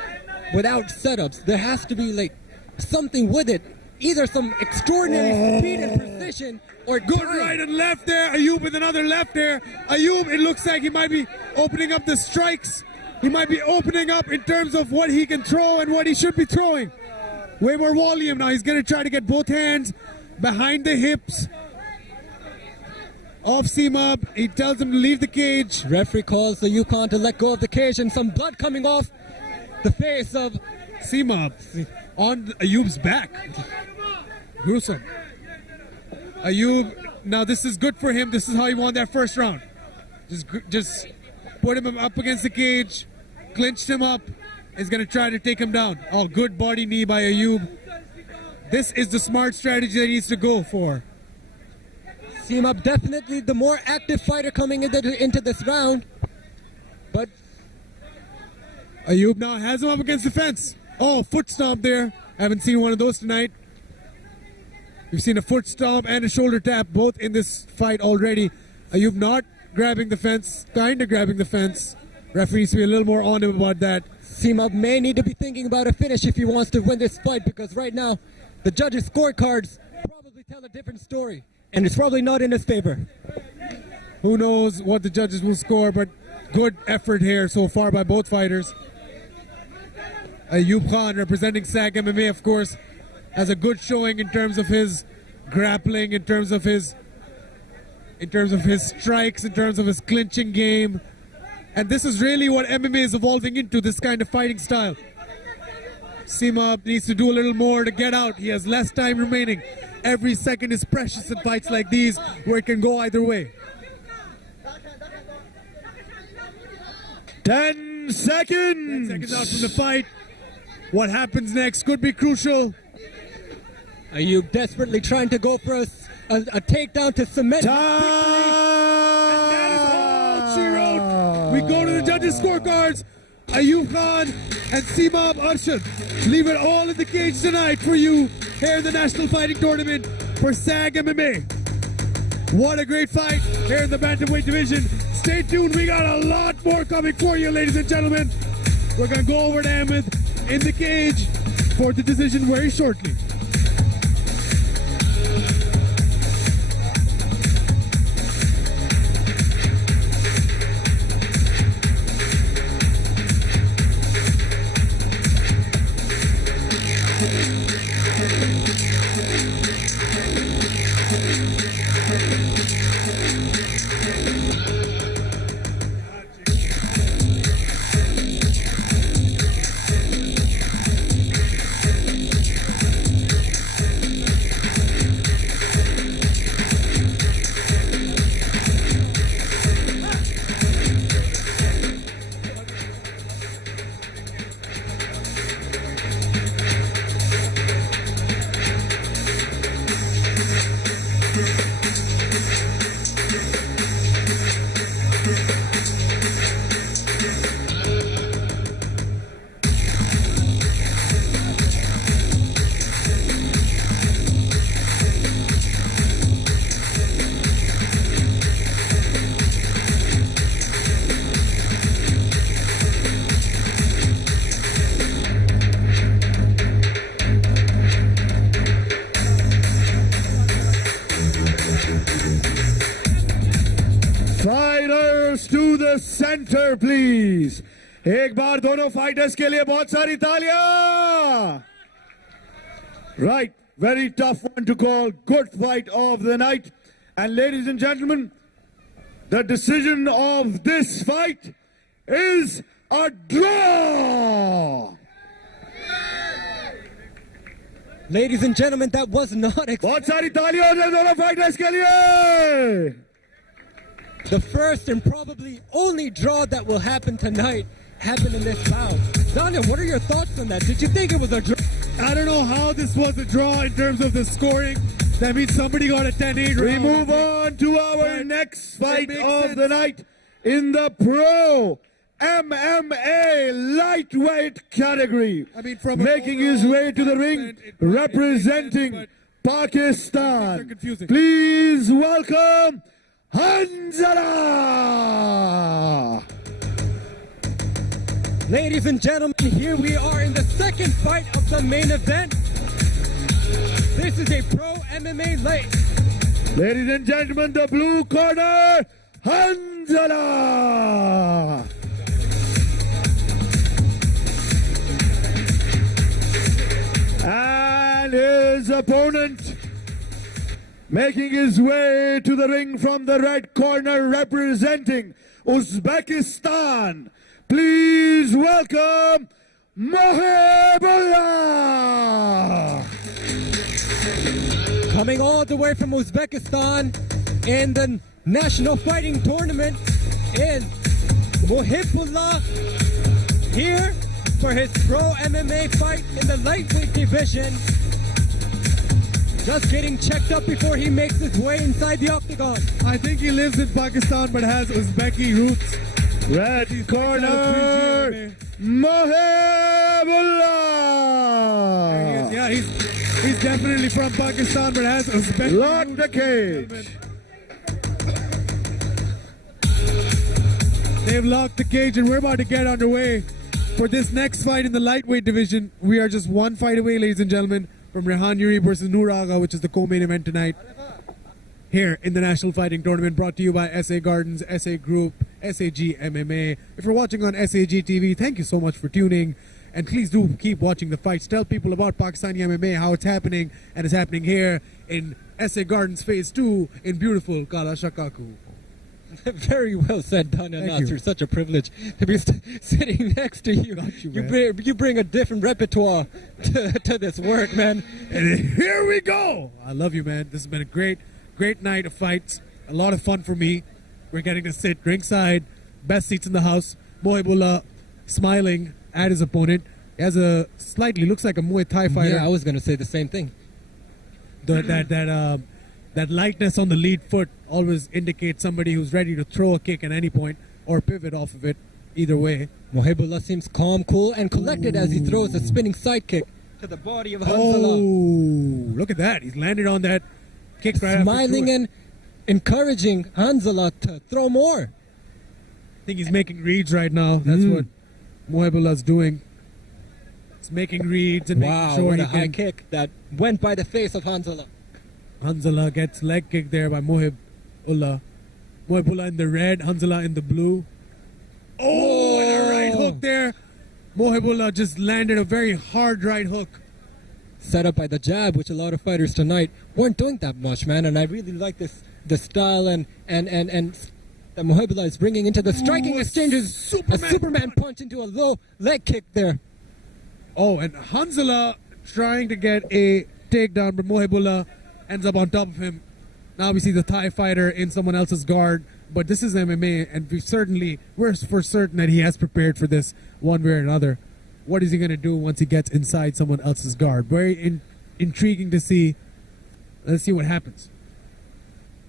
without setups. There has to be like something with it. Either some extraordinary speed and precision or Good time. right and left there. Ayub with another left there. Ayub, it looks like he might be opening up the strikes. He might be opening up in terms of what he can throw and what he should be throwing. Way more volume now. He's going to try to get both hands behind the hips of Seamob. He tells him to leave the cage. Referee calls the Yukon to let go of the cage and some blood coming off the face of Seamob on Ayub's back. Gruesome. Ayub, now this is good for him. This is how he won that first round. Just put him up against the cage, clinched him up, is going to try to take him down. Oh, good body knee by Ayub. This is the smart strategy that he needs to go for. Seamob, definitely the more active fighter coming into this round. But Ayub now has him up against the fence. Oh, foot stomp there. Haven't seen one of those tonight. We've seen a foot stomp and a shoulder tap both in this fight already. Ayub not grabbing the fence, kind of grabbing the fence. Referee needs to be a little more on him about that. Seamob may need to be thinking about a finish if he wants to win this fight, because right now the judges' scorecards probably tell a different story, and it's probably not in his favor. Who knows what the judges will score, but good effort here so far by both fighters. Ayub Khan, representing SAG MMA, of course, has a good showing in terms of his grappling, in terms of his strikes, in terms of his clinching game. And this is really what MMA is evolving into, this kind of fighting style. Seamob needs to do a little more to get out. He has less time remaining. Every second is precious in fights like these, where it can go either way. 10 seconds. 10 seconds out from the fight. What happens next could be crucial. Ayub desperately trying to go for a takedown to cement his victory. That is all she wrote. We go to the judges' scorecards. Ayub Khan and Seamob Arshad leave it all in the cage tonight for you here in the National Fighting Tournament for SAG MMA. What a great fight here in the bantamweight division. Stay tuned. We got a lot more coming for you, ladies and gentlemen. We're going to go over to Ahmed in the cage for the decision very shortly. the center, please. एक बार दोनों fighters के लिए बहुत सारी तालियां. Right, very tough one to call. Good fight of the night. And ladies and gentlemen, the decision of this fight is a draw. Ladies and gentlemen, that was not बहुत सारी तालियां हो जाए दोनों fighters के लिए. the first and probably only draw that will happen tonight happened in this bout. Daniel, what are your thoughts on that? Did you think it was a draw? I don't know how this was a draw in terms of the scoring. That means somebody got a 10-8 We round. move on to our But next it fight makes of sense. the night in the pro MMA lightweight category. I mean, from an Making his overall way to the ring, standpoint, it makes representing sense, but Pakistan. things are confusing. Please welcome Hanzala. Ladies and gentlemen, here we are in the second fight of the main event. This is a pro MMA light. Ladies and gentlemen, the blue corner, Hanzala. And his opponent making his way to the ring from the red corner representing Uzbekistan. Please welcome Mohibullah. Coming all the way from Uzbekistan in the national fighting tournament is Mohibullah, here for his pro MMA fight in the lightweight division. Just getting checked up before he makes his way inside the octagon. I think he lives in Pakistan but has Uzbeki roots. Red corner, Mohibullah. Yeah, he's definitely from Pakistan but has Uzbeki Lock roots. the cage. They've locked the cage and we're about to get underway for this next fight in the lightweight division. We are just one fight away, ladies and gentlemen, from Rehan Yuri versus Noor Agha, which is the co-main event tonight here in the National Fighting Tournament, brought to you by SA Gardens, SA Group, SAG MMA. If you're watching on SAG TV, thank you so much for tuning. And please do keep watching the fights. Tell people about Pakistani MMA, how it's happening, and it's happening here in SA Gardens Phase 2 in beautiful Kala Shakaku. Very well said, Daniel Thank you. Nasser. Such a privilege to be sitting next to you. You bring a different repertoire to this work, man. And here we go. I love you, man. This has been a great night of fights. A lot of fun for me. We're getting to sit ringside, best seats in the house. Mohibullah smiling at his opponent. He has a slightly looks like a Muay Thai fighter. Yeah, I was going to say the same thing. That lightness on the lead foot always indicates somebody who's ready to throw a kick at any point or pivot off of it. Either way. Mohibullah seems calm, cool, and collected as he throws a spinning side kick to the body of Hanzala. Oh, look at that. He's landed on that kick right after Smiling threw it. and encouraging Hanzala to throw more. I think he's making reads right now. That's what Mohibullah's doing. He's making reads and making Wow, sure what he a high can. kick that went by the face of Hanzala. Hanzala gets leg kicked there by Mohibullah. Mohibullah in the red, Hanzala in the blue. Oh, and a right hook there. Mohibullah just landed a very hard right hook. Set up by the jab, which a lot of fighters tonight weren't doing that much, man. And I really like the style and that Mohibullah is bringing into the striking Ooh, a exchanges. A Superman punch into a low leg kick there. Oh, and Hanzala trying to get a takedown, but Mohibullah ends up on top of him. Now we see the Thai fighter in someone else's guard, but this is MMA, and we're for certain that he has prepared for this one way or another. What is he going to do once he gets inside someone else's guard? Very intriguing to see. Let's see what happens.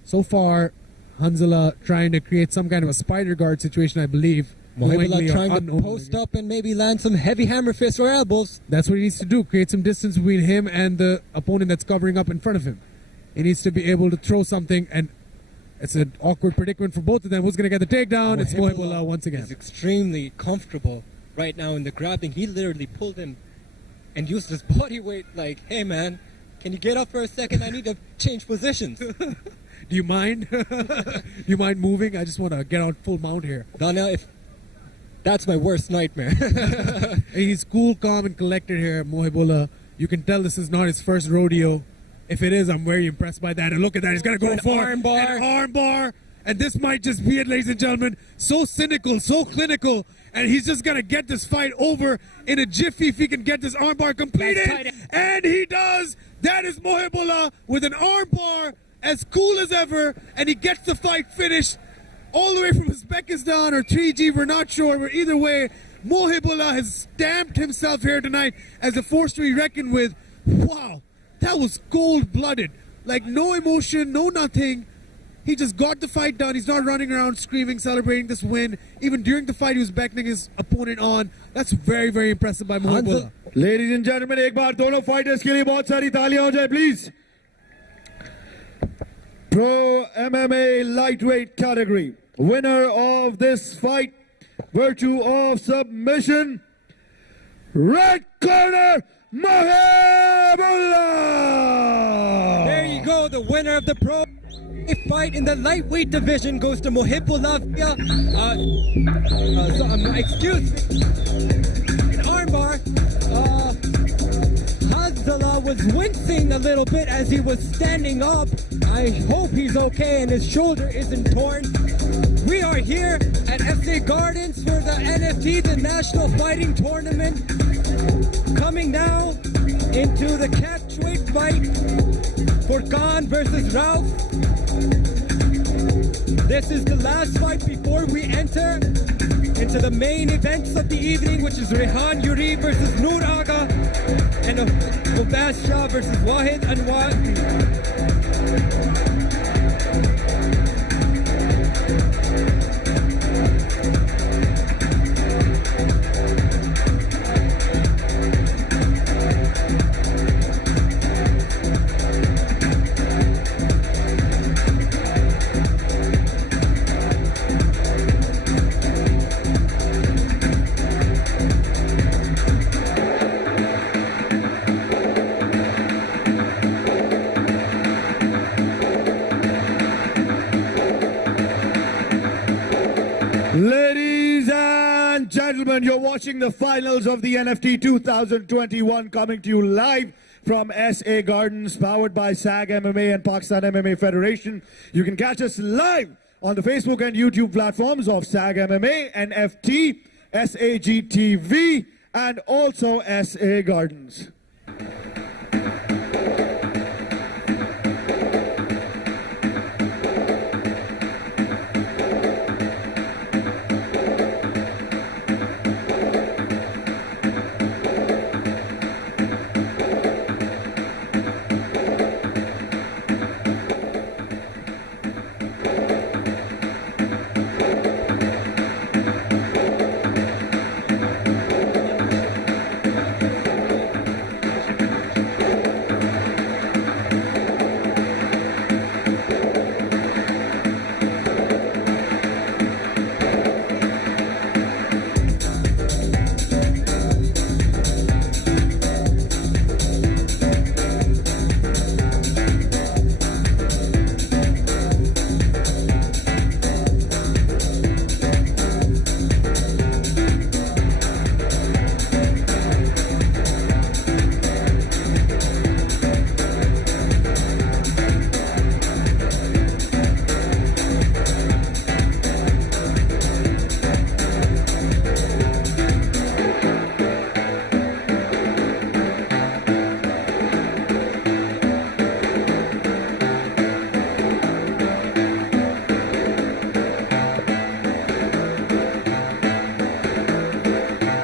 So far, Hanzala trying to create some kind of a spider guard situation, I believe. Knowingly Mohibullah or trying to unknowingly. post up and maybe land some heavy hammer fists or elbows. That's what he needs to do. Create some distance between him and the opponent that's covering up in front of him. He needs to be able to throw something, and it's an awkward predicament for both of them. Who's going to get the takedown? It's Mohibullah once again. Is extremely comfortable right now in the grabbing. He literally pulled him and used his body weight like, hey man, can you get up for a second? I need to change positions. Do you mind? You mind moving? I just want to get on full mount here. Donnell, if that's my worst nightmare. He's cool, calm, and collected here, Mohibullah. You can tell this is not his first rodeo. If it is, I'm very impressed by that. And look at that, he's gonna go An for arm bar. an arm bar. And this might just be it, ladies and gentlemen. So cynical, so clinical. And he's just gonna get this fight over in a jiffy if he can get this arm bar completed. That's tight. And he does. That is Mohibullah with an arm bar as cool as ever. And he gets the fight finished all the way from Uzbekistan or 3G. We're not sure, but either way, Mohibullah has stamped himself here tonight as a force to be reckoned with. Wow, that was cold-blooded. Like no emotion, no nothing. He just got the fight done. He's not running around screaming, celebrating this win. Even during the fight, he was beckoning his opponent on. That's very, very impressive by Mohibullah. Ladies and gentlemen, एक बार दोनों fighters के लिए बहुत सारी तालियां हो जाए, please. Pro MMA lightweight category. Winner of this fight, virtue of submission, red corner, Mohibullah! There you go, the winner of the pro fight in the lightweight division goes to Mohibullah via, excuse me, an armbar. Hazala was wincing a little bit as he was standing up. I hope he's okay and his shoulder isn't torn. We are here at FA Gardens for the NFT, the National Fighting Tournament. Coming now into the catchweight fight for Khan versus Ralph. This is the last fight before we enter into the main events of the evening, which is Rehan Yuri versus Noor Aga and Obas Shah versus Wahid Anwar. Ladies and gentlemen, you're watching the finals of the NFT 2021 coming to you live from SA Gardens, powered by SAG MMA and Pakistan MMA Federation. You can catch us live on the Facebook and YouTube platforms of SAG MMA, NFT, SAGTV, and also SA Gardens.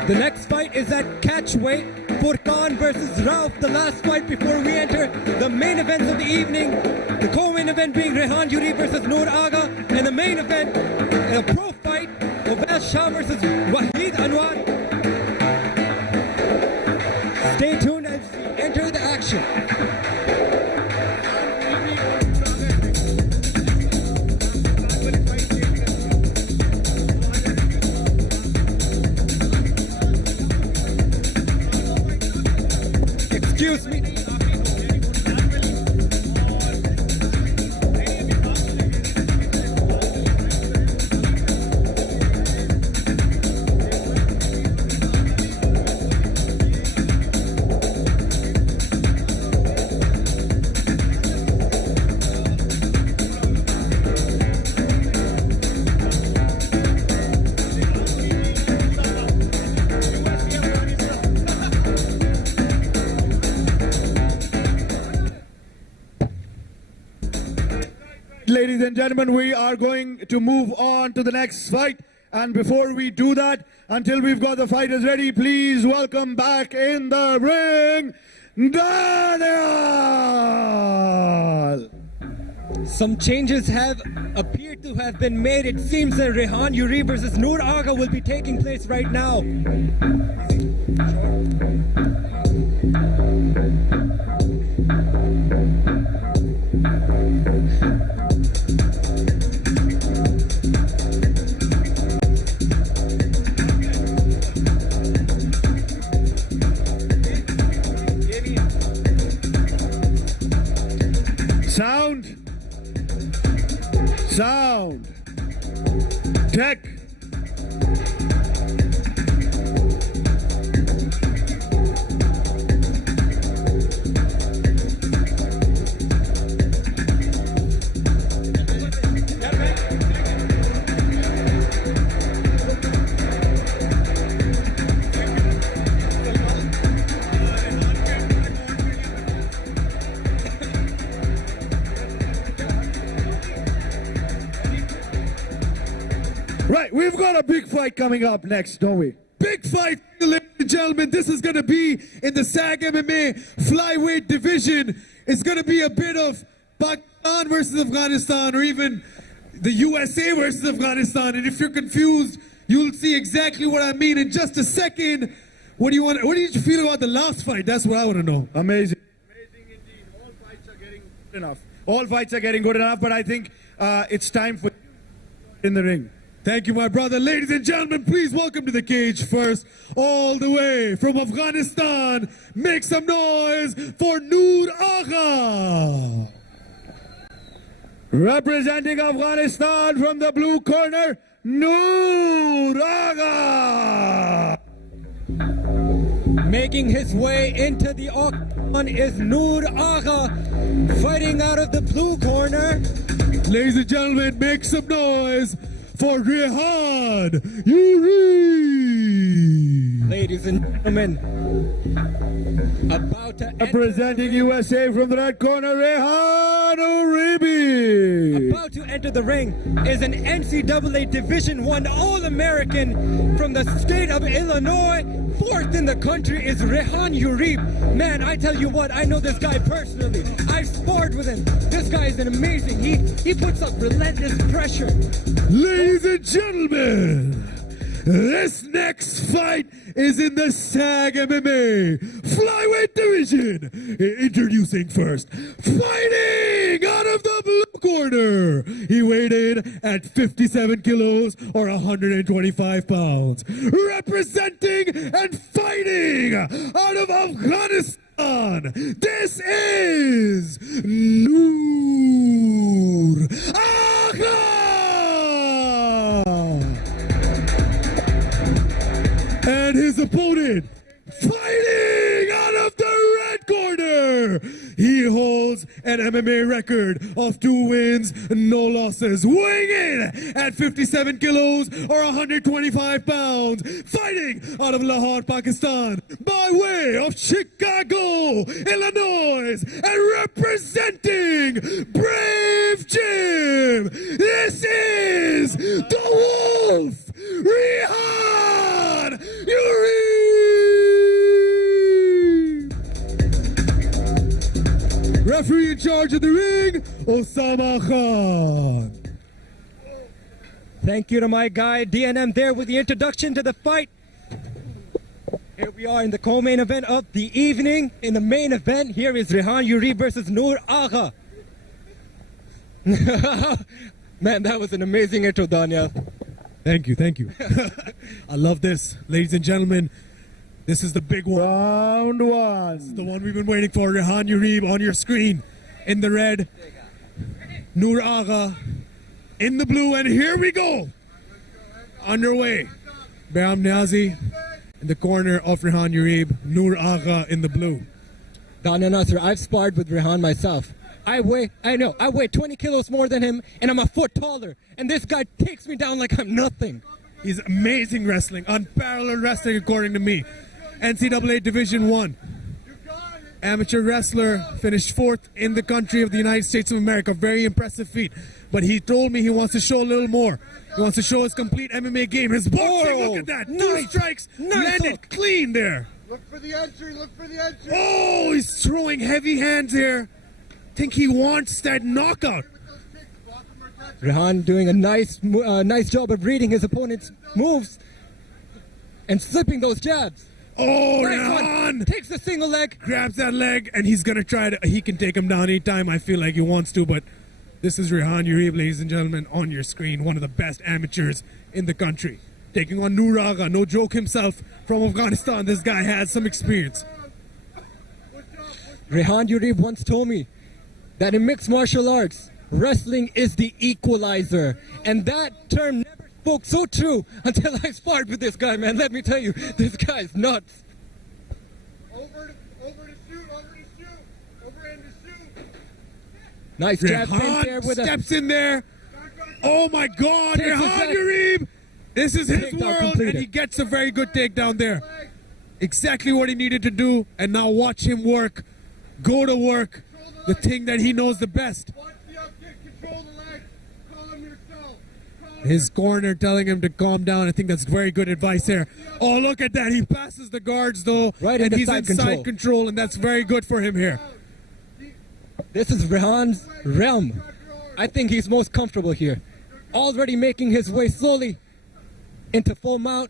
The next fight is at catchweight, Furqan versus Ralph. The last fight before we enter the main events of the evening. The co-main event being Rehan Yuri versus Noor Aga, and the main event, a pro fight, Obas Shah versus Wahid Anwar. Stay tuned as we enter the action. Excuse me. Ladies and gentlemen, we are going to move on to the next fight. And before we do that, until we've got the fighters ready, please welcome back in the ring, Daniel! Some changes have appeared to have been made. It seems that Rehan Yuri versus Noor Agha will be taking place right now. Sound. Tech. Right, we've got a big fight coming up next, don't we? Big fight, ladies and gentlemen. This is going to be in the SAG MMA flyweight division. It's going to be a bit of Pakistan versus Afghanistan, or even the USA versus Afghanistan. And if you're confused, you'll see exactly what I mean in just a second. What did you feel about the last fight? That's what I want to know. Amazing. Amazing indeed. All fights are getting good enough. All fights are getting good enough, but I think it's time for in the ring. Thank you, my brother. Ladies and gentlemen, please welcome to the cage first, all the way from Afghanistan. Make some noise for Noor Agha. Representing Afghanistan from the blue corner, Noor Agha. Making his way into the octagon is Noor Agha, fighting out of the blue corner. Ladies and gentlemen, make some noise for Rehan Yuri. Ladies and gentlemen, about to Representing USA from the red corner, Rehan Uribe. About to enter the ring is an NCAA Division I All-American from the state of Illinois. Fourth in the country is Rehan Uribe. Man, I tell you what, I know this guy personally. I've sparred with him. This guy is an amazing. He puts up relentless pressure. Ladies and gentlemen, this next fight is in the SAG MMA flyweight division. Introducing first, fighting out of the blue corner. He weighed in at 57 kilos or 125 pounds. Representing and fighting out of Afghanistan, this is Noor Agha. And his opponent, fighting out of the red corner, he holds an MMA record of 2 wins, no losses, weighing in at 57 kilos or 125 pounds, fighting out of Lahore, Pakistan, by way of Chicago, Illinois, and representing Brave Gym, this is the Wolf, Rehan Yuri. Referee in charge of the ring, Osama Khan. Thank you to my guy DNM there with the introduction to the fight. Here we are in the co-main event of the evening. In the main event, here is Rehan Yuri versus Noor Agha. Man, that was an amazing intro, Daniel. Thank you, thank you. I love this. Ladies and gentlemen, this is the big one. Round 1. The one we've been waiting for. Rehan Yuri on your screen. In the red, Noor Agha in the blue, and here we go. Underway. Bahram Niazi in the corner of Rehan Yuri, Noor Agha in the blue. Daniel Nasser, I've sparred with Rehan myself. I weigh 20 kilos more than him, and I'm a foot taller. And this guy takes me down like I'm nothing. He's amazing wrestling, unparalleled wrestling according to me. NCAA Division I. amateur wrestler, finished 4th in the country of the United States of America. Very impressive feat. But he told me he wants to show a little more. He wants to show his complete MMA game. His boxing, look at that. 2 strikes, landed hook. clean there. Look for the entry, look for the entry. Oh, he's throwing heavy hands here. Think he wants that knockout. Rehan doing a nice job of reading his opponent's moves and slipping those jabs. Oh, Nice one. Rehan Takes the single leg. grabs that leg, and he's gonna try to. He can take him down anytime. I feel like he wants to, but this is Rehan Urib, ladies and gentlemen, on your screen. One of the best amateurs in the country, taking on Noor Agha. No joke himself from Afghanistan. This guy has some experience. Rehan Urib once told me that in mixed martial arts, wrestling is the equalizer. And that term never spoke so true until I sparred with this guy, man. Let me tell you, this guy's nuts. Over to shoot, over and to shoot. Nice jab feint there Rehan with a steps in there. Oh my God, Takes his Rehan leg. Urib. This is his Takedown world, completed. and he gets a very good takedown there. Exactly what he needed to do, and now watch him work. Go to work. The thing that he knows the best. Watch the up kick, control the leg. Call him yourself. His corner telling him to calm down. I think that's very good advice there. Oh, look at that. He passes the guards, though. Right and into he's side in side control. control, and that's very good for him here. This is Rehan's realm. I think he's most comfortable here. Already making his way slowly into full mount.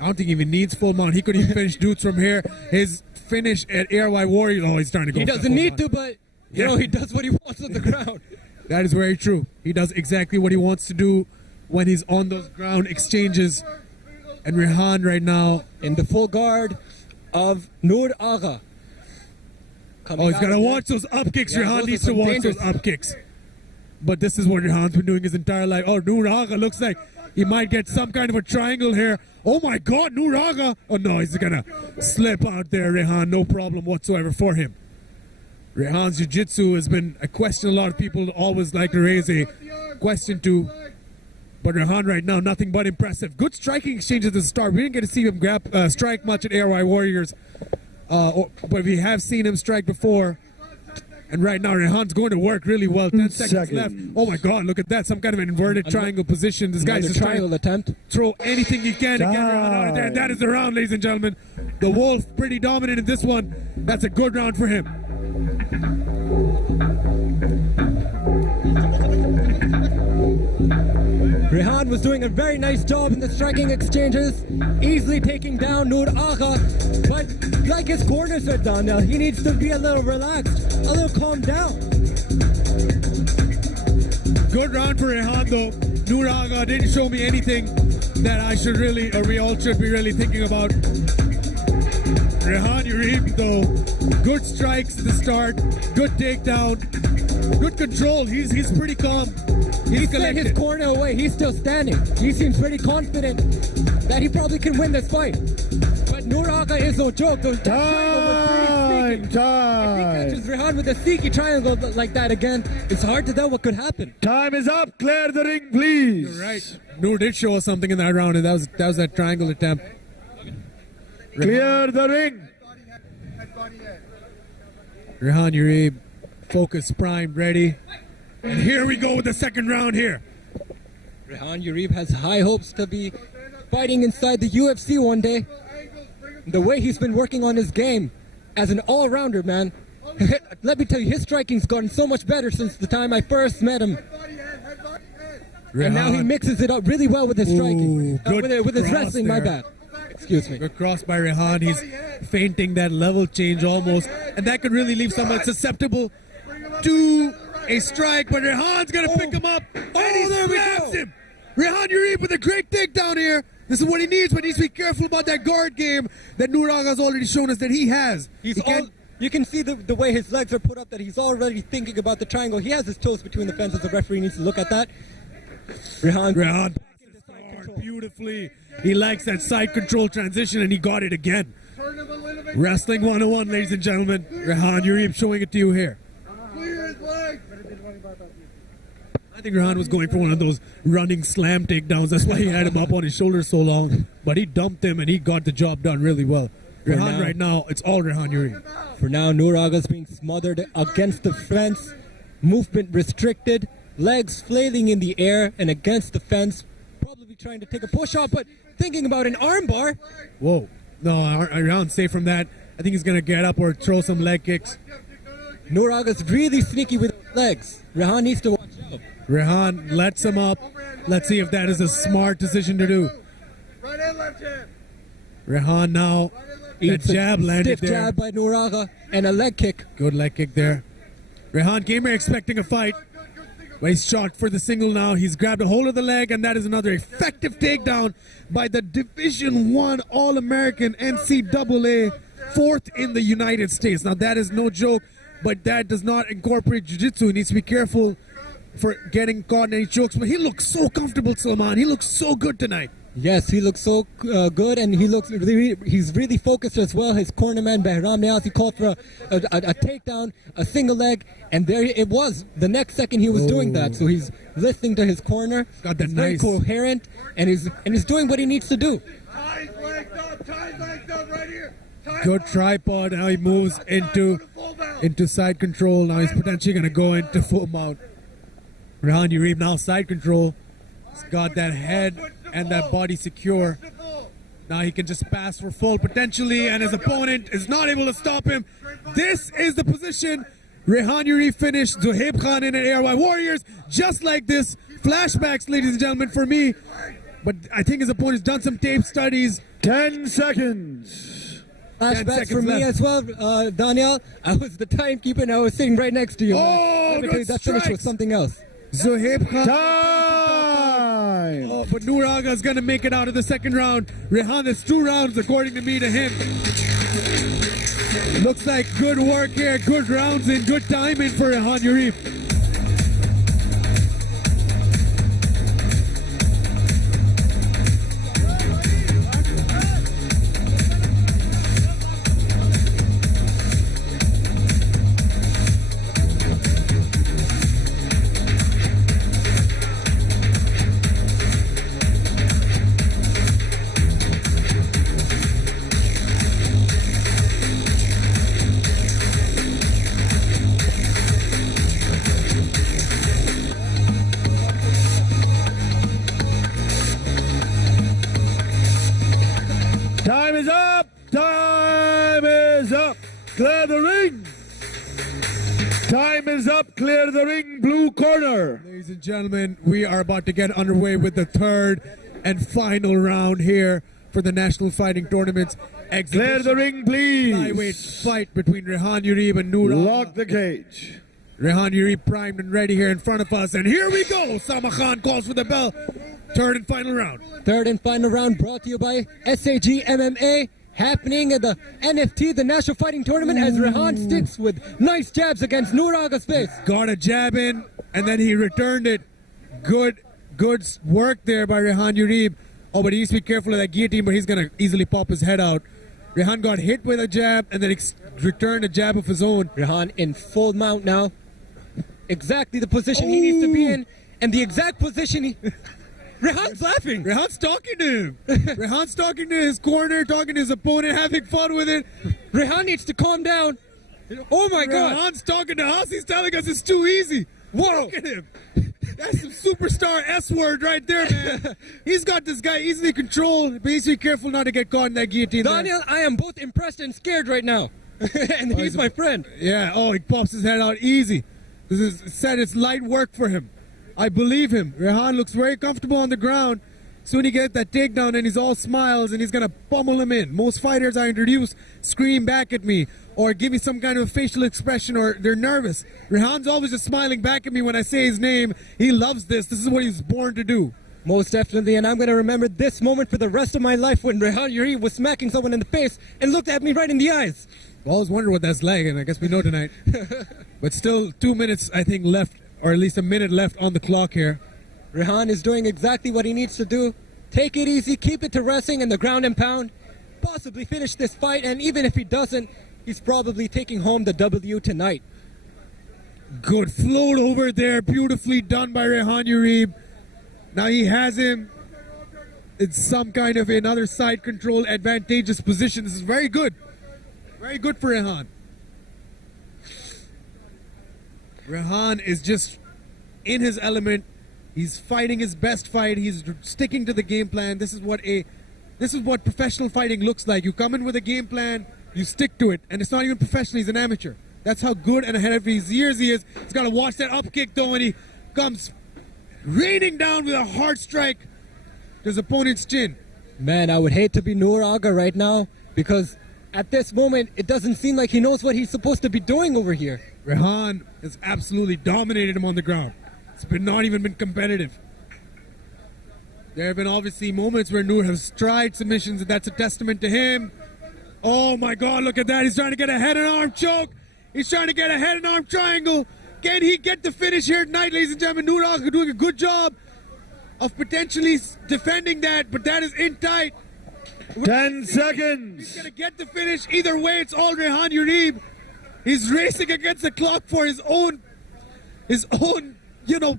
I don't think he even needs full mount. He could even finish dudes from here. His finish at ARY Warrior. Oh, he's trying to go. He for that doesn't full need mount. to, but you know, he does what he wants on the ground. That is very true. He does exactly what he wants to do when he's on those ground exchanges. And Rehan right now, In the full guard of Noor Agha. oh, he's got to watch those up kicks. Yeah, Rehan those needs are to some watch dangerous- those up kicks. But this is what Rehan's been doing his entire life. Oh, Noor Agha looks like he might get some kind of a triangle here. Oh my God, Noor Agha. Oh no, he's gonna slip out there, Rehan. No problem whatsoever for him. Rehan's jiu-jitsu has been a question a lot of people always like to raise a question to. But Rehan right now, nothing but impressive. Good striking exchanges at the start. We didn't get to see him strike much at ARY Warriors. But we have seen him strike before. And right now, Rehan's going to work really well. 10 seconds left. Oh my God, look at that. Some kind of an inverted triangle position. This guy's Another just trying triangle to attempt. throw anything he can to get Rehan out of there. And that is the round, ladies and gentlemen. The Wolf pretty dominant in this one. That's a good round for him. Rehan was doing a very nice job in the striking exchanges, easily taking down Noor Agha. But like his corner said, Daniel, he needs to be a little relaxed, a little calmed down. Good round for Rehan though. Noor Agha didn't show me anything that I should really, or we all should be really thinking about. Rehan Urib though, good strikes at the start, good takedown, good control. He's pretty calm. He He's set his collected. corner away. He's still standing. He seems pretty confident that he probably can win this fight. But Noor Agha is no joke. The triangle was pretty sneaky. If he catches Rehan with a sneaky triangle like that again, it's hard to tell what could happen. Time is up. Clear the ring, please. You're right. Noor did show us something in that round, and that was that triangle attempt. Clear the ring. Rehan Urib, focused, primed, ready. And here we go with the second round here. Rehan Urib has high hopes to be fighting inside the UFC one day. The way he's been working on his game as an all-rounder, man. Let me tell you, his striking's gotten so much better since the time I first met him. And now he mixes it up really well with his striking. Ooh, good with his cross wrestling, my there. bad. Excuse me. Good cross by Rehan. He's feinting that level change almost. And that could really leave someone susceptible to a strike. But Rehan's going to pick him up. And he there we slaps go. him. Rehan Urib with a great takedown here. This is what he needs, but he needs to be careful about that guard game that Noor Agha's already shown us that he has. He's He can't- you can see the way his legs are put up that he's already thinking about the triangle. He has his toes between the fences. The referee needs to look at that. Rehan Rehan passes forward beautifully. He likes that side control transition, and he got it again. Wrestling 101, ladies and gentlemen. Rehan Urib showing it to you here. Clear his legs. I think Rehan was going for one of those running slam takedowns. That's why he had him up on his shoulders so long. But he dumped him, and he got the job done really well. Rehan now- right now, it's all Rehan Yuri. For now, Noor Aga's being smothered against the fence, movement restricted, legs flailing in the air and against the fence, probably trying to take a push off, but thinking about an armbar. Whoa. No, Rehan's safe from that. I think he's going to get up or throw some leg kicks. Noor Aga's really sneaky with legs. Rehan needs to watch out. Rehan lets him up. Let's see if that is a smart decision to do. Right hand, left hand. Rehan now. That Eats a jab landed stiff there. jab by Noor Aga and a leg kick. Good leg kick there. Rehan came here expecting a fight. But he's shot for the single now. He's grabbed a hold of the leg, and that is another effective takedown by the Division 1 All-American NCAA, fourth in the United States. Now, that is no joke, but that does not incorporate jiu-jitsu. He needs to be careful for getting caught in any chokes. But he looks so comfortable, Salman. He looks so good tonight. Yes, he looks so good, and he's really focused as well. His cornerman Behram Niazi called for a takedown, a single leg, and there it was. The next second he was doing that, so he's listening to his corner. Got that He's very nice- coherent, and he's doing what he needs to do. Ties legs up right here. Ties Good up. tripod. Now he moves into side control. Now he's potentially going to go into full mount. Rehan Yuri now side control. He's got that head and that body secure. Now he can just pass for full potentially, and his opponent is not able to stop him. This is the position Rehan Yuri finished Zohaib Khan in at ARY Warriors, just like this. Flashbacks, ladies and gentlemen, for me. But I think his opponent's done some tape studies. 10 seconds. Flashbacks for seconds me left. as well, Daniel. I was the timekeeper, and I was sitting right next to you. Oh, because good that finish was strikes. something else. Zohaib Khan. Time. Oh, but Noor Aga is going to make it out of the second round. Rehan, it's 2 rounds according to me to him. Looks like good work here, good rounds and good timing for Rehan Yuri. Time is up. Time is up. Clear the ring. Time is up. Clear the ring. Blue corner. Ladies and gentlemen, we are about to get underway with the third and final round here for the National Fighting Tournament's Clear the exhibition ring, please. flyweight fight between Rehan Yuri and Noor Aga. Lock the cage. Rehan Yuri primed and ready here in front of us, and here we go. Sama Khan calls for the bell. Third and final round. Third and final round brought to you by SAG MMA, happening at the NFT, the National Fighting Tournament, as Rehan sticks with nice jabs against Noor Aga's face. Got a jab in, and then he returned it. Good work there by Rehan Yuri. Oh, but he needs to be careful of that guillotine, but he's going to easily pop his head out. Rehan got hit with a jab, and then returned a jab of his own. Rehan in full mount now. Exactly the position he needs to be in, and the exact position he... Rehan's laughing. Rehan's talking to him. Rehan's talking to his corner, talking to his opponent, having fun with it. Rehan needs to calm down. Oh my God. Rehan's talking to us. He's telling us it's too easy. Whoa. Look at him. That's some superstar S word right there, man. He's got this guy easily controlled, but he's be careful not to get caught in that guillotine. there. Daniel, I am both impressed and scared right now. And he's my friend. Yeah, oh, he pops his head out easy. This is said it's light work for him. I believe him. Rehan looks very comfortable on the ground. Soon he gets that takedown and he's all smiles and he's going to pummel him in. Most fighters I introduce scream back at me or give me some kind of facial expression or they're nervous. Rehan's always just smiling back at me when I say his name. He loves this. This is what he's born to do. Most definitely, and I'm going to remember this moment for the rest of my life when Rehan Yuri was smacking someone in the face and looked at me right in the eyes. I always wonder what that's like, and I guess we know tonight. But still 2 minutes, I think, left, or at least a minute left on the clock here. Rehan is doing exactly what he needs to do. Take it easy, keep it to wrestling and the ground and pound. Possibly finish this fight, and even if he doesn't, he's probably taking home the W tonight. Good float over there, beautifully done by Rehan Yuri. Now he has him in some kind of another side control advantageous position. This is very good. Very good for Rehan. Rehan is just in his element. He's fighting his best fight. He's sticking to the game plan. This is what professional fighting looks like. You come in with a game plan, you stick to it, and it's not even professional. He's an amateur. That's how good and ahead of his years he is. He's got to watch that up kick though when he comes raining down with a hard strike to his opponent's chin. Man, I would hate to be Noor Aga right now because at this moment it doesn't seem like he knows what he's supposed to be doing over here. Rehan has absolutely dominated him on the ground. It's not even been competitive. There have been obviously moments where Noor has tried submissions, and that's a testament to him. Oh my God, look at that. He's trying to get a head and arm choke. He's trying to get a head and arm triangle. Can he get the finish here tonight, ladies and gentlemen? Noor Aga doing a good job of potentially defending that, but that is in tight. 10 seconds. He's going to get the finish. Either way, it's all Rehan Yarib. He's racing against the clock for his own,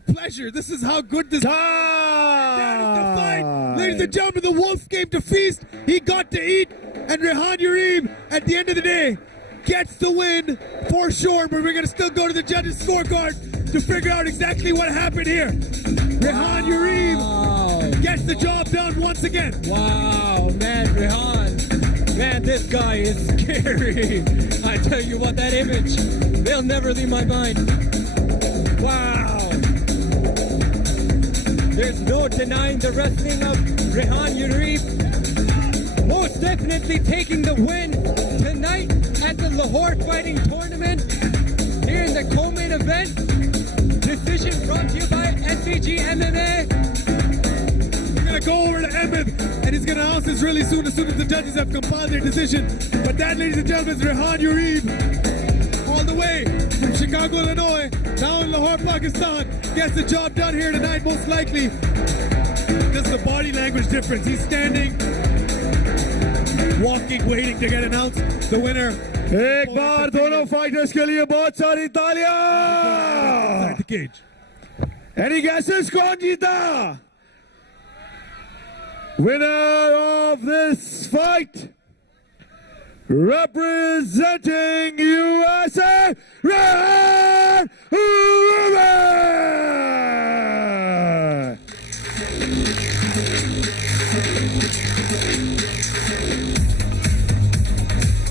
pleasure. This is how good this. That is the fight. Ladies and gentlemen, the Wolf came to feast. He got to eat. And Rehan Yarib, at the end of the day, gets the win for sure. But we're going to still go to the judges' scorecard to figure out exactly what happened here. Rehan Yarib gets the job done once again. Wow, man, Rehan. Man, this guy is scary. I tell you what, that image, they'll never leave my mind. Wow. There's no denying the wrestling of Rehan Yarib. Most definitely taking the win tonight at the Lahore Fighting Tournament. Here in the co-main event. Decision brought to you by SCG MMA. We're going to go over to Ahmed, and he's going to announce this really soon, as the judges have compiled their decision. But that, ladies and gentlemen, is Rehan Yarib, all the way from Chicago, Illinois, now in Lahore, Pakistan. Gets the job done here tonight, most likely. Just the body language difference. He's standing, walking, waiting to get announced. The winner. एक बार दोनों fighters के लिए बहुत सारी तालियां. Inside the cage. Any guesses? कौन जीता? Winner of this fight, representing USA, Rehan Yarib.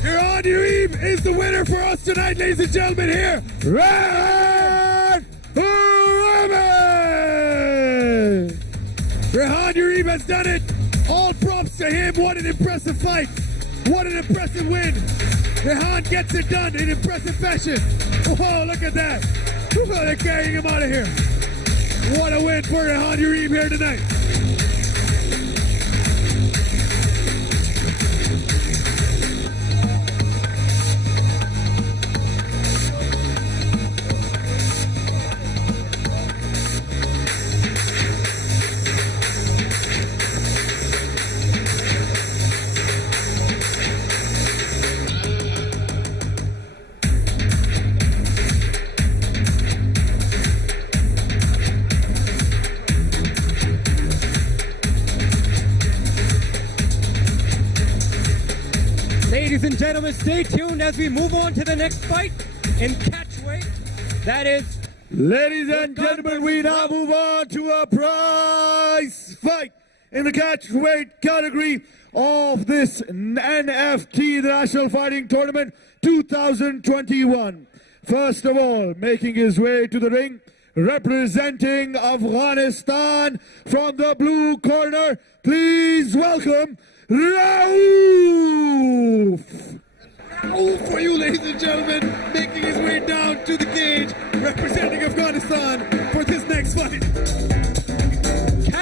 Rehan Yarib is the winner for us tonight, ladies and gentlemen. Here, Rehan Yarib. Rehan Yarib has done it. All props to him. What an impressive fight. What an impressive win. Rehan gets it done in impressive fashion. Oh, look at that. Oh, they're carrying him out of here. What a win for Rehan Yarib here tonight. Ladies and gentlemen, stay tuned as we move on to the next fight in catchweight. That is, Ladies and gentlemen, we now move on to a prize fight in the catchweight category of this NFT, the National Fighting Tournament 2021. First of all, making his way to the ring, representing Afghanistan from the blue corner, please welcome Rauf. Rauf for you, ladies and gentlemen, making his way down to the cage, representing Afghanistan for this next fight.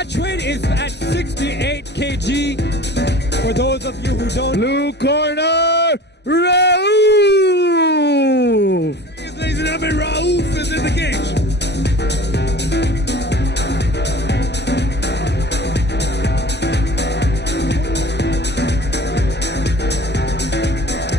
catchweight is at 68 kg. For those of you who don't Blue corner, Rauf. Ladies and gentlemen, Rauf is in the cage.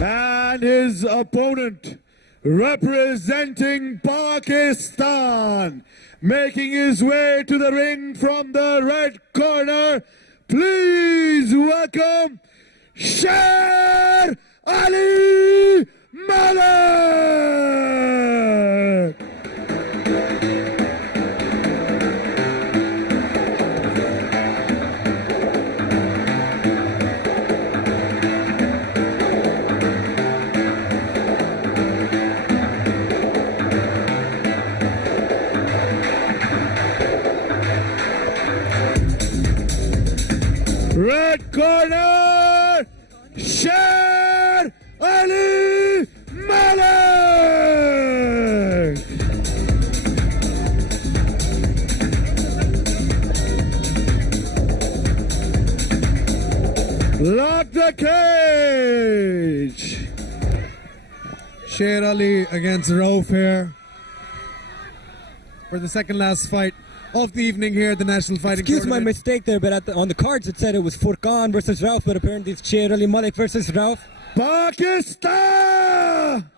And his opponent, representing Pakistan, making his way to the ring from the red corner, Please welcome Sher Ali Malik. Red corner, Sher Ali Malik. Lock the cage. Sher Ali against Rauf here for the second last fight of the evening here at the National Fighting Excuse my Tournament. mistake there, but on the cards it said it was Furqan versus Rauf, but apparently it's Sher Ali Malik versus Rauf. Pakistan!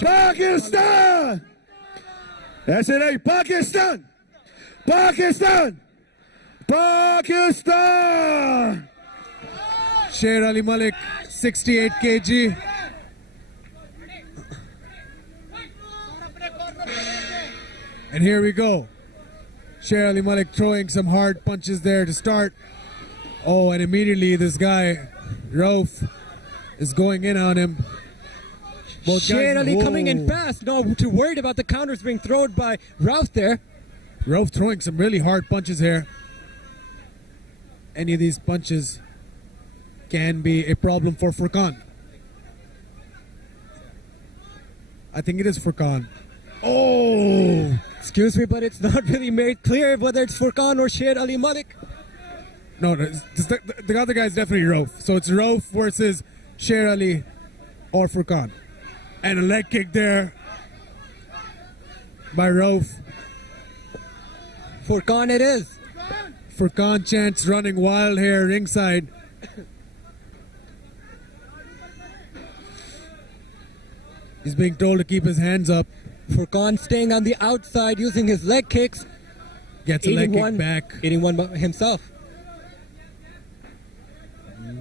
Pakistan! ऐसे नहीं, Pakistan! Pakistan! Pakistan! Sher Ali Malik, 68 kg. And here we go. Sher Ali Malik throwing some hard punches there to start. Oh, and immediately this guy, Rauf, is going in on him. Both Sher guys- Ali coming in Whoa. fast. No, too worried about the counters being thrown by Rauf there. Rauf throwing some really hard punches here. Any of these punches can be a problem for Furqan. I think it is Furqan. Oh! Excuse me, but it's not really made clear whether it's Furqan or Sher Ali Malik. No, the other guy is definitely Rauf. So it's Rauf versus Sher Ali or Furqan. And a leg kick there by Rauf. Furqan it is. Furqan chants running wild here ringside. He's being told to keep his hands up. Furqan staying on the outside using his leg kicks. Gets a leg Eating kick one, back. eating one by himself.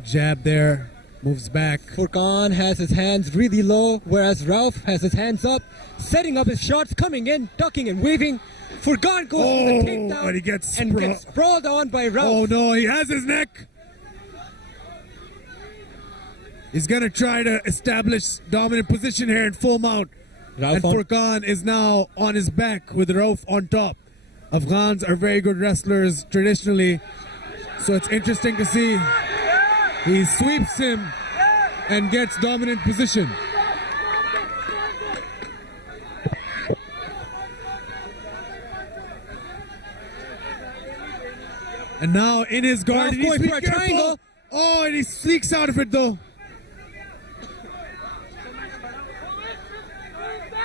Jab there. Moves back. Furqan has his hands really low, whereas Rauf has his hands up, setting up his shots, coming in, ducking and weaving. Furqan goes for the takedown and he gets and gets sprawled on by Rauf. Oh no, he has his neck. He's gonna try to establish dominant position here in full mount. Rauf And on- Furqan is now on his back with Rauf on top. Afghans are very good wrestlers traditionally, so it's interesting to see. He sweeps him and gets dominant position. And now in his guard, Rauf he needs going to be for a careful. triangle. Oh, and he sneaks out of it though.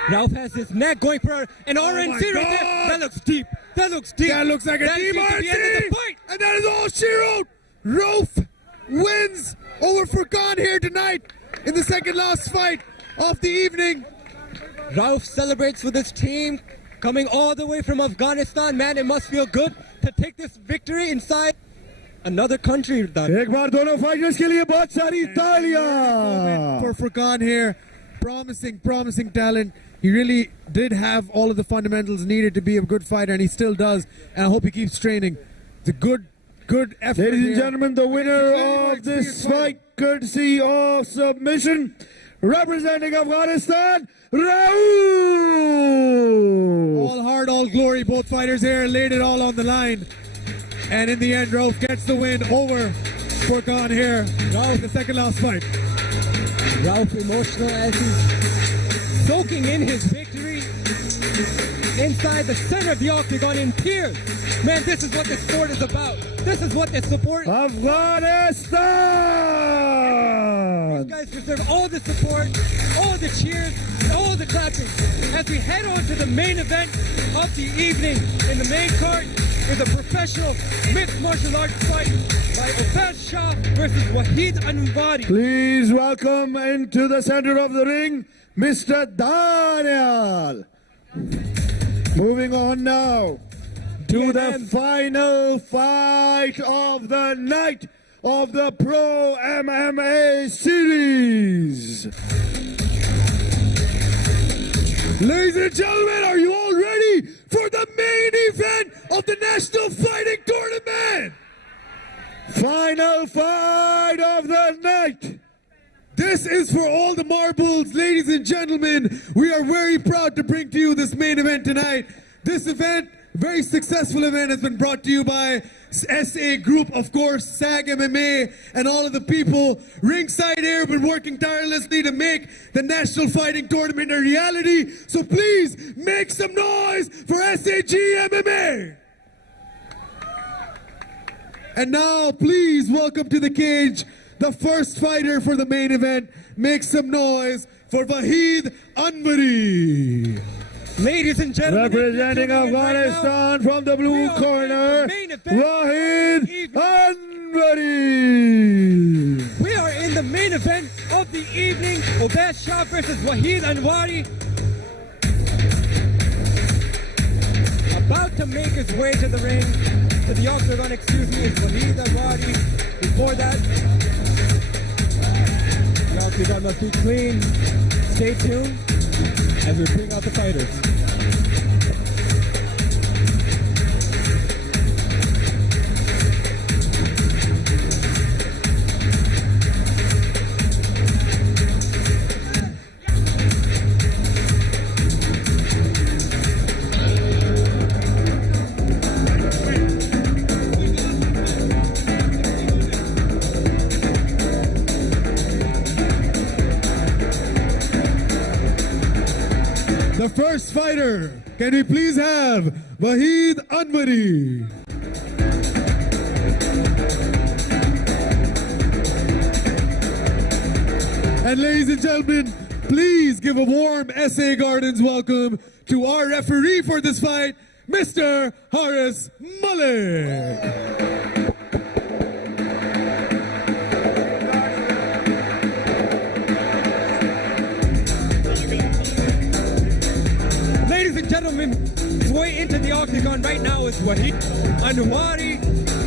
Rauf has his neck going for an RNC my right there. God. That looks deep. That looks deep. That looks like a That deep seems to be the end of RNC. the fight. And that is all she wrote. Rauf wins over Furqan here tonight in the second last fight of the evening. Rauf celebrates with his team, coming all the way from Afghanistan. Man, it must feel good to take this victory inside another country. एक बार दोनों fighters के लिए बहुत सारी तालियां. For Furqan here, promising talent. He really did have all of the fundamentals needed to be a good fighter, and he still does. And I hope he keeps training. It's a good effort. Ladies and here. gentlemen, the winner of this fight, courtesy of submission, representing Afghanistan, Rauf. All heart, all glory. Both fighters here laid it all on the line. And in the end, Rauf gets the win over Furqan here. Rauf, the second last fight. Rauf emotional as he's soaking in his victory inside the center of the octagon in tears. Man, this is what the sport is about. This is what the support. Afghanistan. You guys deserve all the support, all the cheers, all the clapping. As we head on to the main event of the evening, in the main card is a professional mixed martial arts fight by Ofaz Shah versus Wahid Anwari. Please welcome into the center of the ring, Mr. Daniel. Moving on now. to the PNM. final fight of the night of the Pro MMA Series. Ladies and gentlemen, are you all ready for the main event of the National Fighting Tournament? Final fight of the night. This is for all the marbles, ladies and gentlemen. We are very proud to bring to you this main event tonight. This event, very successful event, has been brought to you by SA Group, of course, SAG MMA, and all of the people ringside here have been working tirelessly to make the National Fighting Tournament a reality. So please make some noise for SAG MMA. And now, please welcome to the cage the first fighter for the main event. Make some noise for Waheed Anwari. Ladies and gentlemen, Representing Afghanistan from the blue corner, Waheed Anwari. we are in the main event of the evening. Obed Shah versus Waheed Anwari. About to make his way to the ring, to the octagon, excuse me, is Waheed Anwari. Before that, the octagon must be clean. Stay tuned as we bring out the fighters. The first fighter, can we please have Waheed Anwari? And ladies and gentlemen, please give a warm SA Gardens welcome to our referee for this fight, Mr. Haris Malik. Ladies and gentlemen, his way into the octagon right now is Waheed Anwari,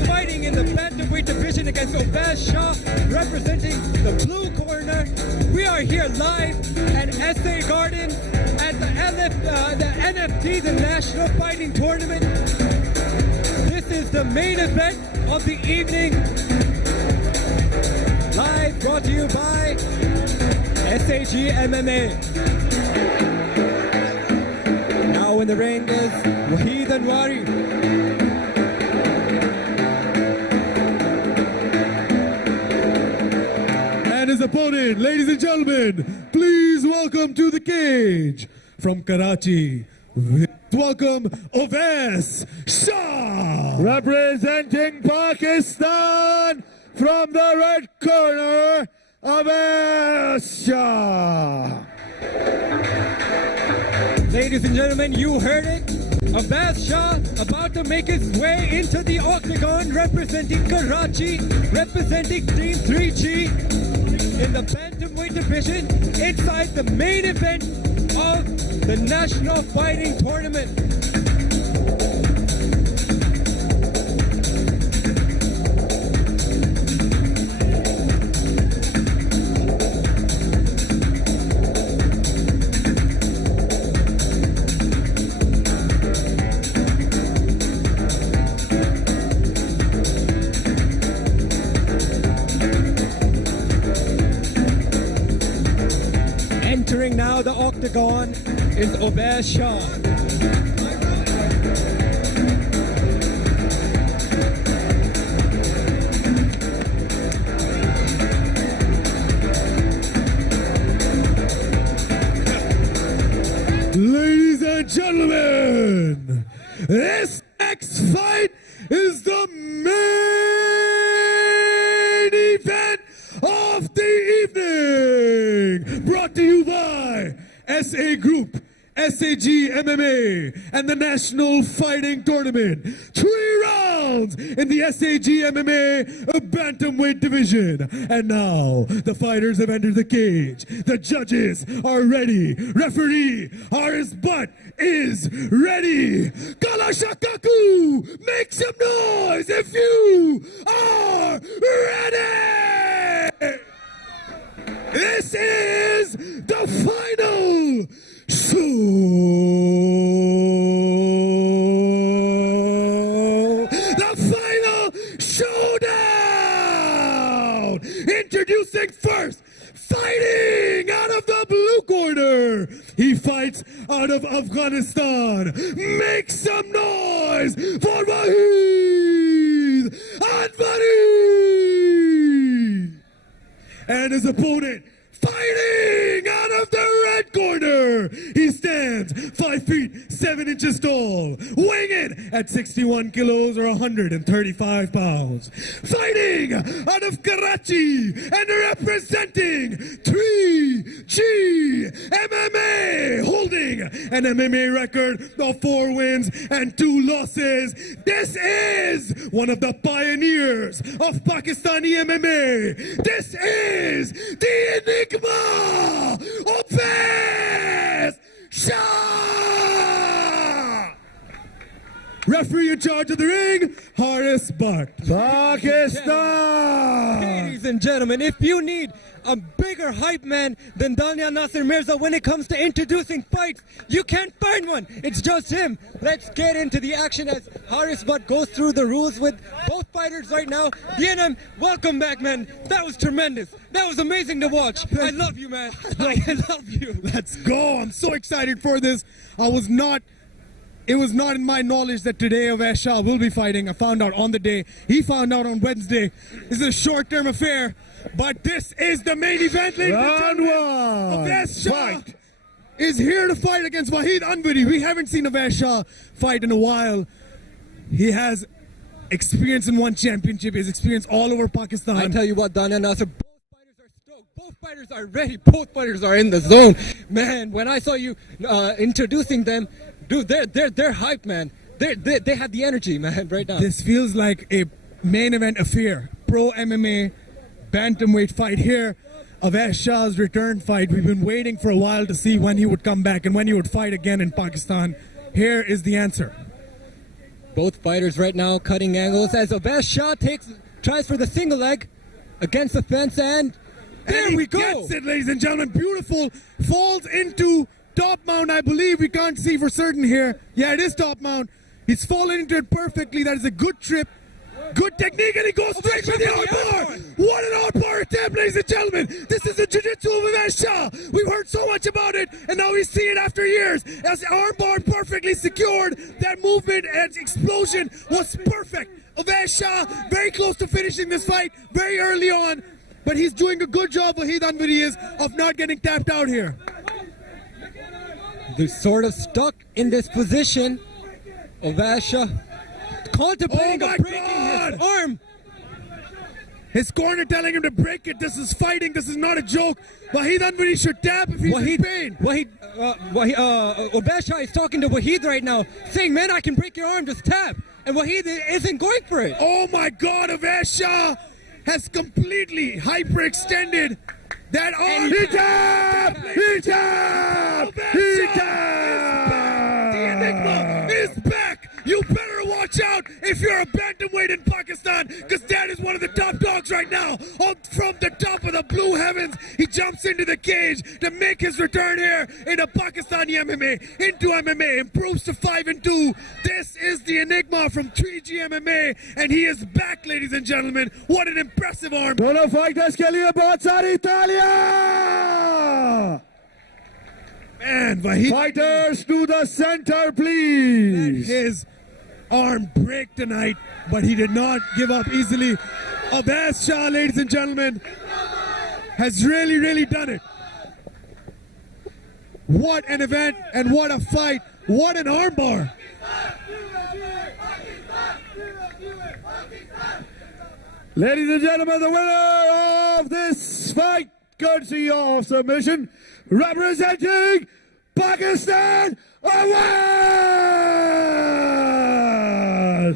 fighting in the bantamweight division against Obed Shah, representing the blue corner. We are here live at SA Garden at the NFT, the National Fighting Tournament. This is the main event of the evening. Live brought to you by SAG MMA. Now in the ring is Waheed Anwari. And his opponent, ladies and gentlemen, please welcome to the cage from Karachi. Welcome Ovais Shah. Representing Pakistan from the red corner, Ovais Shah. Ladies and gentlemen, you heard it. Obed Shah about to make his way into the octagon, representing Karachi, representing Team 3G in the bantamweight division inside the main event of the National Fighting Tournament. Entering now the octagon is Obed Shah. Ladies and gentlemen, this next fight is the main event of the evening. Brought to you by SA Group, SAG MMA, and the National Fighting Tournament. 3 rounds pounds in the SAG MMA bantamweight division. And now the fighters have entered the cage. The judges are ready. Referee Haris Butt is ready. Kalashakaku, make some noise if you are ready. This is the final showdown! Introducing first, fighting out of the blue corner. He fights out of Afghanistan. Make some noise for Wahid Anvari! And his opponent, fighting out of the red corner. He stands 5 feet 7 inches tall, weighing in at 61 kilos or 135 pounds. Fighting out of Karachi and representing 3G MMA, holding an MMA record of 4 wins and 2 losses. This is one of the pioneers of Pakistani MMA. This is the enigma of Faiz Shah. Referee in charge of the ring, Haris Butt. Pakistan. Ladies and gentlemen, if you need a bigger hype man than Danya Nasser Mirza when it comes to introducing fights, you can't find one. It's just him. Let's get into the action as Haris Butt goes through the rules with both fighters right now. DNM, welcome back, man. That was tremendous. That was amazing to watch. I love you, man. I love you. Let's go. I'm so excited for this. It was not in my knowledge that today Avais Shah will be fighting. I found out on the day. He found out on Wednesday. This is a short-term affair, but this is the main event, ladies and gentlemen. Avais Shah is here to fight against Wahid Anvari. We haven't seen Avais Shah fight in a while. He has experience in one championship. He has experience all over Pakistan. I tell you what, Danya Nasser, both fighters are stoked. Both fighters are ready. Both fighters are in the zone. Man, when I saw you introducing them, dude, they're hyped, man. They have the energy, man, right now. This feels like a main event affair. Pro MMA bantamweight fight here. Avais Shah's return fight. We've been waiting for a while to see when he would come back and when he would fight again in Pakistan. Here is the answer. Both fighters right now cutting angles as Avais Shah tries for the single leg against the fence, and there we go. Gets it, ladies and gentlemen. Beautiful. Falls into top mount, I believe. We can't see for certain here. Yeah, it is top mount. He's fallen into it perfectly. That is a good trip. Good technique, and he goes straight for the armbar. What an armbar attempt, ladies and gentlemen. This is the jiu-jitsu of Avais Shah. We've heard so much about it, and now we see it after years. As the armbar perfectly secured, that movement and explosion was perfect. Avais Shah very close to finishing this fight very early on, but he's doing a good job, Wahid Anvari is, of not getting tapped out here. They're sort of stuck in this position. Avais Shah contemplating breaking his arm. His corner telling him to break it. This is fighting. This is not a joke. Wahid Anvari should tap if he's in pain. Avais Shah is talking to Wahid right now, saying, man, I can break your arm, just tap. And Wahid isn't going for it. Oh my God, Avais Shah has completely hyperextended that arm. He tapped! He tapped! He tapped! The enigma is back! You better watch out if you're a bantamweight in Pakistan, because that is one of the top dogs right now. From the top of the blue heavens, he jumps into the cage to make his return here into Pakistani MMA, into MMA, improves to 5-2. This is the enigma from 3G MMA, and he is back, ladies and gentlemen. What an impressive arm. Dono fighters ke liye bahut sari taaliyan. Man, Wahid. Fighters to the center, please. His arm break tonight, but he did not give up easily. Avais Shah, ladies and gentlemen, has really done it. What an event and what a fight. What an armbar. Ladies and gentlemen, the winner of this fight, courtesy of submission, representing Pakistan, Avaz!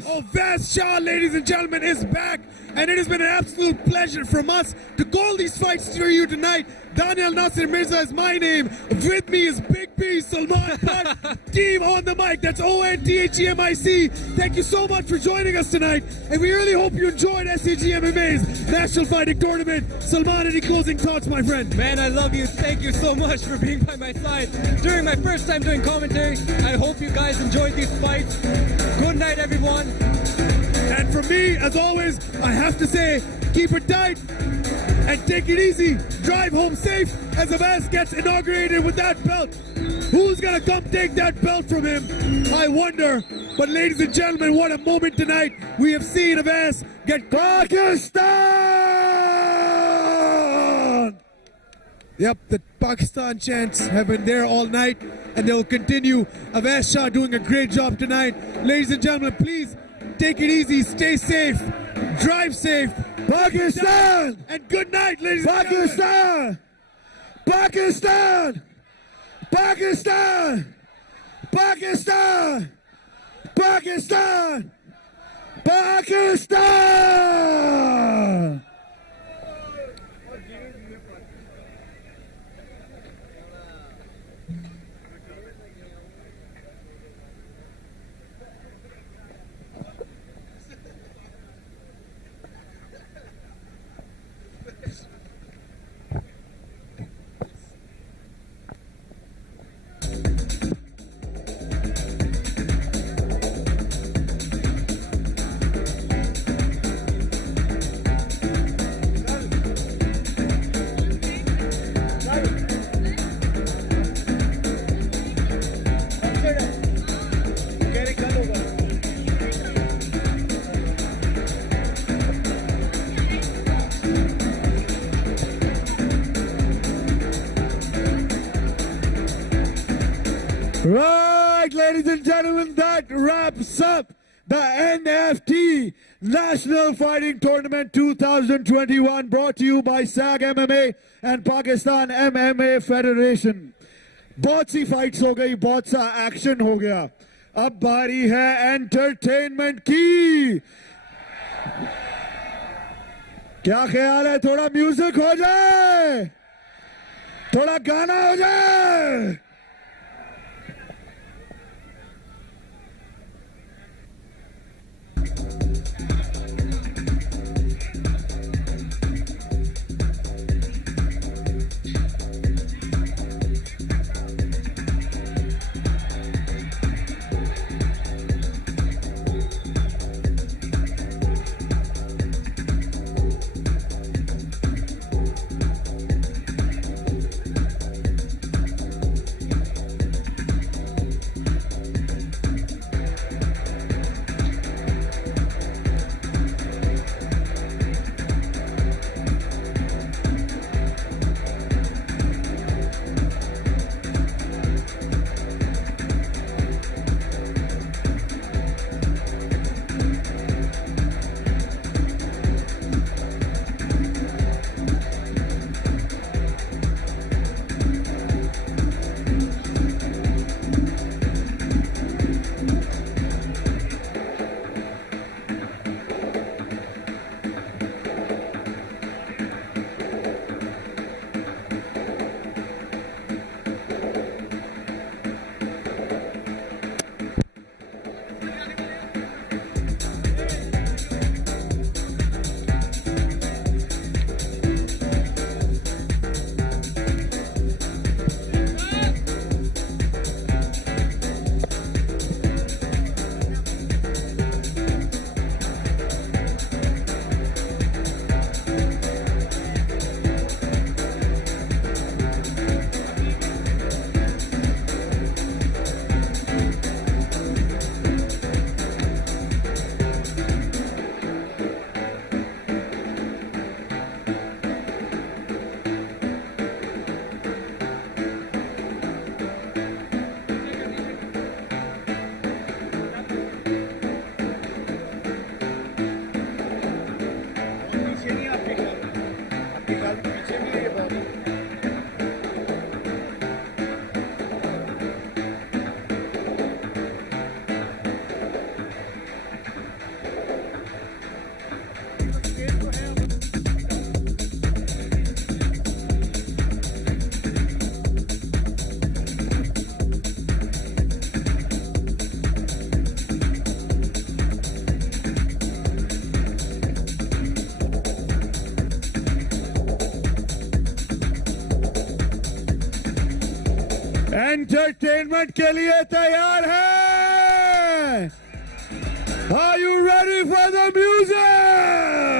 Avaz Shah, ladies and gentlemen, is back, and it has been an absolute pleasure from us to call these fights for you tonight. Daniel Nasir Mirza is my name. With me is Big B, Salman Bhatt. Team on the mic, that's ONTHEMIC. Thank you so much for joining us tonight, and we really hope you enjoyed SAG MMA's National Fighting Tournament. Salman, any closing thoughts, my friend? Man, I love you. Thank you so much for being by my side during my first time doing commentary. I hope you guys enjoyed these fights. Good night, everyone. And from me, as always, I have to say, keep it tight and take it easy. Drive home safe as Avaz gets inaugurated with that belt. Who's gonna come take that belt from him? I wonder. But ladies and gentlemen, what a moment tonight. We have seen Avaz get Pakistan! Yep, the Pakistan chants have been there all night, and they'll continue. Avaz Shah doing a great job tonight. Ladies and gentlemen, please take it easy, stay safe, drive safe. Pakistan! And good night, ladies and gentlemen. Pakistan! Pakistan! Pakistan! Pakistan! Pakistan! Pakistan! Right, ladies and gentlemen, that wraps up the NFT National Fighting Tournament 2021, brought to you by SAG MMA and Pakistan MMA Federation. बहुत सी fights हो गई, बहुत सा action हो गया, अब बारी है एंटरटेनमेंट की। क्या ख्याल है, थोड़ा म्यूजिक हो जाए, थोड़ा गाना हो जाए? एंटरटेनमेंट के लिए तैयार है? Are you ready for the music?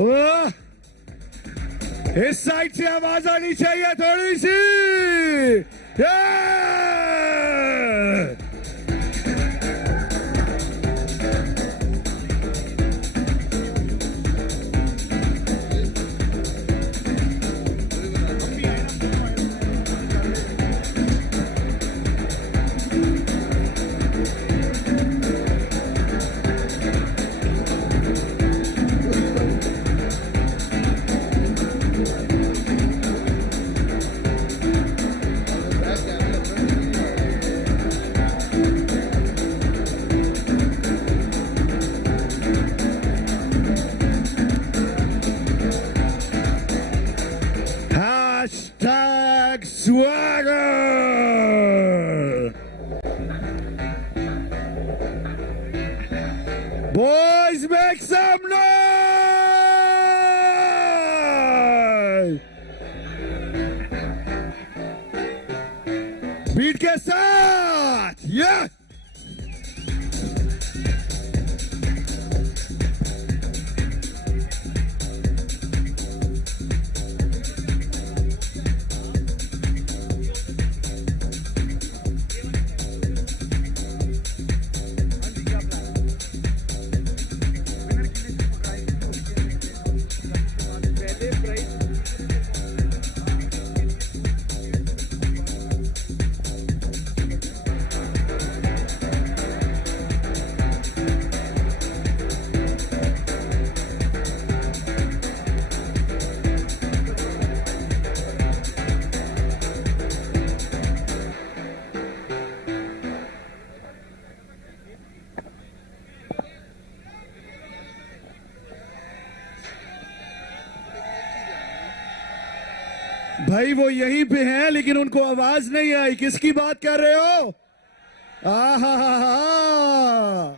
ओह, इस साइड से आवाज आनी चाहिए थोड़ी सी। Hashtag swagger. Boys, make some noise. Beat के साथ, yes. भाई वो यहीं पे हैं लेकिन उनको आवाज नहीं आई। किसकी बात कर रहे हो? आहा हा हा।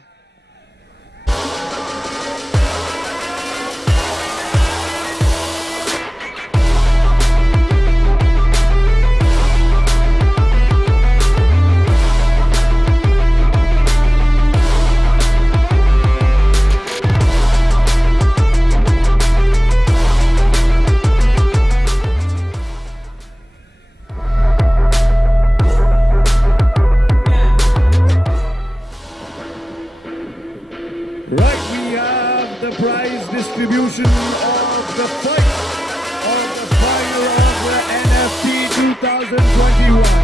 Right, we have the prize distribution of the fight of the final of the NFT 2021.